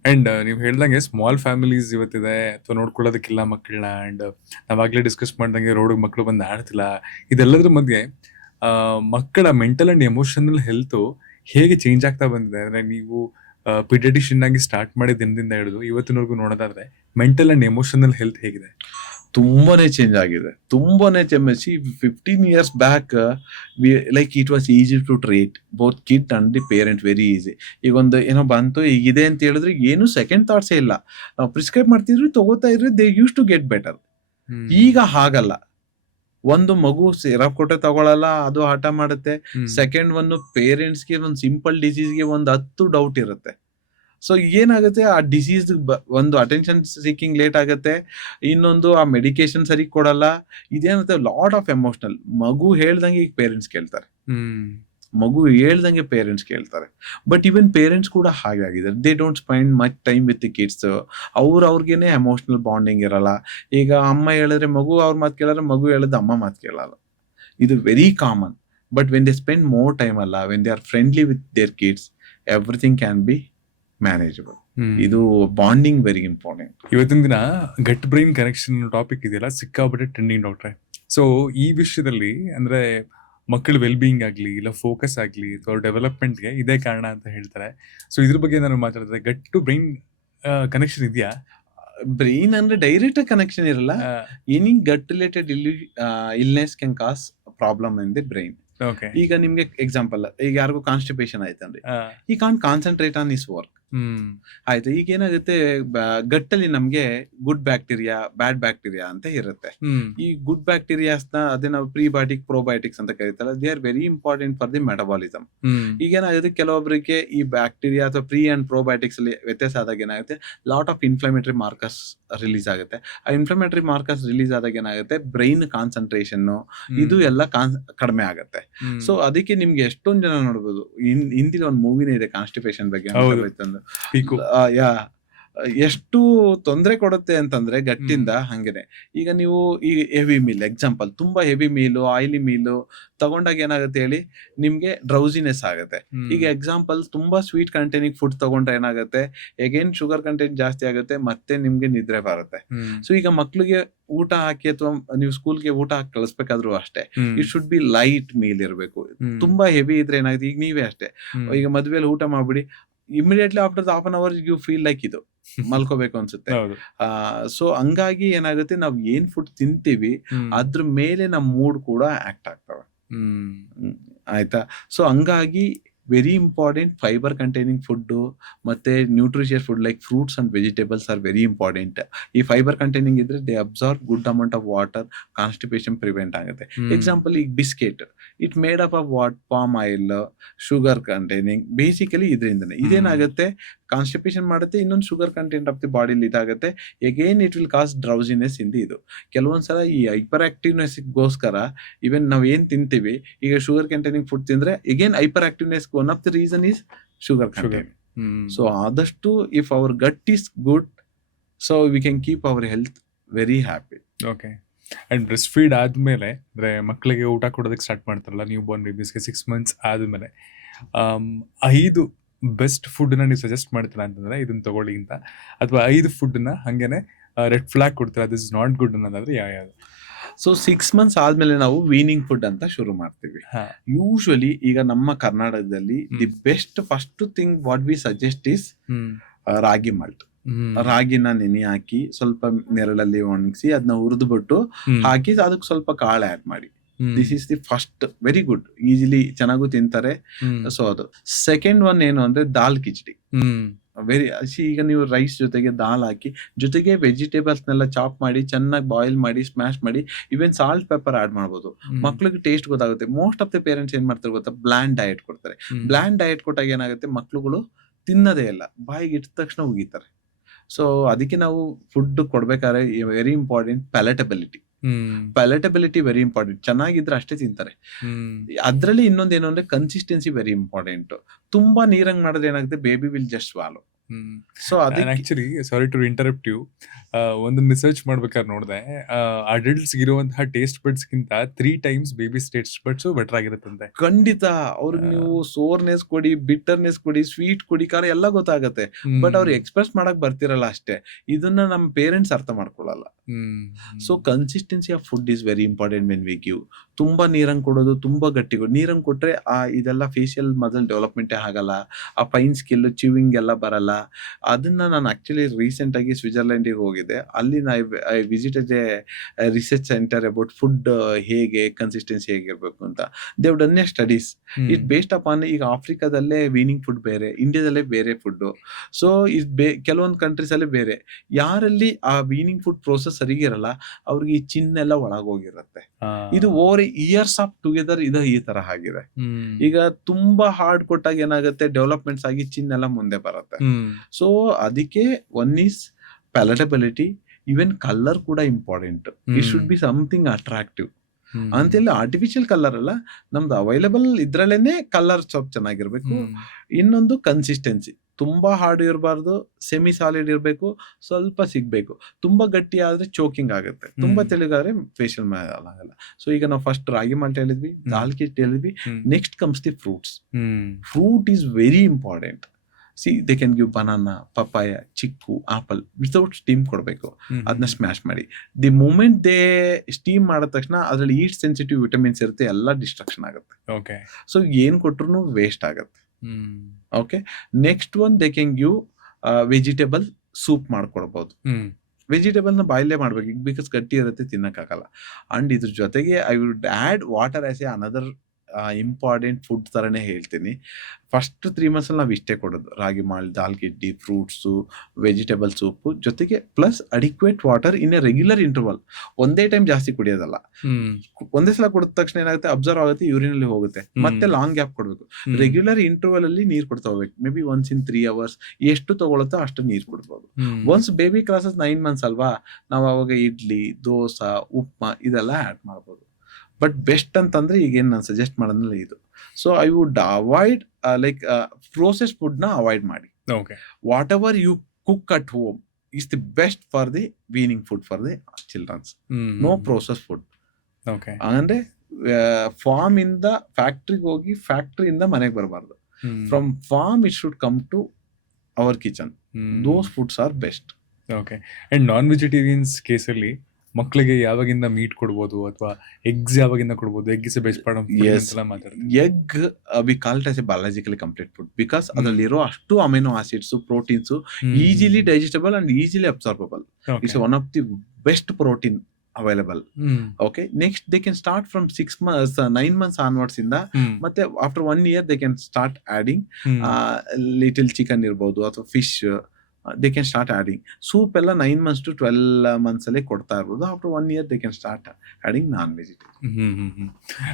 ಅಂಡ್ ನೀವು ಹೇಳ್ದಂಗೆ ಸ್ಮಾಲ್ ಫ್ಯಾಮಿಲೀಸ್ ಇವತ್ತಿದೆ, ಅಥವಾ ನೋಡ್ಕೊಳ್ಳೋದಕ್ಕಿಲ್ಲ ಮಕ್ಕಳನ್ನ. ಅಂಡ್ ನಾವಾಗ್ಲೇ ಡಿಸ್ಕಸ್ ಮಾಡ್ದಂಗೆ ರೋಡ್ ಮಕ್ಕಳು ಬಂದು ಆಡ್ತಿಲ್ಲ. ಇದೆಲ್ಲದ್ರ ಮಧ್ಯೆ ಮಕ್ಕಳ ಮೆಂಟಲ್ ಅಂಡ್ ಎಮೋಷನಲ್ ಹೆಲ್ತ್ ಹೇಗೆ ಚೇಂಜ್ ಆಗ್ತಾ ಬಂದಿದೆ ಅಂದ್ರೆ, ನೀವು ಪಿಡಿಯಾಟ್ರಿಷಿಯನ್ ಆಗಿ ಸ್ಟಾರ್ಟ್ ಮಾಡಿದ ದಿನದಿಂದ ಹಿಡಿದು ಇವತ್ತಿನವರೆಗೂ ನೋಡೋದಾದ್ರೆ ಮೆಂಟಲ್ ಅಂಡ್ ಎಮೋಷನಲ್ ಹೆಲ್ತ್ ಹೇಗಿದೆ? ತುಂಬಾನೇ ಚೇಂಜ್ ಆಗಿದೆ, ತುಂಬಾನೇ change. 15 years back like it was easy to treat both kid and the parent, very easy. ಈಗ ಒಂದು ಏನೋ ಬಂತು, ಈಗ ಇದೆ ಅಂತ ಹೇಳಿದ್ರೆ ಏನು ಸೆಕೆಂಡ್ ಥಾಟ್ಸೇ ಇಲ್ಲ. ನಾವು ಪ್ರಿಸ್ಕ್ರೈಬ್ ಮಾಡ್ತಿದ್ವಿ, ತಗೋತಾ ಇದ್ರಿ, they used to get better. ಈಗ ಹಾಗಲ್ಲ. ಒಂದು ಮಗು ಸಿರಪ್ ಕೊಟ್ಟರೆ ತಗೊಳಲ್ಲ, ಅದು ಹಠ ಮಾಡುತ್ತೆ. ಸೆಕೆಂಡ್ ಒಂದು ಪೇರೆಂಟ್ಸ್ಗೆ ಒಂದು ಸಿಂಪಲ್ ಡಿಸೀಸ್ಗೆ ಒಂದು 10 ಡೌಟ್ ಇರುತ್ತೆ. ಸೊ ಏನಾಗುತ್ತೆ, ಆ ಡಿಸೀಸ್ ಒಂದು ಅಟೆನ್ಷನ್ ಸೀಕಿಂಗ್ ಲೇಟ್ ಆಗುತ್ತೆ, ಇನ್ನೊಂದು ಆ ಮೆಡಿಕೇಶನ್ ಸರಿ ಕೊಡಲ್ಲ. ಇದೇನಂತೆ ಲಾಟ್ ಆಫ್ ಎಮೋಷನಲ್. ಮಗು ಹೇಳ್ದಂಗೆ ಈಗ ಪೇರೆಂಟ್ಸ್ ಕೇಳ್ತಾರೆ, ಮಗು ಹೇಳ್ದಂಗೆ ಪೇರೆಂಟ್ಸ್ ಕೇಳ್ತಾರೆ. ಬಟ್ ಇವನ್ ಪೇರೆಂಟ್ಸ್ ಕೂಡ ಹಾಗೆ ಆಗಿದ್ದಾರೆ. They don't spend much time with the kids. ಅವ್ರಿಗೇನೆ ಎಮೋಷನಲ್ ಬಾಂಡಿಂಗ್ ಇರಲ್ಲ. ಈಗ ಅಮ್ಮ ಹೇಳಿದ್ರೆ ಮಗು ಅವ್ರ ಮಾತು ಕೇಳಲ್ಲ, ಮಗು ಹೇಳಿದ್ರೆ ಅಮ್ಮ ಮಾತು ಕೇಳಲ್ಲ. ಇದು very common. But when they spend more time ಅಲ್ಲ, when they are friendly with their kids, everything can be manageable. ಇದು ಬಾಂಡಿಂಗ್ ವೆರಿ ಇಂಪಾರ್ಟೆಂಟ್. ಇವತ್ತಿನ ದಿನ ಗಟ್ ಬ್ರೈನ್ ಕನೆಕ್ಷನ್ ಟಾಪಿಕ್ ಇದೆಯಲ್ಲ, ಸಿಕ್ಕಾಪಟ್ಟೆ ಟ್ರೆಂಡಿಂಗ್ ಡಾಕ್ಟ್ರೆ. ಸೊ ಈ ವಿಷಯದಲ್ಲಿ ಅಂದ್ರೆ ಮಕ್ಕಳ ವೆಲ್ಬೀಯಿಂಗ್ ಆಗಲಿ, ಇಲ್ಲ ಫೋಕಸ್ ಆಗಲಿ, ಅಥವಾ ಡೆವಲಪ್ಮೆಂಟ್ಗೆ ಇದೇ ಕಾರಣ ಅಂತ ಹೇಳ್ತಾರೆ. ಸೊ ಇದ್ರ ಬಗ್ಗೆ ನಾನು ಮಾತಾಡಿದ್ರೆ, ಗಟ್ ಟು ಬ್ರೈನ್ ಕನೆಕ್ಷನ್ ಇದೆಯಾ? ಬ್ರೈನ್ ಅಂದ್ರೆ ಡೈರೆಕ್ಟ್ ಕನೆಕ್ಷನ್ ಇರಲ್ಲ. Any gut related illness can cause problem in the brain. ಈಗ ನಿಮ್ಗೆ ಎಕ್ಸಾಂಪಲ್, ಈಗ ಯಾರಿಗೂ ಕಾನ್ಸ್ಟಿಪೇಷನ್ ಆಯ್ತಂದ್ರೆ, he can't concentrate on his work. ಆಯ್ತು. ಈಗ ಏನಾಗುತ್ತೆ, ಗಟ್ಟಲ್ಲಿ ನಮ್ಗೆ ಗುಡ್ ಬ್ಯಾಕ್ಟೀರಿಯಾ, ಬ್ಯಾಡ್ ಬ್ಯಾಕ್ಟೀರಿಯಾ ಅಂತ ಇರುತ್ತೆ. ಈ ಗುಡ್ ಬ್ಯಾಕ್ಟೀರಿಯಾಸ್ ನ ಅದೇ ನಾವು ಪ್ರಿಬಯೋಟಿಕ್, ಪ್ರೋಬಯೋಟಿಕ್ಸ್ ಅಂತ ಕರೀತಾರೆ. They are very important for the metabolism. ಈಗ ಏನಾಗುತ್ತೆ, ಕೆಲವೊಬ್ಬರಿಗೆ ಈ ಬ್ಯಾಕ್ಟೀರಿಯಾ ಅಥವಾ ಪ್ರೀ ಅಂಡ್ ಪ್ರೋಬಯೋಟಿಕ್ಸ್ ಅಲ್ಲಿ ವ್ಯತ್ಯಾಸ ಆದಾಗ ಏನಾಗುತ್ತೆ, lot of inflammatory markers release ಆಗುತ್ತೆ. ಆ ಇನ್ಫ್ಲಮೇಟರಿ ಮಾರ್ಕರ್ಸ್ ರಿಲೀಸ್ ಆದಾಗ ಏನಾಗುತ್ತೆ, ಬ್ರೈನ್ ಕಾನ್ಸಂಟ್ರೇಷನ್ ಇದು ಎಲ್ಲ ಕಡಿಮೆ ಆಗುತ್ತೆ. ಸೊ ಅದಕ್ಕೆ ನಿಮ್ಗೆ ಎಷ್ಟೊಂದ್ ಜನ ನೋಡ್ಬೋದು, ಹಿಂದಿನ ಒಂದು ಮೂವಿನೇ ಇದೆ ಕಾನ್ಸ್ಟಿಪೇಷನ್ ಬಗ್ಗೆ, ಎಷ್ಟು ತೊಂದರೆ ಕೊಡುತ್ತೆ ಅಂತಂದ್ರೆ ಗಟ್ಟಿಂದ. ಹಂಗೇನೆ ಈಗ ನೀವು ಈ ಹೆವಿ ಮೀಲ್ ಎಕ್ಸಾಂಪಲ್, ತುಂಬಾ ಹೆವಿ ಮೀಲು, ಆಯಿಲಿ ಮೀಲು ತಗೊಂಡಾಗ ಏನಾಗುತ್ತೆ ಹೇಳಿ, ನಿಮ್ಗೆ ಡ್ರೌಸಿನೆಸ್ ಆಗುತ್ತೆ. ಈಗ ಎಕ್ಸಾಂಪಲ್, ತುಂಬಾ ಸ್ವೀಟ್ ಕಂಟೈನಿಂಗ್ ಫುಡ್ ತಗೊಂಡ್ರೆ ಏನಾಗುತ್ತೆ, ಅಗೇನ್ ಶುಗರ್ ಕಂಟೆಂಟ್ ಜಾಸ್ತಿ ಆಗುತ್ತೆ, ಮತ್ತೆ ನಿಮ್ಗೆ ನಿದ್ರೆ ಬರುತ್ತೆ. ಸೊ ಈಗ ಮಕ್ಳಿಗೆ ಊಟ ಹಾಕಿ ಅಥವಾ ನೀವು ಸ್ಕೂಲ್ಗೆ ಊಟ ಹಾಕಿ ಕಳಿಸ್ಬೇಕಾದ್ರೂ ಅಷ್ಟೇ, it should be light meal ಇರಬೇಕು. ತುಂಬಾ ಹೆವಿ ಇದ್ರೆ ಏನಾಗುತ್ತೆ, ಈಗ ನೀವೇ ಅಷ್ಟೇ, ಈಗ ಮದ್ವೆಯಲ್ಲಿ ಊಟ ಮಾಡ್ಬಿಡಿ, immediately after half an hour you feel like ಇದು ಮಲ್ಕೋಬೇಕು ಅನ್ಸುತ್ತೆ. ಸೊ ಹಂಗಾಗಿ ಏನಾಗುತ್ತೆ, ನಾವ್ ಏನ್ ಫುಡ್ ತಿಂತೀವಿ ಅದ್ರ ಮೇಲೆ ನಮ್ ಮೂಡ್ ಕೂಡ ಆಕ್ಟ್ ಆಗ್ತವೆ. ಆಯ್ತಾ? ಸೊ ಹಂಗಾಗಿ very important fibre containing food ಮತ್ತೆ nutritious food like fruits and vegetables are very important. ಈ ಫೈಬರ್ ಕಂಟೈನಿಂಗ್ ಇದ್ರೆ they absorb good amount of water, constipation prevent ಆಗುತ್ತೆ. ಎಕ್ಸಾಂಪಲ್, ಈಗ biscuit, it made up of what, palm oil, sugar containing, basically ಇದರಿಂದನೇ. ಇದೇನಾಗುತ್ತೆ, ಕಾನ್ಸ್ಟಿಪೇಷನ್ ಮಾಡುತ್ತೆ, ಇನ್ನೊಂದು sugar content of the bodily ಇದಾಗುತ್ತೆ. Again it will cause drowsiness in ಇದು. ಕೆಲವೊಂದ್ಸಲ ಈ ಹೈಪರ್ ಆಕ್ಟಿವ್ನೆಸ್ಗೋಸ್ಕರ ಇವನ್ ನಾವ್ ಏನ್ ತಿಂತೀವಿ, ಈಗ ಶುಗರ್ ಕಂಟೈನಿಂಗ್ ಫುಡ್ ತಿಂದ್ರೆ again hyper activeness, one of the reason is sugar content. So ಆದಷ್ಟು if our gut is good, so we can keep our health very happy. Okay. And breast feed ಆದ್ಮೇಲೆ, ಅಂದ್ರೆ ಮಕ್ಕಳಿಗೆ ಊಟ ಕೊಡೋದಕ್ಕೆ ಸ್ಟಾರ್ಟ್ ಮಾಡ್ತಾರಲ್ಲ ನ್ಯೂ ಬೋರ್ನ್ ಬೇಬೀಸ್ಗೆ 6 months ಆದ್ಮೇಲೆ, 5 ಬೆಸ್ಟ್ ಫುಡ್ನ ನೀವು ಸಜೆಸ್ಟ್ ಮಾಡ್ತೀರಾ ಅಂತಂದ್ರೆ ಇದನ್ನ ತಗೊಳ್ಳಿ ಅಂತ, ಅಥವಾ 5 ಫುಡ್ನ ಹಂಗೇನೆ ರೆಡ್ ಫ್ಲಾಗ್ ಕೊಡ್ತೀರಾ, ದಿಸ್ ಇಸ್ ನಾಟ್ ಗುಡ್ ಅನ್ನೋದಾದ್ರೆ ಯಾವ್ಯಾವುದು? ಸೊ 6 months ಆದ್ಮೇಲೆ ನಾವು ವೀನಿಂಗ್ ಫುಡ್ ಅಂತ ಶುರು ಮಾಡ್ತೀವಿ. ಯೂಶುವಲಿ ಈಗ ನಮ್ಮ ಕರ್ನಾಟಕದಲ್ಲಿ the best first thing what we suggest is ragi malt. ರಾಗಿನ ನೆನೆ ಹಾಕಿ ಸ್ವಲ್ಪ ನೆರಳಲ್ಲಿ ಒಣಗಿಸಿ ಅದನ್ನ ಹುರಿದ್ಬಿಟ್ಟು ಹಾಕಿ ಅದಕ್ಕೆ ಸ್ವಲ್ಪ ಕಾಳು ಆಡ್ ಮಾಡಿ. This is the first, very good, easily ಚೆನ್ನಾಗೂ ತಿಂತಾರೆ. ಸೊ ಅದು. ಸೆಕೆಂಡ್ ಒನ್ ಏನು ಅಂದ್ರೆ ದಾಲ್ ಕಿಚಡಿ. ವೆರಿ, ಈಗ ನೀವು ರೈಸ್ ಜೊತೆಗೆ ದಾಲ್ ಹಾಕಿ, ಜೊತೆಗೆ ವೆಜಿಟೇಬಲ್ಸ್ ನೆಲ್ಲ ಚಾಪ್ ಮಾಡಿ ಚೆನ್ನಾಗಿ ಬಾಯ್ಲ್ ಮಾಡಿ ಸ್ಮ್ಯಾಶ್ ಮಾಡಿ, ಇವನ್ ಸಾಲ್ಟ್ ಪೆಪ್ಪರ್ ಆಡ್ ಮಾಡ್ಬೋದು. ಮಕ್ಳಿಗೆ ಟೇಸ್ಟ್ ಗೊತ್ತಾಗುತ್ತೆ. ಮೋಸ್ಟ್ ಆಫ್ ದ ಪೇರೆಂಟ್ಸ್ ಏನ್ ಮಾಡ್ತಾರೆ ಗೊತ್ತಾ, ಬ್ಲ್ಯಾಂಡ್ ಡಯಟ್ ಕೊಡ್ತಾರೆ. ಬ್ಲ್ಯಾಂಡ್ ಡಯಟ್ ಕೊಟ್ಟಾಗ ಏನಾಗುತ್ತೆ, ಮಕ್ಳುಗಳು ತಿನ್ನೋದೇ ಇಲ್ಲ, ಬಾಯಿಗೆ ಇಟ್ಟ ತಕ್ಷಣ ಉಗಿತಾರೆ. ಸೊ ಅದಕ್ಕೆ ನಾವು ಫುಡ್ ಕೊಡ್ಬೇಕಾದ್ರೆ very important palatability. Palatability very important. ಚೆನ್ನಾಗಿದ್ರೆ ಅಷ್ಟೇ ತಿಂತಾರೆ. ಅದ್ರಲ್ಲಿ ಇನ್ನೊಂದೇನು ಅಂದ್ರೆ ಕನ್ಸಿಸ್ಟೆನ್ಸಿ ವೆರಿ ಇಂಪಾರ್ಟೆಂಟ್. ತುಂಬಾ ನೀರಂಗ್ ಮಾಡಿದ್ರೆ ಏನಾಗುತ್ತೆ, baby will just swallow. So ಅದಕ್ಕೆ actually sorry to interrupt you, ಒಂದು ರಿಸರ್ಚ್ ಮಾಡ್ಬೇಕಾದ್ರೆ ನೋಡಿದೆ, ಅಡಲ್ಟ್ಸ್ ಇರುವಂತಹ ಟೇಸ್ಟ್ ಬಡ್ಸ್ ಗಿಂತ 3 times baby taste buds better ಆಗಿರುತ್ತಂತೆ. ಖಂಡಿತ ಅವ್ರಿಗೆ ನೀವು ಸೋರ್ನೆಸ್ ಕೊಡಿ, ಬಿಟ್ಟರ್ನೆಸ್ ಕೊಡಿ, ಸ್ವೀಟ್ ಕೊಡಿ, ಖಾರ ಎಲ್ಲ ಗೊತ್ತಾಗತ್ತೆ. ಬಟ್ ಅವ್ರು ಎಕ್ಸ್ಪ್ರೆಸ್ ಮಾಡಕ್ ಬರ್ತಿರಲ್ಲ ಅಷ್ಟೇ. ಇದನ್ನ ನಮ್ಮ ಪೇರೆಂಟ್ಸ್ ಅರ್ಥ ಮಾಡ್ಕೊಳ್ಳಲ್ಲ. So consistency of food is very important when we give. ತುಂಬಾ ನೀರಂಗ್ ಕೊಡೋದು, ತುಂಬಾ ಗಟ್ಟಿ ನೀರಂಗ್ ಕೊಟ್ರೆ ಇದೆಲ್ಲ ಫೇಶಿಯಲ್ ಮಸಲ್ ಡೆವಲಪ್ಮೆಂಟೇ ಆಗಲ್ಲ, ಆ ಫೈನ್ ಸ್ಕಿಲ್ ಚಿವಿಂಗ್ ಎಲ್ಲ ಬರಲ್ಲ. ಅದನ್ನ ನಾನು ಆಕ್ಚುಲಿ ರೀಸೆಂಟ್ ಆಗಿ ಸ್ವಿಟ್ಜರ್ಲೆಂಡಿಗೆ ಹೋಗಿದ್ದೆ. ಅಲ್ಲಿ I visited a research centre about food ಹೇಗೆ ಕನ್ಸಿಸ್ಟೆನ್ಸಿ ಹೇಗಿರ್ಬೇಕು ಅಂತ. They've done a studies it based upon. ಈಗ ಆಫ್ರಿಕಾದಲ್ಲೇ ವೀನಿಂಗ್ ಫುಡ್ ಬೇರೆ, ಇಂಡಿಯಾದಲ್ಲೇ ಬೇರೆ ಫುಡ್. ಸೊ ಕೆಲವೊಂದು ಕಂಟ್ರೀಸ್ ಅಲ್ಲಿ ಬೇರೆ. ಯಾರಲ್ಲಿ ಆ ವೀನಿಂಗ್ ಫುಡ್ ಪ್ರೋಸೆಸ್ ಸರಿಗಿರಲ್ಲ ಅವ್ರಿಗೆ ಈ ಚಿನ್ನೆಲ್ಲ ಒಳಗೋಗಿರುತ್ತೆ. ಇದು ಓವರ್ ಇಯರ್ಸ್ ಆಫ್ ಟುಗೆದರ್ ಇದು ಈ ತರ ಆಗಿದೆ. ಈಗ ತುಂಬಾ ಹಾರ್ಡ್ ಕೊಟ್ಟಾಗ ಏನಾಗುತ್ತೆ, ಡೆವಲಪ್ಮೆಂಟ್ಸ್ ಆಗಿ ಚಿನ್ನೆಲ್ಲ ಮುಂದೆ ಬರುತ್ತೆ. ಸೊ ಅದಕ್ಕೆ ಒನ್ ಈಸ್ ಪ್ಯಾಲಟಬಿಲಿಟಿ, ಈವನ್ ಕಲರ್ ಕೂಡ important. It should be something attractive. ಅಂತೆಲ್ಲ ಆರ್ಟಿಫಿಷಿಯಲ್ ಕಲರ್ ಅಲ್ಲ, ನಮ್ದು ಅವೈಲಬಲ್ ಇದ್ರಲ್ಲೇನೆ ಕಲರ್ ಸ್ವಲ್ಪ ಚೆನ್ನಾಗಿರ್ಬೇಕು. ಇನ್ನೊಂದು ಕನ್ಸಿಸ್ಟೆನ್ಸಿ, ತುಂಬಾ ಹಾರ್ಡ್ ಇರಬಾರ್ದು, ಸೆಮಿ ಸಾಲಿಡ್ ಇರಬೇಕು, ಸ್ವಲ್ಪ ಸಿಗ್ಬೇಕು. ತುಂಬಾ ಗಟ್ಟಿ ಆದ್ರೆ ಚೋಕಿಂಗ್ ಆಗುತ್ತೆ, ತುಂಬಾ ತೆಳುಗಾದ್ರೆ ಫೇಶಿಯಲ್ ಆಗಲ್ಲ. ಸೊ ಈಗ ನಾವು ಫಸ್ಟ್ ರಾಗಿ ಮಾಲ್ಟ್ ಹೇಳಿದ್ವಿ, ದಾಲ್ ಕಿಟ್ ಹೇಳಿದ್ವಿ, next comes the fruits. Fruit is very important. See they can give banana, papaya, chikku, apple without steam ಕೊಡಬೇಕು. ಅದನ್ನ ಸ್ಮ್ಯಾಶ್ ಮಾಡಿ. ದಿ ಮೂಮೆಂಟ್ ದೇ ಸ್ಟೀಮ್ ಮಾಡಿದ ತಕ್ಷಣ ಅದ್ರಲ್ಲಿ ಈಟ್ ಸೆನ್ಸಿಟಿವ್ ವಿಟಮಿನ್ಸ್ ಇರುತ್ತೆ, ಎಲ್ಲ ಡಿಸ್ಟ್ರಕ್ಷನ್ ಆಗುತ್ತೆ. ಸೊ ಏನ್ ಕೊಟ್ರು ವೇಸ್ಟ್ ಆಗುತ್ತೆ. Okay, next one they can give vegetable soup ಮಾಡ್ಕೊಡ್ಬೋದು. ವೆಜಿಟೇಬಲ್ ನ ಬಾಯ್ಲೇ ಮಾಡ್ಬೇಕು, ಬಿಕಾಸ್ ಗಟ್ಟಿ ಇರುತ್ತೆ, ತಿನ್ನಕ್ಕಾಗಲ್ಲ. ಅಂಡ್ ಇದ್ರ ಜೊತೆಗೆ I would add water as a another important food ತರನೇ ಹೇಳ್ತೀನಿ. ಫಸ್ಟ್ 3 months ನಾವು ಇಷ್ಟೇ ಕೊಡೋದು, ragi malt, dal kit, fruits, vegetable soup, ಜೊತೆಗೆ plus adequate water in a regular interval. ಒಂದೇ ಟೈಮ್ ಜಾಸ್ತಿ ಕುಡಿಯೋದಲ್ಲ. ಒಂದೇ ಸಲ ಕುಡಿದ ತಕ್ಷಣ ಏನಾಗುತ್ತೆ, ಅಬ್ಸರ್ವ್ ಆಗುತ್ತೆ, ಯೂರಿನಲ್ಲಿ ಹೋಗುತ್ತೆ, ಮತ್ತೆ ಲಾಂಗ್ ಗ್ಯಾಪ್ ಕೊಡಬೇಕು. ರೆಗ್ಯುಲರ್ ಇಂಟರ್ವಲ್ ಅಲ್ಲಿ ನೀರು ಕೊಡ್ತಾ ಹೋಗ್ಬೇಕು. May be once in 3 hours ಎಷ್ಟು ತಗೊಳುತ್ತೋ ಅಷ್ಟು ನೀರು ಕೊಡ್ಬೋದು. ಒನ್ಸ್ ಬೇಬಿ ಕ್ಲಾಸಸ್ 9 months ಅಲ್ವಾ, ನಾವು ಅವಾಗ ಇಡ್ಲಿ, ದೋಸಾ, ಉಪ್ಮಾ ಇದೆಲ್ಲ ಆಡ್ ಮಾಡ್ಬೋದು. ಬಟ್ ಬೆಸ್ಟ್ ಅಂತಂದ್ರೆ ಈಗ ಏನ್ ನಾನು ಸಜೆಸ್ಟ್ ಮಾಡೋದಿಲ್ಲ ಇದು. So I would avoid like process food ನ ಅವಾಯ್ಡ್ ಮಾಡಿ. Whatever you cook at home is the best for the weaning food for the childrens. No process food. ಅಂದ್ರೆ ಫಾರ್ಮ್ ಇಂದ ಫ್ಯಾಕ್ಟ್ರಿಗೆ ಹೋಗಿ, ಫ್ಯಾಕ್ಟ್ರಿಯಿಂದ ಮನೆಗೆ ಬರಬಾರ್ದು. From farm it should come to our kitchen. Those foods are best. Okay. And non vegetarians ಕೇಸಲ್ಲಿ ಮಕ್ಕಳಿಗೆ ಯಾವಾಗಿಂದ ಮೀಟ್ ಕೊಡ್ಬೋದು, ಅಥವಾ ಎಗ್ಸ್ ಯಾವಾಗಿಂದ ಕೊಡ್ಬೋದು? Egg is best part of egg we call it as a biologically complete food, because ಅದರಲ್ಲಿರೋ ಅಷ್ಟು amino acids, proteins easily digestible and easily absorbable. It's one of the best protein available. Okay, next they can start from 9 months onwards ಇಂದ, ಮತ್ತೆ after 1 year they can start adding little chicken ಇರ್ಬೋದು ಅಥವಾ fish. they can start adding soup ಎಲ್ಲ 9 months to 12 months ಅಲ್ಲಿ ಕೊಡ್ತಾ ಇರ್ಬೋದು. after 1 year they can start adding non vegetarian.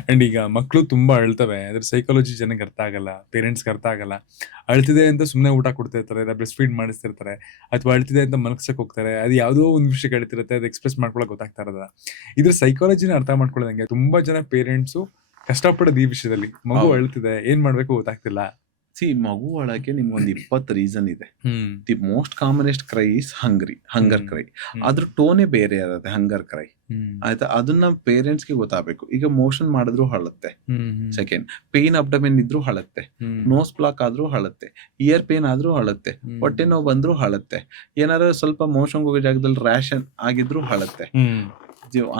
And ಈಗ ಮಕ್ಕಳು ತುಂಬಾ ಅಳ್ತವೆ, ಅದ್ರ ಸೈಕಾಲಜಿ ಜನಕ್ಕೆ ಅರ್ಥ ಆಗಲ್ಲ, ಪೇರೆಂಟ್ಸ್ಗೆ ಅರ್ಥ ಆಗಲ್ಲ. ಅಳ್ತಿದೆ ಅಂತ ಸುಮ್ಮನೆ ಊಟ ಕೊಡ್ತಿರ್ತಾರೆ, ಬ್ರೆಸ್ಟ್ ಫೀಡ್ ಮಾಡಿಸ್ತಿರ್ತಾರೆ, ಅಥವಾ ಅಳ್ತಿದೆ ಅಂತ ಮಲಗ್ಸಕ್ ಹೋಗ್ತಾರೆ. ಅದು ಯಾವುದೋ ಒಂದು ವಿಷಯ ಕಳಿತಿರುತ್ತೆ, ಅದು ಎಕ್ಸ್ಪ್ರೆಸ್ ಮಾಡ್ಕೊಳಕ್ ಗೊತ್ತಾಗ್ತಾ ಇರೋದ. ಇದ್ರ ಸೈಕಾಲಜಿನ ಅರ್ಥ ಮಾಡ್ಕೊಳ್ಳೋದಂಗೆ ತುಂಬಾ ಜನ ಪೇರೆಂಟ್ಸು ಕಷ್ಟಪಡೋದು ಈ ವಿಷಯದಲ್ಲಿ. ಮಗು ಅಳ್ತಿದೆ, ಏನ್ ಮಾಡ್ಬೇಕು ಗೊತ್ತಾಗ್ತಿಲ್ಲ. ಮಗು ಒಳಗೆ ನಿಮ್ಗೊಂದು 20 ರೀಸನ್ ಇದೆ. The most commonest cry is hunger CRY. ಅದ್ರ ಟೋನೇ ಬೇರೆ ಇರುತ್ತೆ, ಹಂಗರ್ ಕ್ರೈ. ಆಯ್ತಾ, ಅದನ್ನ ಪೇರೆಂಟ್ಸ್ಗೆ ಗೊತ್ತಾಗಬೇಕು. ಈಗ ಮೋಷನ್ ಮಾಡಿದ್ರು ಹಳುತ್ತೆ, ಸೆಕೆಂಡ್ ಪೇನ್ ಅಬ್ಡಮೆನ್ ಇದ್ರು ಹಳುತ್ತೆ, ನೋಸ್ ಬ್ಲಾಕ್ ಆದ್ರೂ ಹಳುತ್ತೆ, ಇಯರ್ ಪೇನ್ ಆದ್ರೂ ಹಳುತ್ತೆ, ಹೊಟ್ಟೆ ನೋವು ಬಂದ್ರು ಹಳುತ್ತೆ, ಏನಾದ್ರು ಸ್ವಲ್ಪ ಮೋಷನ್ ಹೋಗೋ ಜಾಗದಲ್ಲಿ ರ್ಯಾಷನ್ ಆಗಿದ್ರು ಹಳುತ್ತೆ.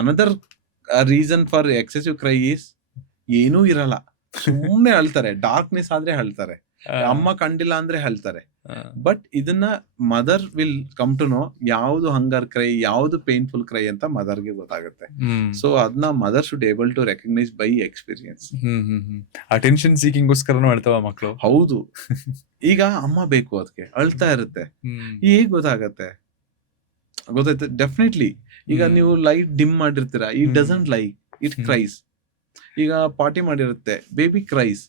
Another reason for excessive cry is ಏನೂ ಇರಲ್ಲ, ಸುಮ್ನೆ ಅಳ್ತಾರೆ. ಡಾರ್ಕ್ನೆಸ್ ಆದ್ರೆ ಅಳ್ತಾರೆ, ಅಮ್ಮ ಕಂಡಿಲ್ಲ ಅಂದ್ರೆ ಹೇಳ್ತಾರೆ. ಬಟ್ ಇದನ್ನ mother will come to know ಯಾವ್ದು ಹಂಗರ್ ಕ್ರೈ, ಯಾವ್ದು ಪೇನ್ಫುಲ್ ಕ್ರೈ ಅಂತ ಮದರ್ಗೆ ಗೊತ್ತಾಗುತ್ತೆ. ಸೊ ಅದನ್ನ mother should able to recognise by experience. Attention ಸೀಕಿಂಗ್ಗೋಸ್ಕರನೂ ಅಳ್ತಾವ ಮಕ್ಕಳು. ಹೌದು, ಈಗ ಅಮ್ಮ ಬೇಕು ಅದಕ್ಕೆ ಅಳ್ತಾ ಇರುತ್ತೆ. ಹೇಗ್ ಗೊತ್ತಾಗತ್ತೆ? ಡೆಫಿನೆಟ್ಲಿ. ಈಗ ನೀವು ಲೈಟ್ ಡಿಮ್ ಮಾಡಿರ್ತೀರಾ, it doesn't like, it cries. ಈಗ ಪಾರ್ಟಿ ಮಾಡಿರುತ್ತೆ, ಬೇಬಿ ಕ್ರೈಸ್.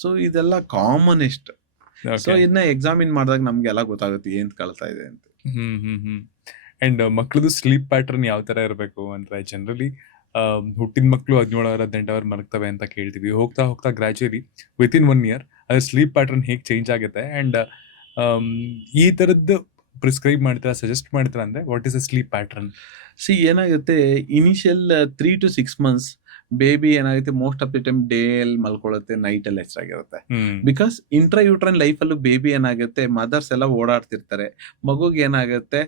ಸೊ ಇದೆಲ್ಲ ಕಾಮನೆಸ್ಟ್. ಸೊ ಇದನ್ನ ಎಕ್ಸಾಮಿನ್ ಮಾಡಿದಾಗ ನಮ್ಗೆ ಎಲ್ಲ ಗೊತ್ತಾಗುತ್ತೆ ಏನ್ ಕಳ್ತಾ ಇದೆ ಅಂತ. ಅಂಡ್ ಮಕ್ಳದು ಸ್ಲೀಪ್ ಪ್ಯಾಟರ್ನ್ ಯಾವ ತರ ಇರಬೇಕು ಅಂದ್ರೆ, ಜನರಲಿ ಹುಟ್ಟಿದ ಮಕ್ಕಳು 17-18 hours ಮಲಗ್ತವೆ ಅಂತ ಕೇಳ್ತೀವಿ. ಹೋಗ್ತಾ ಹೋಗ್ತಾ ಗ್ರಾಜುಯಲಿ ವಿತ್ ಇನ್ 1 year ಅದ್ರ ಸ್ಲೀಪ್ ಪ್ಯಾಟರ್ನ್ ಹೇಗೆ ಚೇಂಜ್ ಆಗುತ್ತೆ. ಅಂಡ್ ಈ ತರದ್ದು ಪ್ರಿಸ್ಕ್ರೈಬ್ ಮಾಡ್ತೀರಾ, ಸಜೆಸ್ಟ್ ಮಾಡ್ತೀರಾ ಅಂದ್ರೆ what is a sleep pattern? ಏನಾಗುತ್ತೆ, ಇನಿಷಿಯಲ್ 3 to 6 months ಬೇಬಿ ಏನಾಗುತ್ತೆ, most of the time day ಅಲ್ಲಿ ಮಲ್ಕೊಳ್ಳುತ್ತೆ, ನೈಟ್ ಅಲ್ಲಿ ಹೆಚ್ಚಾಗಿರುತ್ತೆ. ಬಿಕಾಸ್ ಇಂಟ್ರಾಯೂಟ್ರೈನ್ ಲೈಫ್ ಅಲ್ಲೂ ಬೇಬಿ ಏನಾಗುತ್ತೆ, ಮದರ್ಸ್ ಎಲ್ಲ ಓಡಾಡ್ತಿರ್ತಾರೆ, ಮಗುಗೆ ಏನಾಗುತ್ತೆ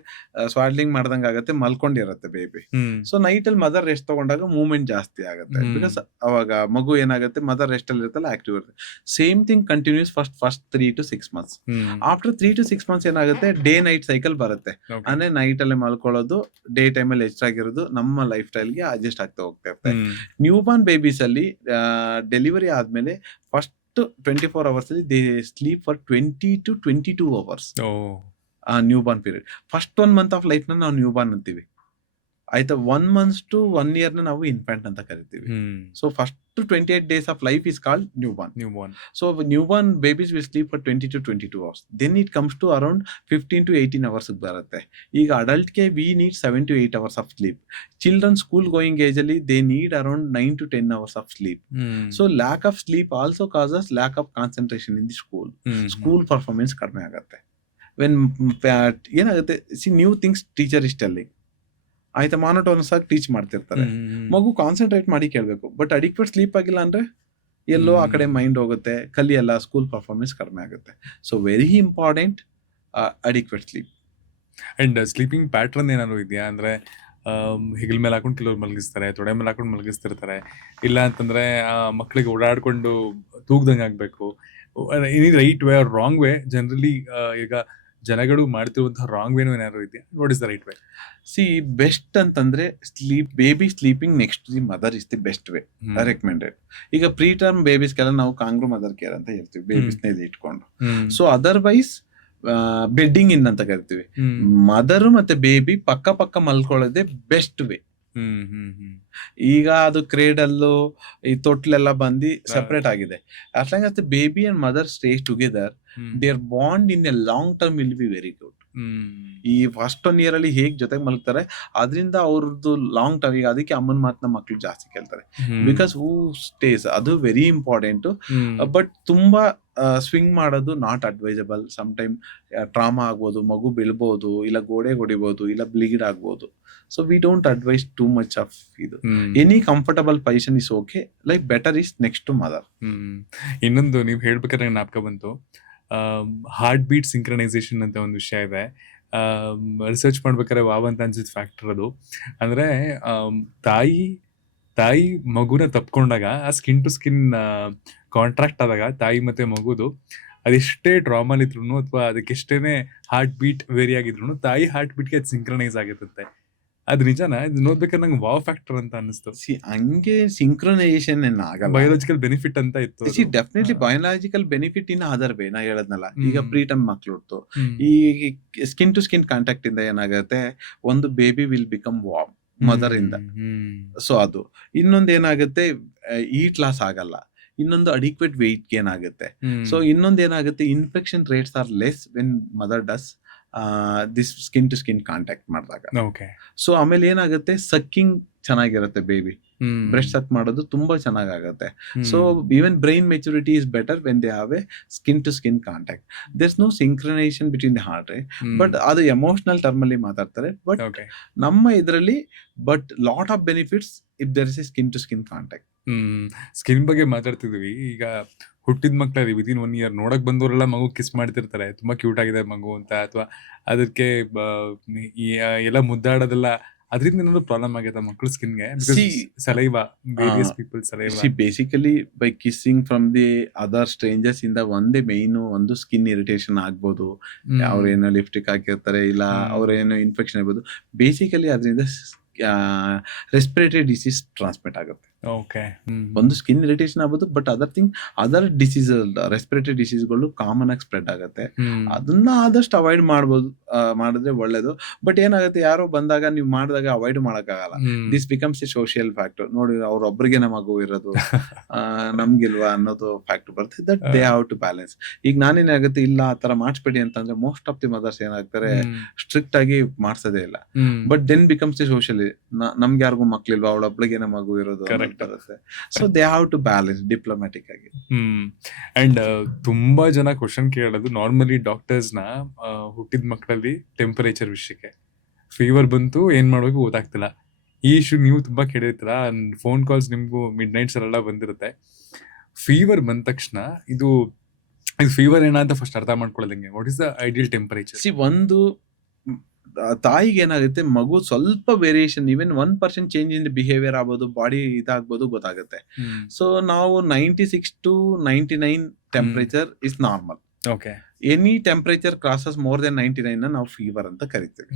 ಸ್ವಾಡ್ಲಿಂಗ್ ಮಾಡ್ದಂಗೆ ಆಗುತ್ತೆ, ಮಲ್ಕೊಂಡಿರುತ್ತೆ ಬೇಬಿ. ಸೊ ನೈಟ್ ಅಲ್ಲಿ ಮದರ್ ರೆಸ್ಟ್ ತಗೊಂಡಾಗ ಮೂವ್ಮೆಂಟ್ ಜಾಸ್ತಿ ಆಗುತ್ತೆ. ಬಿಕಾಸ್ ಅವಾಗ ಮಗು ಏನಾಗುತ್ತೆ, ಮದರ್ ರೆಸ್ಟ್ ಅಲ್ಲಿ ಇರುತ್ತಲ್ಲ, ಆಕ್ಟಿವ್ ಇರುತ್ತೆ. Same thing continues first 3 to 6 months. After 3 to 6 months ಏನಾಗುತ್ತೆ, ಡೇ ನೈಟ್ ಸೈಕಲ್ ಬರುತ್ತೆ. ಅಂದ್ರೆ ನೈಟ್ ಅಲ್ಲಿ ಮಲ್ಕೊಳ್ಳೋದು, ಡೇ ಟೈಮ್ ಅಲ್ಲಿ ಹೆಚ್ಚಾಗಿರೋದು ನಮ್ಮ ಲೈಫ್ ಸ್ಟೈಲ್ಗೆ ಅಡ್ಜಸ್ಟ್ ಆಗ್ತಾ ಹೋಗ್ತಾ ಇರುತ್ತೆ. ನ್ಯೂ ಬಾರ್ನ್ ಬೇಬೀಸ್ ಅಲ್ಲಿ ಡೆಲಿವರಿ ಆದ್ಮೇಲೆ ಫಸ್ಟ್ 24 hours ಅಲ್ಲಿ they sleep for 20 to 22 hours. New Born period. First 1 month of life ನ ನಾವು ನ್ಯೂ ಬಾರ್ನ್ ಅಂತೀವಿ, ಆಯ್ತಾ. 1 month to 1 year ನ ನಾವು ಇನ್ಫ್ಯಾಂಟ್ ಅಂತ ಕರಿತೀವಿ. So first 28 days of life is called new born. So new Born babies will sleep for 20 to 22 hours. Then it comes to around 15 to 18 hours ಬರುತ್ತೆ. ಈಗ ಅಡಲ್ಟ್ಗೆ we need 7 to 8 hours of sleep. Children school going age ಅಲ್ಲಿ they need around 9 to 10 hours of sleep. So lack of sleep also causes lack of concentration in the school performance ಕಡಿಮೆ ಆಗುತ್ತೆ. ವೆನ್ ಏನಾಗುತ್ತೆ, new things teacher is telling, ಆಯ್ತಾ, ಮಾನೋಟೋನಸ್ ಆಗಿ ಟೀಚ್ ಮಾಡ್ತಿರ್ತಾರೆ, ಮಗು ಕಾನ್ಸಂಟ್ರೇಟ್ ಮಾಡಿ ಕೇಳಬೇಕು. ಬಟ್ ಅಡಿಕ್ವೇಟ್ ಸ್ಲೀಪ್ ಆಗಿಲ್ಲ ಅಂದ್ರೆ ಎಲ್ಲೋ ಆ ಕಡೆ ಮೈಂಡ್ ಹೋಗುತ್ತೆ, ಕಲಿಯಲ್ಲ, ಸ್ಕೂಲ್ ಪರ್ಫಾರ್ಮೆನ್ಸ್ ಕಡಿಮೆ ಆಗುತ್ತೆ. So very important adequate sleep. And sleeping pattern ಏನಾದ್ರು ಇದೆಯಾ ಅಂದ್ರೆ, ಹೆಗಲ್ ಮೇಲೆ ಹಾಕೊಂಡು ಕೆಲವ್ರು ಮಲಗಿಸ್ತಾರೆ, ತೊಡೆ ಮೇಲೆ ಹಾಕೊಂಡು ಮಲಗಿಸ್ತಿರ್ತಾರೆ, ಇಲ್ಲ ಅಂತಂದ್ರೆ ಮಕ್ಳಿಗೆ ಓಡಾಡ್ಕೊಂಡು ತೂಗ್ದಂಗೆ ಆಗ್ಬೇಕು. Any right way or wrong way? Generally ಈಗ ಜನಗಳು ಮಾಡ್ತಿರುವಂತಹ ರಾಂಗ್ ವೇನೂ ಏನಾದ್ರು ಇದೆಯಾ? What is the right way? Best ಅಂತಂದ್ರೆ baby sleeping next the mother is the best way recommended. ಈಗ ಪ್ರೀ ಟರ್ಮ್ ಬೇಬೀಸ್ಗೆಲ್ಲ ನಾವು ಕಾಂಗ್ರೂ ಮದರ್ ಕೇರ್ ಅಂತ ಹೇಳ್ತೀವಿ, ಬೇಬೀಸ್ನ ಇಟ್ಕೊಂಡು. ಸೊ ಅದರ್ವೈಸ್ ಬೆಡ್ಡಿಂಗ್ ಇನ್ ಅಂತ ಕರಿತೀವಿ. ಮದರ್ ಮತ್ತೆ ಬೇಬಿ ಪಕ್ಕ ಮಲ್ಕೊಳ್ಳೋದೇ ಬೆಸ್ಟ್ ವೇ. ಈಗ ಅದು ಕ್ರೇಡಲ್ಲು ಈ ತೊಟ್ಲೆಲ್ಲ ಬಂದು ಸೆಪರೇಟ್ ಆಗಿದೆ. as long as the baby and mother stays together, their bond in a long term will be very good. ಈ ಫಸ್ಟ್ 1 year ಅಲ್ಲಿ ಹೇಗ್ ಜೊತೆಗೆ ಮಲಗ್ತಾರೆ, ಅದರಿಂದ ಅವ್ರದ್ದು ಲಾಂಗ್ ಟರ್ಮ್. ಈಗ ಅದಕ್ಕೆ ಅಮ್ಮನ ಮಾತನ್ನ ಮಕ್ಳು ಜಾಸ್ತಿ ಕೇಳ್ತಾರೆ, ಬಿಕಾಸ್ ಹೂ ಸ್ಟೇಸ್, ಅದು ವೆರಿ ಇಂಪಾರ್ಟೆಂಟ್. ಬಟ್ ತುಂಬಾ ಸ್ವಿಂಗ್ ಮಾಡೋದು not advisable. Some time trauma ಆಗ್ಬೋದು, ಮಗು ಬೀಳ್ಬೋದು, ಇಲ್ಲ ಗೋಡೆ ಹೊಡಿಬೋದು, ಇಲ್ಲ ಬ್ಲೀಡ್ ಆಗ್ಬೋದು. So we don't advise too much of ಇದು. Any comfortable position is okay, like better is next to mother. ಇನ್ನೊಂದು ನೀವು ಹೇಳ್ಬೇಕಾದ್ರೆ ಜ್ಞಾಪಕ ಬಂತು, ಹಾರ್ಟ್ ಬೀಟ್ ಸಿಂಕ್ರನೈಸೇಷನ್ ಅಂತ ಒಂದು ವಿಷಯ ಇದೆ. ರಿಸರ್ಚ್ ಮಾಡ್ಬೇಕಾದ್ರೆ ವಾವ್ ಅಂತ ಅನ್ಸಿದ್ ಫ್ಯಾಕ್ಟರ್ ಅದು. ಅಂದ್ರೆ ತಾಯಿ ಮಗುನ ತಪ್ಕೊಂಡಾಗ ಆ ಸ್ಕಿನ್ ಟು ಸ್ಕಿನ್ ಕಾಂಟ್ರಾಕ್ಟ್ ಆದಾಗ ತಾಯಿ ಮತ್ತೆ ಮಗುದು ಅದೆಷ್ಟೇ ಟ್ರಾಮಲ್ ಇದ್ರು ಅಥವಾ ಅದಕ್ಕೆಷ್ಟೇನೆ ಹಾರ್ಟ್ ಬೀಟ್ ವೇರಿ ಆಗಿದ್ರು ತಾಯಿ ಹಾರ್ಟ್ ಬೀಟ್ಗೆ ಅದು ಸಿಂಕ್ರನೈಸ್ ಆಗಿರುತ್ತೆ. ಅದು ನಿಜಾನ? ಇದು ನೋಡ್ಬೇಕಾದ್ರೆ ನಂಗೆ ವಾವ್ ಫ್ಯಾಕ್ಟರ್ ಅಂತ ಅನಿಸ್ತು. ಹಂಗೆ ಸಿಂಕ್ರನೈಸೇಷನ್ ಆಗಲ್ಲ, ಬಯೋಲಾಜಿಕಲ್ ಬೆನಿಫಿಟ್ ಅಂತ ಇತ್ತು. Definitely biological benefit in other way. ನಾ ಹೇಳದ್ನಲ್ಲ, ಈಗ ಪ್ರೀಟಮ್ ಮಕ್ಳು ಈ ಸ್ಕಿನ್ ಟು ಸ್ಕಿನ್ ಕಾಂಟ್ಯಾಕ್ಟ್ ಇಂದ ಏನಾಗುತ್ತೆ, ಒಂದು baby will become warm mother ಇಂದ. ಸೊ ಅದು ಇನ್ನೊಂದು ಏನಾಗುತ್ತೆ, ಈಟ್ ಲಾಸ್ ಆಗಲ್ಲ. ಇನ್ನೊಂದು ಅಡಿಕ್ವೇಟ್ ವೆಯ್ಟ್ ಗೇನ್ ಆಗುತ್ತೆ. ಸೊ ಇನ್ನೊಂದು ಏನಾಗುತ್ತೆ, infection rates are less when mother does this skin to skin contact ಮಾಡಿದಾಗ. ಸೊ ಆಮೇಲೆ ಏನಾಗುತ್ತೆ, ಸಕ್ಕಿಂಗ್ ಚೆನ್ನಾಗಿರುತ್ತೆ, ಬೇಬಿ ಬ್ರೆಸ್ಟ್ ಸಕ್ ಮಾಡೋದು ತುಂಬಾ ಚೆನ್ನಾಗುತ್ತೆ. So even brain maturity is better when they have a skin to skin contact. There's no synchronization between the heart rate, but ಅದು ಎಮೋಷನಲ್ ಟರ್ಮ್ ಅಲ್ಲಿ ಮಾತಾಡ್ತಾರೆ. ಬಟ್ ನಮ್ಮ ಇದರಲ್ಲಿ but lot of benefits if there is a skin to skin contact. Skin ಬಗ್ಗೆ ಮಾತಾಡ್ತಿದ್ವಿ. ಈಗ ಹುಟ್ಟಿದ ಮಕ್ಳು ವಿದಿನ್ 1 year ನೋಡಕ್ ಬಂದವರೆಲ್ಲ ಮಗು ಕಿಸ್ ಮಾಡ್ತಿರ್ತಾರೆ, ತುಂಬಾ ಕ್ಯೂಟ್ ಆಗಿದೆ ಮಗು ಅಂತ, ಅಥವಾ ಅದಕ್ಕೆ ಎಲ್ಲ ಮುದ್ದಾಡೋದೆಲ್ಲ, ಅದರಿಂದ ಏನಾದ್ರು ಪ್ರಾಬ್ಲಮ್ ಆಗೈತಾ ಮಕ್ಕಳು ಸ್ಕಿನ್ಗೆ? Saliva, various people saliva. Basically by kissing from the other strangers ಇಂದ ಒಂದು ಸ್ಕಿನ್ ಇರಿಟೇಷನ್ ಆಗ್ಬೋದು. ಅವ್ರೇನೋ ಲಿಪ್ಸ್ಟಿಕ್ ಹಾಕಿರ್ತಾರೆ, ಇಲ್ಲ ಅವ್ರೇನೋ ಇನ್ಫೆಕ್ಷನ್ ಆಗ್ಬೋದು. ಬೇಸಿಕಲಿ ಅದರಿಂದ ರೆಸ್ಪಿರೇಟರಿ ಡಿಸೀಸ್ ಟ್ರಾನ್ಸ್ಮಿಟ್ ಆಗುತ್ತೆ. ಒಂದು ಸ್ಕಿನ್ ಇರಿಟೇಷನ್ ಆಗ್ಬೋದು, ಬಟ್ ಅದರ್ ಡಿಸೀಸ್, ರೆಸ್ಪಿರೇಟರಿ ಡಿಸೀಸ್ಗಳು ಕಾಮನ್ ಆಗಿ ಸ್ಪ್ರೆಡ್ ಆಗುತ್ತೆ. ಅದನ್ನ ಆದಷ್ಟು ಅವಾಯ್ಡ್ ಮಾಡಿದ್ರೆ ಒಳ್ಳೇದು. ಬಟ್ ಏನಾಗುತ್ತೆ, ಯಾರೋ ಬಂದಾಗ ನೀವು ಮಾಡಿದಾಗ ಅವಾಯ್ಡ್ ಮಾಡಕ್ಕಾಗಲ್ಲ. This becomes a social factor. ನೋಡಿ, ಅವ್ರೊಬ್ರಿಗೆ ಮಗು ಇರೋದು, ನಮ್ಗಿಲ್ವಾ ಅನ್ನೋದು ಫ್ಯಾಕ್ಟರ್ ಬರುತ್ತೆ. That they have to balance. ಈಗ ನಾನೇನಾಗುತ್ತೆ, ಇಲ್ಲ ಆ ತರ ಮಾಡಿಸ್ಬೇಡಿ ಅಂತಂದ್ರೆ ಮೋಸ್ಟ್ ಆಫ್ ದಿ ಮದರ್ಸ್ ಏನಾಗ್ತಾರೆ, ಸ್ಟ್ರಿಕ್ಟ್ ಆಗಿ ಮಾಡ್ಸೋದೇ ಇಲ್ಲ. But then becomes a social. ನಮ್ಗೆ ಯಾರಿಗೂ ಮಕ್ಳಿಲ್ವಾ, ಅವಳೊಬ್ಳಿಗೆ ಮಗು ಇರೋದು ಡೌಟ್ ಬರುತ್ತೆ. So they have to balance diplomatic ಆಗಿ. ಅಂಡ್ ತುಂಬಾ ಜನ ಕ್ವಶನ್ ಕೇಳೋದು ನಾರ್ಮಲಿ ಡಾಕ್ಟರ್ಸ್ನ ಹುಟ್ಟಿದ ಮಕ್ಕಳಲ್ಲಿ ಟೆಂಪರೇಚರ್ ವಿಷಯಕ್ಕೆ. ಫೀವರ್ ಬಂತು ಏನ್ ಮಾಡ್ಬೇಕು ಗೊತ್ತಾಗ್ತಿಲ್ಲ. ಈ ಇಶ್ಯೂ ನೀವು ತುಂಬಾ ಕೇಳಿರ್ತೀರ, ಫೋನ್ ಕಾಲ್ಸ್ ನಿಮ್ಗೂ ಮಿಡ್ ನೈಟ್ಸ್ ಎಲ್ಲ ಬಂದಿರುತ್ತೆ. ಫೀವರ್ ಬಂದ ತಕ್ಷಣ ಇದು ಫೀವರ್ ಏನಂತ ಫಸ್ಟ್ ಅರ್ಥ ಮಾಡ್ಕೊಳ್ಳೋದಂಗೆ, what is the ideal temperature? ಒಂದು ತಾಯಿಗೆ ಏನಾಗುತ್ತೆ, ಮಗು ಸ್ವಲ್ಪ variation even 1% change in behaviour ಆಗ್ಬೋದು, ಬಾಡಿ ಇದಾಗ್ಬೋದು, ಗೊತ್ತಾಗುತ್ತೆ. ಸೊ ನಾವು 96 to 99 temperature is normal. Okay. Any temperature crosses more then 99 ನಾವು ಫೀವರ್ ಅಂತ ಕರಿತೀವಿ.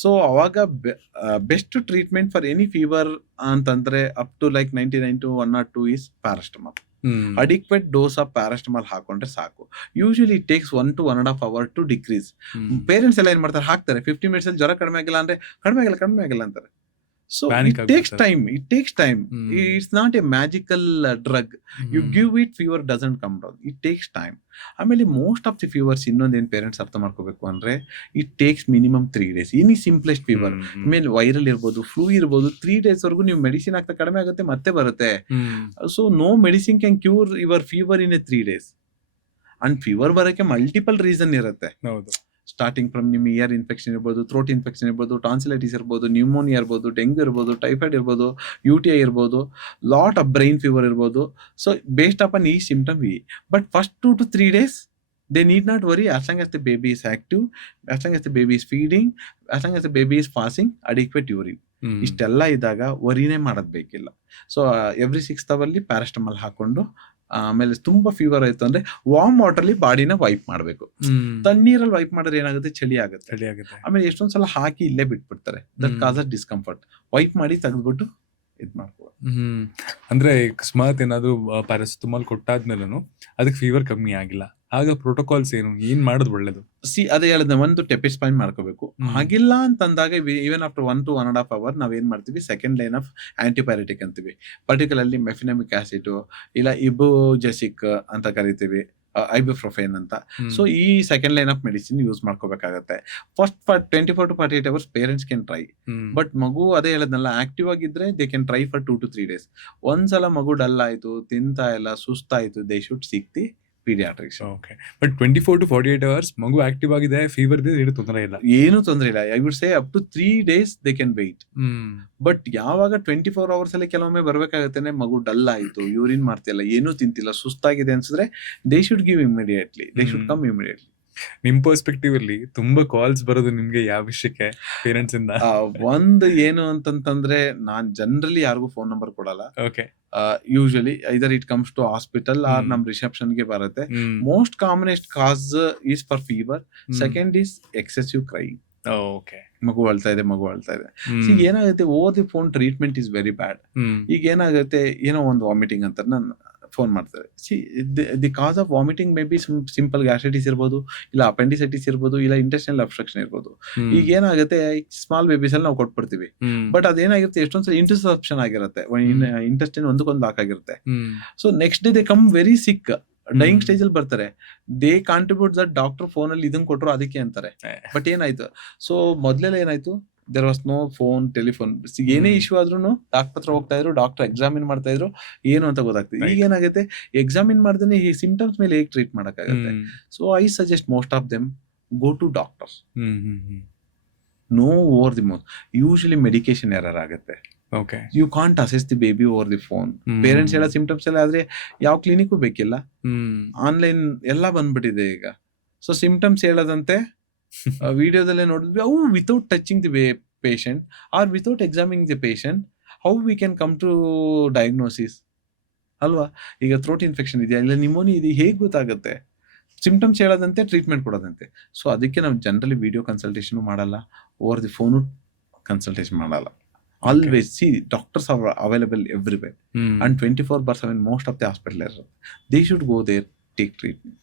ಸೊ ಅವಾಗ best treatment for any fever ಅಂತಂದ್ರೆ up to like 99 to 102 is paracetamol. Adequate dose of paracetamol ಹಾಕೊಂಡ್ರೆ ಸಾಕು. Usually it takes 1 to 1.5 hour to decrease. Parents ಎಲ್ಲ ಏನ್ ಮಾಡ್ತಾರೆ, ಹಾಕ್ತಾರೆ 15 minutes ಅಲ್ಲಿ ಜ್ವರ ಕಡಿಮೆ ಆಗಿಲ್ಲ ಅಂದ್ರೆ ಕಡಿಮೆ ಆಗಿಲ್ಲ ಅಂತಾರೆ. So it takes time. It's not a magical drug. You give it, fever doesn't come down. It takes time. ಆಮೇಲೆ ಮೋಸ್ಟ್ ಆಫ್ ದಿ ಫೀವರ್ಸ್ ಇನ್ನೊಂದೇನು ಪೇರೆಂಟ್ಸ್ ಅರ್ಥ ಮಾಡ್ಕೋಬೇಕು ಅಂದ್ರೆ, it takes minimum 3 days. Any simplest fever, ಆಮೇಲೆ ವೈರಲ್ ಇರ್ಬೋದು, ಫ್ಲೂ ಇರ್ಬೋದು, 3 days ವರೆಗೂ ನೀವು ಮೆಡಿಸಿನ್ ಹಾಕ್ತಾ ಕಡಿಮೆ ಆಗುತ್ತೆ, ಮತ್ತೆ ಬರುತ್ತೆ. So no medicine can cure your fever in a 3 days. And fever ಬರೋಕ್ಕೆ ಮಲ್ಟಿಪಲ್ ರೀಸನ್ ಇರುತ್ತೆ. ಸ್ಟಾರ್ಟಿಂಗ್ ಫ್ರಮ್ ನಿಮ್ಮ ಇಯರ್ ಇನ್ಫೆಕ್ಷನ್ ಇರ್ಬೋದು, ಥ್ರೋಟ್ ಇನ್ಫೆಕ್ಷನ್ ಇರ್ಬೋದು, ಟಾನ್ಸಿಲೈಟಿಸ್ ಇರ್ಬೋದು, ನ್ಯೂಮೋನಿಯಾ ಇರ್ಬೋದು, ಡೆಂಗ್ಯೂ ಇರ್ಬೋದು, ಟೈಫಾಯ್ಡ್ ಇರ್ಬೋದು, UTI ಇರ್ಬೋದು, ಲಾಟ್ ಆಫ್ ಬ್ರೈನ್ ಫೀವರ್ ಇರ್ಬೋದು. ಸೊ ಬೇಸ್ಡ್ ಅಪಾನ್ ಈ symptom but first 2 to 3 days they need not worry as long as the baby is active, as long as the baby is feeding, as long as the baby is passing adequate urine. ಇಷ್ಟೆಲ್ಲ ಇದ್ದಾಗ ವರಿನೇ ಮಾಡೋದ್ ಬೇಕಿಲ್ಲ. ಸೊ ಎವ್ರಿ 6th hour ಅಲ್ಲಿ ಪ್ಯಾರಾಸ್ಟಮಾಲ್ ಹಾಕೊಂಡು, ಆಮೇಲೆ ತುಂಬಾ ಫೀವರ್ ಆಯ್ತು ಅಂದ್ರೆ ವಾರ್ಮ್ ವಾಟರ್ ಅಲ್ಲಿ ಬಾಡಿನ ವೈಪ್ ಮಾಡ್ಬೇಕು. ತಣ್ಣೀರಲ್ಲಿ ವೈಪ್ ಮಾಡಿದ್ರೆ ಏನಾಗುತ್ತೆ, ಚಳಿ ಆಗುತ್ತೆ. ಆಮೇಲೆ ಎಷ್ಟೊಂದ್ಸಲ ಹಾಕಿ ಇಲ್ಲೇ ಬಿಟ್ಬಿಡ್ತಾರೆ, ದಟ್ ಕಾಸಸ್ ಡಿಸ್ಕಂಫರ್ಟ್. ವೈಪ್ ಮಾಡಿ ತೆಗೆದ್ಬಿಟ್ಟು ಇದ್ ಮಾಡ್ಕೋ. ಅಂದ್ರೆ ಅಕಸ್ಮಾತ್ ಏನಾದ್ರು ಪ್ಯಾರಾಸಿಟಮಾಲ್ ಕೊಟ್ಟಾದ್ಮೇಲೂ ಅದಕ್ಕೆ ಫೀವರ್ ಕಮ್ಮಿ ಆಗಿಲ್ಲ, ಆಗ ಪ್ರೋಟೋಕಾಲ್ಸ್ ಏನ್ ಮಾಡೋದು ಒಳ್ಳೇದು? ಅದೇ ಹೇಳಿದ, ಒಂದು ಟೆಪಿಸ್ಪೈನ್ ಮಾಡ್ಕೋಬೇಕು. ಆಗಿಲ್ಲ ಅಂತಂದಾಗ ಈವನ್ ಆಫ್ಟರ್ 1 to 1.5 hour ನಾವೇನ್ ಮಾಡ್ತೀವಿ, ಸೆಕೆಂಡ್ ಲೈನ್ ಆಫ್ ಆಂಟಿಪೈರೆಟಿಕ್ ಅಂತೀವಿ. ಪರ್ಟಿಕ್ಯುಲರ್ಲಿ ಮೆಫಿನಮಿಕ್ ಆಸಿಡ್ ಇಲ್ಲ ಇಬುಜೆಸಿಕ್ ಅಂತ ಕರಿತೀವಿ, ಐಬುಪ್ರೊಫೆನ್ ಅಂತ. ಸೊ ಈ second line of medicine use ಮಾಡ್ಕೋಬೇಕಾಗತ್ತೆ. First 24 to 48 hours parents can try. But ಮಗು ಅದೇ ಹೇಳದ್ನಲ್ಲ, ಆಕ್ಟಿವ್ ಆಗಿದ್ರೆ they can try for 2 to 3 days. ಒಂದ್ಸಲ ಮಗು ಡಲ್ ಆಯ್ತು, ತಿಂತಾ ಇಲ್ಲ, ಸುಸ್ತಾಯ್ತು, they should seek the paediatrics. Okay. But 24 to 48 hours ಮಗು ಆಕ್ಟಿವ್ ಆಗಿದೆ, ಫೀವರ್ ಇದೆ, ಏನು ತೊಂದರೆ ಇಲ್ಲ. I would say up to 3 days they can wait. But ಯಾವಾಗ 24 hours ಅಲ್ಲಿ ಕೆಲವೊಮ್ಮೆ ಬರ್ಬೇಕಾಗತ್ತೇನೆ, ಮಗು ಡಲ್ ಆಯ್ತು, ಯೂರಿನ್ ಮಾಡ್ತಿಲ್ಲ, ಏನೂ ತಿಂತಿಲ್ಲ, ಸುಸ್ತಾಗಿದೆ ಅನ್ಸಿದ್ರೆ they should give immediately, they should come immediately. ನಿಮ್ ಪರ್ಸ್ಪೆಕ್ಟಿವ್ ಅಲ್ಲಿ ತುಂಬಾ ಕಾಲ್ಸ್ ಬರೋದು ನಿಮ್ಗೆ ಯಾವ ವಿಷಯಕ್ಕೆ ಪೇರೆಂಟ್ಸ್ ಇಂದ? ಒಂದು ಏನು ಅಂತಂತಂದ್ರೆ, ನಾನ್ ಜನರಲಿ ಯಾರಿಗೂ ಫೋನ್ ನಂಬರ್ ಕೊಡಲ್ಲ. Okay. Usually either it comes to hospital or ನಮ್ ರಿಸೆಪ್ಷನ್ ಗೆ ಬರುತ್ತೆ. Most commonest cause is for fever. Second is excessive crying. Okay. ಮಗು ಅಳ್ತಾ ಇದೆ. ಏನಾಗುತ್ತೆ, over the phone treatment is very bad. ಈಗ ಏನಾಗುತ್ತೆ, ಏನೋ ಒಂದು ವಾಮಿಟಿಂಗ್ ಅಂತ ನಾನು ಫೋನ್ ಮಾಡ್ತಾರೆ. The cause of vomiting may be simple gastritis ಇರ್ಬೋದು, ಇಲ್ಲ ಅಪೆಂಡಿಸೈಟಿಸ್ ಇರ್ಬೋದು, ಇಲ್ಲ ಇಂಟೆಸ್ಟೈನಲ್ ಅಬ್ಸ್ಟ್ರಕ್ಷನ್ ಇರ್ಬೋದು. ಈಗ ಏನಾಗುತ್ತೆ, ಸ್ಮಾಲ್ ಬೇಬೀಸ್ ಅಲ್ಲಿ ನಾವು ಕೊಟ್ಬಿಡ್ತೀವಿ. ಬಟ್ ಅದೇನಾಗಿರುತ್ತೆ, ಎಷ್ಟೊಂದ್ಸಲ ಇಂಟರ್ಸೆಪ್ಷನ್ ಆಗಿರುತ್ತೆ, ಇಂಟೆಸ್ಟೈನ್ ಒಂದಕ್ಕೊಂದು ಲಾಕ್ ಆಗಿರುತ್ತೆ. So next day they come very sick, dying stage ಅಲ್ಲಿ ಬರ್ತಾರೆ. They contribute that doctor phone ಅಲ್ಲಿ ಇದನ್ನ ಕೊಟ್ಟರು ಅದಕ್ಕೆ ಅಂತಾರೆ. ಬಟ್ ಏನಾಯ್ತು, ಸೊ ಮೊದ್ಲೆಲ್ಲ ಏನಾಯ್ತು, there was no phone, telephone. ಏನೇ ಇಶ್ಯೂ ಆದ್ರೂ ಡಾಕ್ಟರ್ ಹತ್ರ ಹೋಗ್ತಾ ಇದ್ರು, ಡಾಕ್ಟರ್ ಎಕ್ಸಾಮಿನ್ ಮಾಡ್ತಾ ಇದ್ರು, ಏನು ಅಂತ ಗೊತ್ತಾಗ್ತದೆ. ಈಗ ಏನಾಗುತ್ತೆ, ಎಕ್ಸಾಮಿನ್ ಮಾಡ್ದೇನೆ ಈ ಸಿಂಪ್ಟಮ್ಸ್ ಮೇಲೆ ಹೇಗೆ ಟ್ರೀಟ್ ಮಾಡಕ್ಕಾಗತ್ತೆ. So I suggest most of them go to doctors. No over the mouth. Usually medication error ಆಗುತ್ತೆ. Okay. You can't assess the baby over the phone. Parents ಹೇಳೋ ಸಿಂಪ್ಟಮ್ಸ್ ಎಲ್ಲ ಆದ್ರೆ ಯಾವ ಕ್ಲಿನಿಕ್ಕು ಬೇಕಿಲ್ಲ, ಆನ್ಲೈನ್ ಎಲ್ಲ ಬಂದ್ಬಿಟ್ಟಿದೆ ಈಗ. ಸೊ ಸಿಂಪ್ಟಮ್ಸ್ ಹೇಳೋದಂತೆ ವಿಡಿಯೋದಲ್ಲೇ ನೋಡಿದ್ವಿ, ಅವು without touching the patient or without examining the patient how we can come to diagnosis ಅಲ್ವಾ. ಈಗ ಥ್ರೋಟ್ ಇನ್ಫೆಕ್ಷನ್ ಇದೆಯಾ, ಇಲ್ಲ ನಿಮೋನಿಯಾ ಇದೆಯಾ, ಹೇಗೆ ಗೊತ್ತಾಗುತ್ತೆ? ಸಿಂಪ್ಟಮ್ಸ್ ಹೇಳೋದಂತೆ, ಟ್ರೀಟ್ಮೆಂಟ್ ಕೊಡೋದಂತೆ. ಸೊ ಅದಕ್ಕೆ ನಾವು ಜನರಲಿ ವಿಡಿಯೋ ಕನ್ಸಲ್ಟೇಷನ್ ಮಾಡಲ್ಲ, ಓವರ್ ದಿ ಫೋನು ಕನ್ಸಲ್ಟೇಷನ್ ಮಾಡಲ್ಲ. Always see doctors are available everywhere and 24/7 most of the hospital they should go there, take treatment.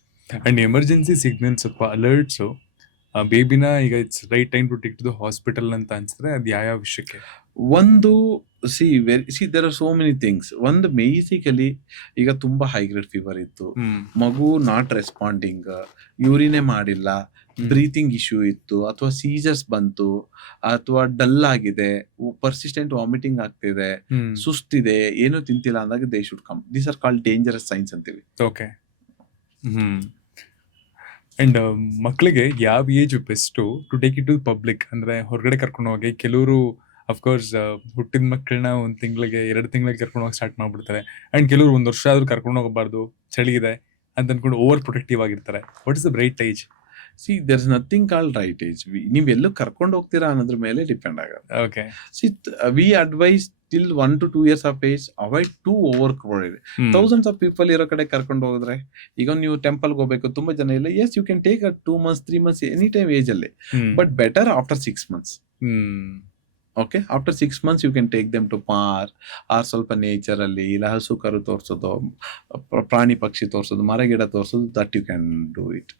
And emergency signals alerts ಬೇಬಿನ ಈಗ it's right time to take to the hospital ಅಂತ ಅನ್ಸಿದ್ರೆ ಅದು ಯಾವ ವಿಷಯಕ್ಕೆ? ಒಂದು there are so many things. ಒಂದು ಬೇಸಿಕಲಿ ಈಗ ತುಂಬಾ ಹೈ ಗ್ರೇಡ್ ಫೀವರ್ ಇತ್ತು, ಮಗು ನಾಟ್ ರೆಸ್ಪಾಂಡಿಂಗ್, ಯೂರಿನೇ ಮಾಡಿಲ್ಲ, ಬ್ರೀತಿಂಗ್ ಇಶ್ಯೂ ಇತ್ತು ಅಥವಾ ಸೀಸರ್ಸ್ ಬಂತು ಅಥವಾ ಡಲ್ ಆಗಿದೆ, ಪರ್ಸಿಸ್ಟೆಂಟ್ ವಾಮಿಟಿಂಗ್ ಆಗ್ತಿದೆ, ಸುಸ್ತಿದೆ, ಏನೂ ತಿಂತಿಲ್ಲ ಅಂದಾಗ they should come. These are called dangerous signs ಅಂತೀವಿ. ಓಕೆ. ಅಂಡ್ ಮಕ್ಕಳಿಗೆ ಯಾವ age best to take it to public, ಅಂದ್ರೆ ಹೊರಗಡೆ ಕರ್ಕೊಂಡು ಹೋಗಿ? ಕೆಲವರು ಅಫ್ಕೋರ್ಸ್ ಹುಟ್ಟಿದ ಮಕ್ಕಳನ್ನ 1 ತಿಂಗಳಿಗೆ 2 ತಿಂಗಳಿಗೆ ಕರ್ಕೊಂಡು ಹೋಗಿ ಸ್ಟಾರ್ಟ್ ಮಾಡ್ಬಿಡ್ತಾರೆ. ಅಂಡ್ ಕೆಲವರು 1 ವರ್ಷ ಆದ್ರೂ ಕರ್ಕೊಂಡು ಹೋಗಬಾರ್ದು, ಚಳಿ ಇದೆ ಅಂತ ಅನ್ಕೊಂಡು ಓವರ್ ಪ್ರೊಟೆಕ್ಟಿವ್ ಆಗಿರ್ತಾರೆ. What is the right age? See there is nothing called right age. ನೀವ್ ಎಲ್ಲೂ ಕರ್ಕೊಂಡು ಹೋಗ್ತೀರಾ ಅನ್ನೋದ್ರ ಮೇಲೆ ಡಿಪೆಂಡ್ ಆಗುತ್ತೆ. Okay. See we advise till 1 to 2 years of age avoid to overcrowded. Thousands of people ಇರೋ ಕಡೆ ಕರ್ಕೊಂಡು ಹೋದ್ರೆ, ಈಗ ನೀವು ಟೆಂಪಲ್ಗೆ ಹೋಗ್ಬೇಕು, ತುಂಬಾ ಜನ ಇಲ್ಲ, yes you can take 2 months 3 months any time age ಅಲ್ಲಿ, but better after 6 months. Okay, after 6 months you can take them to park or ಸ್ವಲ್ಪ ನೇಚರ್ ಅಲ್ಲಿ, ಇಲ್ಲ ಹಸು ಕರು ತೋರ್ಸೋದು, ಪ್ರಾಣಿ ಪಕ್ಷಿ ತೋರ್ಸೋದು, ಮರ ಗಿಡ ತೋರ್ಸೋದು, that you can do it.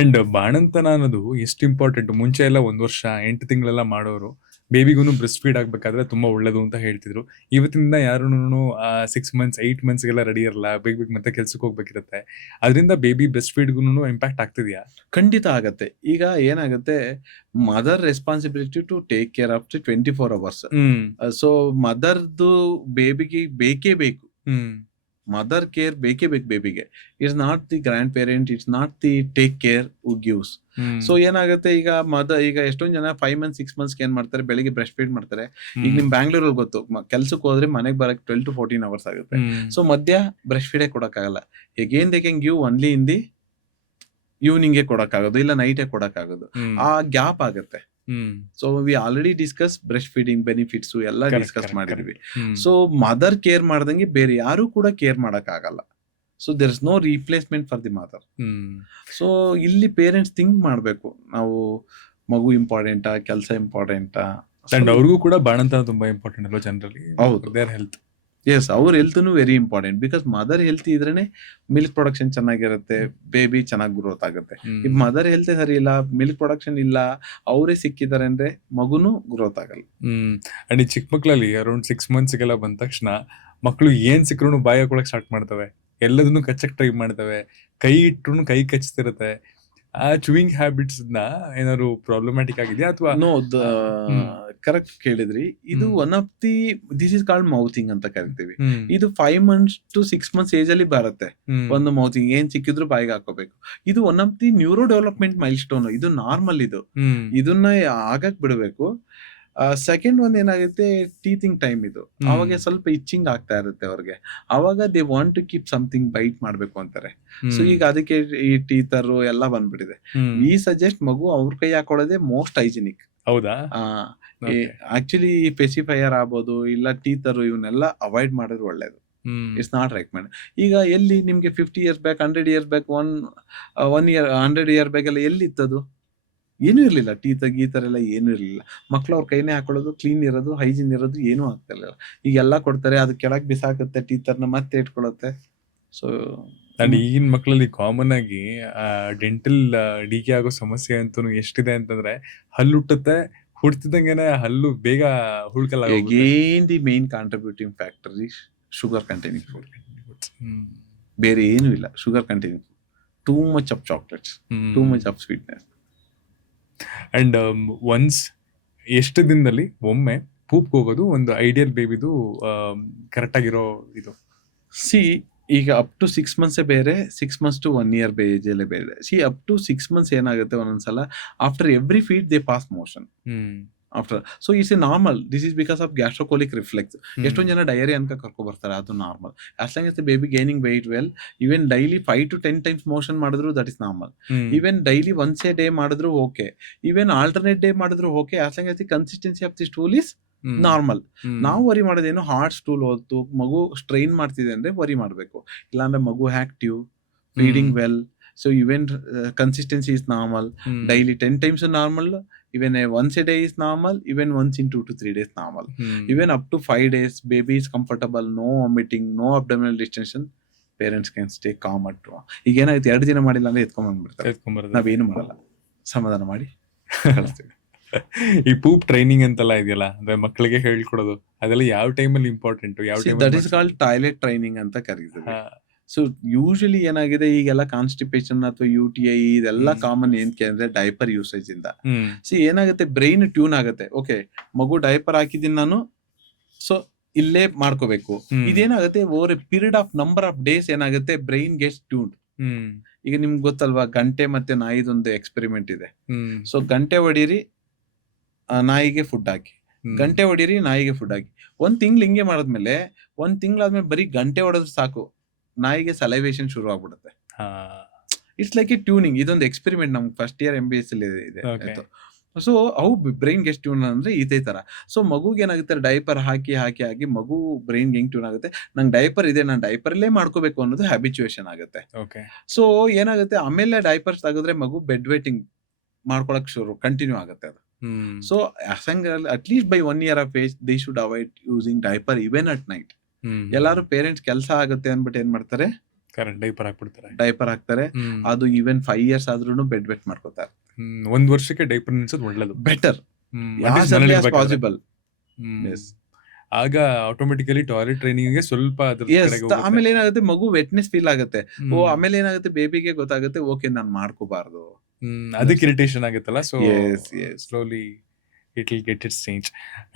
And ಬಾಣಂತನ ಅನ್ನೋದು ಎಷ್ಟು ಇಂಪಾರ್ಟೆಂಟ್. ಮುಂಚೆ ಎಲ್ಲ 1 ವರ್ಷ 8 ತಿಂಗಳೆಲ್ಲ ಮಾಡೋರು ಬೇಬಿಗೂ ಬ್ರೆಸ್ಟ್ ಫೀಡ್ ಆಗ್ಬೇಕಾದ್ರೆ ತುಂಬಾ ಒಳ್ಳೇದು ಅಂತ ಹೇಳ್ತಿದ್ರು. ಇವತ್ತಿಂದ ಯಾರು 6 months 8 months ಗೆಲ್ಲ ರೆಡಿ ಇರಲ್ಲ, ಬೇಗ ಮತ್ತೆ ಕೆಲ್ಸಕ್ಕೆ ಹೋಗ್ಬೇಕಿರುತ್ತೆ. ಅದರಿಂದ ಬೇಬಿ ಬ್ರೆಸ್ಟ್ ಫೀಡ್ಗೂ ಇಂಪ್ಯಾಕ್ಟ್ ಆಗ್ತಿದ್ಯಾ? ಖಂಡಿತ ಆಗತ್ತೆ. ಈಗ ಏನಾಗುತ್ತೆ, mother responsibility to take care of 24 hours. So ಮದರ್ದು ಬೇಬಿಗೆ ಬೇಕೇ ಬೇಕು, ಮದರ್ ಕೇರ್ ಬೇಕೇ ಬೇಕು ಬೇಬಿಗೆ. It's not the grandparent, it's not the take care who gives. So ಏನಾಗುತ್ತೆ, ಈಗ ಎಷ್ಟೊಂದ್ ಜನ 5 months 6 months ಏನ್ ಮಾಡ್ತಾರೆ, ಬೆಳಿಗ್ಗೆ ಬ್ರೆಸ್ಟ್ ಫೀಡ್ ಮಾಡ್ತಾರೆ. ಈಗ ನಿಮ್ ಬ್ಯಾಂಗ್ಳೂರಲ್ಲಿ ಗೊತ್ತು, ಕೆಲ್ಸಕ್ಕೆ ಹೋದ್ರೆ ಮನೆಗೆ ಬರಕ್ 12 to 14 hours ಆಗುತ್ತೆ. ಸೊ ಮಧ್ಯ ಬ್ರೆಸ್ಟ್ ಫೀಡೇ ಕೊಡಕ್ಕಾಗಲ್ಲ. ಹೇಗೇನ್ they can give only in the evening ಕೊಡಕ್ಕಾಗೋದು, ಇಲ್ಲ ನೈಟೇ ಕೊಡಕ್ಕಾಗೋದು. ಆ ಗ್ಯಾಪ್ ಆಗುತ್ತೆ. So we already discuss breast feeding benefits ಎಲ್ಲ ಡಿಸ್ಕಸ್ ಮಾಡಿದ್ವಿ. ಸೊ ಮದರ್ ಕೇರ್ ಮಾಡ್ದಂಗೆ ಬೇರೆ ಯಾರು ಕೂಡ ಕೇರ್ ಮಾಡಕ್ ಆಗಲ್ಲ. So there is no replacement for the mother. So ಇಲ್ಲಿ ಪೇರೆಂಟ್ಸ್ ಥಿಂಕ್ ಮಾಡ್ಬೇಕು, ನಾವು ಮಗು ಇಂಪಾರ್ಟೆಂಟಾ, ಕೆಲಸ ಇಂಪಾರ್ಟೆಂಟಾ? ಅಂಡ್ ಅವ್ರಿಗೂ ಕೂಡ ಬಾಣಂತನ ತುಂಬಾ ಇಂಪಾರ್ಟೆಂಟ್ ಅಲ್ವಾ ಜನರಲಿ? ಹೌದು, ದೇರ್ ಹೆಲ್ತ್. ಎಸ್, ಅವ್ರ ಹೆಲ್ತ್ನು very important. Because mother health ಇದ್ರೇನೆ ಮಿಲ್ಕ್ ಪ್ರೊಡಕ್ಷನ್ ಚೆನ್ನಾಗಿರುತ್ತೆ, ಬೇಬಿ ಚೆನ್ನಾಗಿ ಗ್ರೋತ್ ಆಗುತ್ತೆ. ಈಗ ಮದರ್ ಹೆಲ್ತ್ ಸರಿ ಇಲ್ಲ, ಮಿಲ್ಕ್ ಪ್ರೊಡಕ್ಷನ್ ಇಲ್ಲ, ಅವರೇ ಸಿಕ್ಕಿದ್ದಾರೆ ಅಂದ್ರೆ ಮಗುನು ಗ್ರೋತ್ ಆಗಲ್ಲ. ಅಂಡ್ ಈ ಚಿಕ್ಕ ಮಕ್ಳಲ್ಲಿ ಅರೌಂಡ್ 6 months ಗೆಲ್ಲ ಬಂದ ತಕ್ಷಣ ಮಕ್ಕಳು ಏನ್ ಸಿಕ್ಕರೂ ಬಾಯಿ ಹಾಕೊಳಕ್ ಸ್ಟಾರ್ಟ್ ಮಾಡ್ತವೆ, ಎಲ್ಲದನ್ನು ಕಚ್ಚಕ್ ಟ್ರೈ ಮಾಡ್ತವೆ, ಕೈ ಇಟ್ರು ಕೈ ಕಚ್ತಿರುತ್ತೆ. ಆ ಚೂಯಿಂಗ್ ಹ್ಯಾಬಿಟ್ಸ್ ಏನಾದ್ರು ಪ್ರಾಬ್ಲಮ್ಯಾಟಿಕ್ ಆಗಿದೆಯಾ ಅಥವಾ? ನೋ, ಕರೆಕ್ಟ್ ಕೇಳಿದ್ರಿ. ಇದು one of the this is called mouthing ಅಂತ ಕರಿತೀವಿ. ಇದು 5 months to 6 months ಏಜ್ ಅಲ್ಲಿ ಬರುತ್ತೆ. ಒಂದು ಮೌಥಿಂಗ್ ಏನ್ ಸಿಕ್ಕಿದ್ರು ಬಾಯಿಗೆ ಹಾಕೋಬೇಕು. ಇದು one of the neuro development milestone. ಇದು ನಾರ್ಮಲ್. ಇದನ್ನ ಆಗಕ್ ಬಿಡಬೇಕು. ಸೆಕೆಂಡ್ ಒಂದ್ ಏನಾಗುತ್ತೆ, ಟೀತಿಂಗ್ ಟೈಮ್. ಇದು ಅವಾಗ ಸ್ವಲ್ಪ ಇಚ್ಚಿಂಗ್ ಆಗ್ತಾ ಇರುತ್ತೆ ಅವ್ರಿಗೆ. ಅವಾಗ they want to keep something bite ಮಾಡ್ಬೇಕು ಅಂತಾರೆ. ಸೊ ಈಗ ಅದಕ್ಕೆ ಈ ಟೀತರ್ ಎಲ್ಲ ಬಂದ್ಬಿಟ್ಟಿದೆ. ವಿ ಸಜೆಸ್ಟ್ ಮಗು ಅವ್ರ ಕೈ ಹಾಕೊಳ್ಳೋದೇ ಮೋಸ್ಟ್ ಹೈಜಿನಿಕ್. ಹೌದಾ? ಆಕ್ಚುಲಿ ಪೆಸಿಫೈಯರ್ ಆಗ್ಬೋದು, ಇಲ್ಲ ಟೀತರ್, ಇವನ್ನೆಲ್ಲ ಅವಾಯ್ಡ್ ಮಾಡಿದ್ರೆ ಒಳ್ಳೇದು. It's not recommend. ಈಗ ಎಲ್ಲಿ ನಿಮ್ಗೆ 50 years back, 100 years back, 1 year 100 year back ಎಲ್ಲ ಎಲ್ಲಿ ಇತ್ತದು? ಏನೂ ಇರ್ಲಿಲ್ಲ. ಗೀತರ್ ಎಲ್ಲ ಏನೂ ಇರ್ಲಿಲ್ಲ. ಮಕ್ಳು ಅವ್ರ ಕೈನೇ ಹಾಕೊಳ್ಳೋದು, ಕ್ಲೀನ್ ಇರೋದು, ಹೈಜಿನ್ ಇರೋದು, ಏನೂ ಆಗ್ತಾ ಇರ್ಲಿಲ್ಲ. ಈಗೆಲ್ಲ ಕೊಡ್ತಾರೆ, ಅದು ಕೆಳಗ್ ಬಿಸಾಕುತ್ತೆ, ಟೀತರ್ನ ಮತ್ತೆ ಇಟ್ಕೊಳ್ಳುತ್ತೆ. ಸೊ ಅಂಡ್ ಈಗಿನ ಮಕ್ಕಳಲ್ಲಿ ಕಾಮನ್ ಆಗಿ ಡೆಂಟಲ್ ಡಿಕೆ ಆಗೋ ಸಮಸ್ಯೆ ಅಂತೂ ಎಷ್ಟಿದೆ ಅಂತಂದ್ರೆ, ಹಲ್ಲು ಹುಟ್ಟುತ್ತೆ, ಹುಡ್ತಿದಂಗೆನೆ ಹಲ್ಲು ಬೇಗ ಹುಳ್ಕಲ್ಲ. Again the main contributing factor is sugar containing food. ಬೇರೆ ಏನೂ ಇಲ್ಲ, sugar containing food. Too much of chocolates, too much of sweetness. And once ಎಷ್ಟು ದಿನದಲ್ಲಿ ಒಮ್ಮೆ ಪೂಪ್ ಹೋಗೋದು ಒಂದು ಐಡಿಯಲ್ ಬೇಬಿದು ಕರೆಕ್ಟ್ ಆಗಿರೋ ಇದು? ಸಿ ಈಗ ಅಪ್ ಟು 6 months ಬೇರೆ, 6 months to 1 year ಏಜ್ ಅಲ್ಲೇ ಬೇರೆ. ಸಿ ಅಪ್ ಟು 6 months ಏನಾಗುತ್ತೆ, ಒಂದೊಂದ್ಸಲ after every feed they pass motion after. So it's a normal. This is because of gastrocolic reflex. ಎಷ್ಟೊಂದ್ ಜನ ಡಯರಿ ಅನ್ಕ ಕರ್ಕೊ ಬರ್ತಾರೆ, ಅದು normal. As long as the baby gaining weight well, even daily 5 to 10 times motion ಮಾಡಿದ್ರು that is normal. Even daily once a day ಮಾಡಿದ್ರು ಓಕೆ, ಇವನ್ ಆಲ್ಟರ್ನೇಟ್ ಡೇ ಮಾಡಿದ್ರು okay, as long as the consistency of the stool is normal. ನಾವು ವರಿ ಮಾಡೋದೇನು, ಹಾರ್ಡ್ ಸ್ಟೂಲ್ ಹೊತ್ತು ಮಗು ಸ್ಟ್ರೈನ್ ಮಾಡ್ತಿದೆ ಅಂದ್ರೆ ವರಿ ಮಾಡ್ಬೇಕು. ಇಲ್ಲಾಂದ್ರೆ ಮಗು active, feeding well, so even consistency is normal. Daily 10 times normal. Even once a day is normal, even once in 2 to 3 days normal. Even up to 5 days, baby is comfortable, no vomiting, no abdominal distension, parents can stay calm at 2. ಈಗ ಏನಾಯ್ತು, 2 ದಿನ ಮಾಡಿಲ್ಲ ಅಂದ್ರೆ ಎತ್ಕೊಂಡ್ಬಂದ್ಬಿಡ್ತಾರೆ. ನಾವೇನು ಮಾಡಲ್ಲ, ಸಮಾಧಾನ ಮಾಡಿ ಕಳಿಸ್ತೀವಿ. ಈ ಪೂಪ್ ಟ್ರೈನಿಂಗ್ ಅಂತೆಲ್ಲ ಇದೆಯಲ್ಲ, ಅಂದ್ರೆ ಮಕ್ಕಳಿಗೆ ಹೇಳ್ಕೊಡೋದು, ಅದೆಲ್ಲ ಯಾವ ಟೈಮಲ್ಲಿ ಇಂಪಾರ್ಟೆಂಟ್? ಯಾವ time? That is called toilet training ಅಂತ ಕರೀತೀವಿ. ಸೊ ಯೂಶಲಿ ಏನಾಗಿದೆ ಈಗೆಲ್ಲ ಕಾನ್ಸ್ಟಿಪೇಷನ್ ಅಥವಾ UTI ಇದೆಲ್ಲ ಕಾಮನ್ ಏನಕ್ಕೆ ಅಂದ್ರೆ ಡೈಪರ್ ಯೂಸೇಜ್ ಇಂದ. ಏನಾಗುತ್ತೆ ಬ್ರೈನ್ ಟ್ಯೂನ್ ಆಗುತ್ತೆ, ಓಕೆ ಮಗು ಡೈಪರ್ ಹಾಕಿದೀನಿ ನಾನು, ಸೊ ಇಲ್ಲೇ ಮಾಡ್ಕೋಬೇಕು. ಇದೇನಾಗುತ್ತೆ over a period of number of days ಏನಾಗುತ್ತೆ ಬ್ರೈನ್ ಗೆಟ್ಸ್ ಟ್ಯೂನ್ಡ್. ಈಗ ನಿಮ್ಗೆ ಗೊತ್ತಲ್ವಾ ಗಂಟೆ ಮತ್ತೆ ನಾಯಿದೊಂದು ಎಕ್ಸ್ಪೆರಿಮೆಂಟ್ ಇದೆ. ಸೊ ಗಂಟೆ ಹೊಡೀರಿ ನಾಯಿಗೆ ಫುಡ್ ಹಾಕಿ, ಗಂಟೆ ಹೊಡೀರಿ ನಾಯಿಗೆ ಫುಡ್ ಹಾಕಿ. 1 ತಿಂಗ್ಳು ಹಿಂಗೆ ಮಾಡಿದ್ಮೇಲೆ 1 ತಿಂಗಳಾದ್ಮೇಲೆ ಬರೀ ಗಂಟೆ ಹೊಡೆದ್ರೆ ಸಾಕು, ನಾಯಿಗೆ ಸಲೈವೇಶನ್ ಶುರು ಆಗ್ಬಿಡುತ್ತೆ. It's like A tuning. ಇದೊಂದು ಎಕ್ಸ್ಪೆರಿಮೆಂಟ್ ನಮ್ಗೆ ಫಸ್ಟ್ ಇಯರ್ MBS ಅಲ್ಲಿ ಇದೆ. ಸೊ ಅವು ಬ್ರೈನ್ ಗೆಸ್ಟ್ ಟ್ಯೂನ್ ಅಂದ್ರೆ ಇದೇ ತರ. ಸೊ ಮಗುಗೆ ಏನಾಗುತ್ತೆ ಡೈಪರ್ ಹಾಕಿ ಹಾಕಿ ಹಾಕಿ ಮಗು ಬ್ರೈನ್ ಹೆಂಗ್ ಟ್ಯೂನ್ ಆಗುತ್ತೆ, ನಂಗೆ ಡೈಪರ್ ಇದೆ ನಾನು ಡೈಪರ್ಲ್ಲೇ ಮಾಡ್ಕೋಬೇಕು ಅನ್ನೋದು ಹ್ಯಾಬಿಚುಯೇಷನ್ ಆಗುತ್ತೆ. ಸೊ ಏನಾಗುತ್ತೆ ಆಮೇಲೆ ಡೈಪರ್ಸ್ ತೆಗೆದ್ರೆ ಮಗು ಬೆಡ್ ವೇಟಿಂಗ್ ಮಾಡ್ಕೊಳಕ್ ಶುರು ಕಂಟಿನ್ಯೂ ಆಗುತ್ತೆ ಅದು. So at least by 1 year of age they should avoid using diaper even at night. ಎಲ್ಲಾರು ಪೇರೆಂಟ್ಸ್ ಕೆಲಸ ಆಗುತ್ತೆ ಅನ್ಬಿಟ್ಟು ಏನ್ ಮಾಡ್ತಾರೆ ಡೈಪರ್ ಹಾಕ್ತಾರೆ. ಅದು ಈವನ್ 5 years ಆದ್ರೂ ಬೆಡ್ ವೆಟ್ ಮಾಡ್ಕೋತಾರೆ. 1 ವರ್ಷಕ್ಕೆ ಡೈಪರ್ ನಿಲ್ಸೋದು ಒಳ್ಳೇದು, ಬೆಟರ್ ಪಾಸಿಬಲ್. ಆಗ ಆಟೋಮೆಟಿಕಲಿ ಟಾಯ್ಲೆಟ್ ಟ್ರೈನಿಂಗ್ ಸ್ವಲ್ಪ ಆಮೇಲೆ ಏನಾಗುತ್ತೆ ಮಗು ವೆಟ್ನೆಸ್ ಫೀಲ್ ಆಗುತ್ತೆ. ಆಮೇಲೆ ಏನಾಗುತ್ತೆ ಬೇಬಿಗೆ ಗೊತ್ತಾಗುತ್ತೆ ಓಕೆ ನಾನ್ ಮಾಡ್ಕೋಬಾರ್ದು, ಅದಕ್ಕೆ ಇರಿಟೇಷನ್ ಆಗುತ್ತಲ್ಲ. So slowly it will get it's change.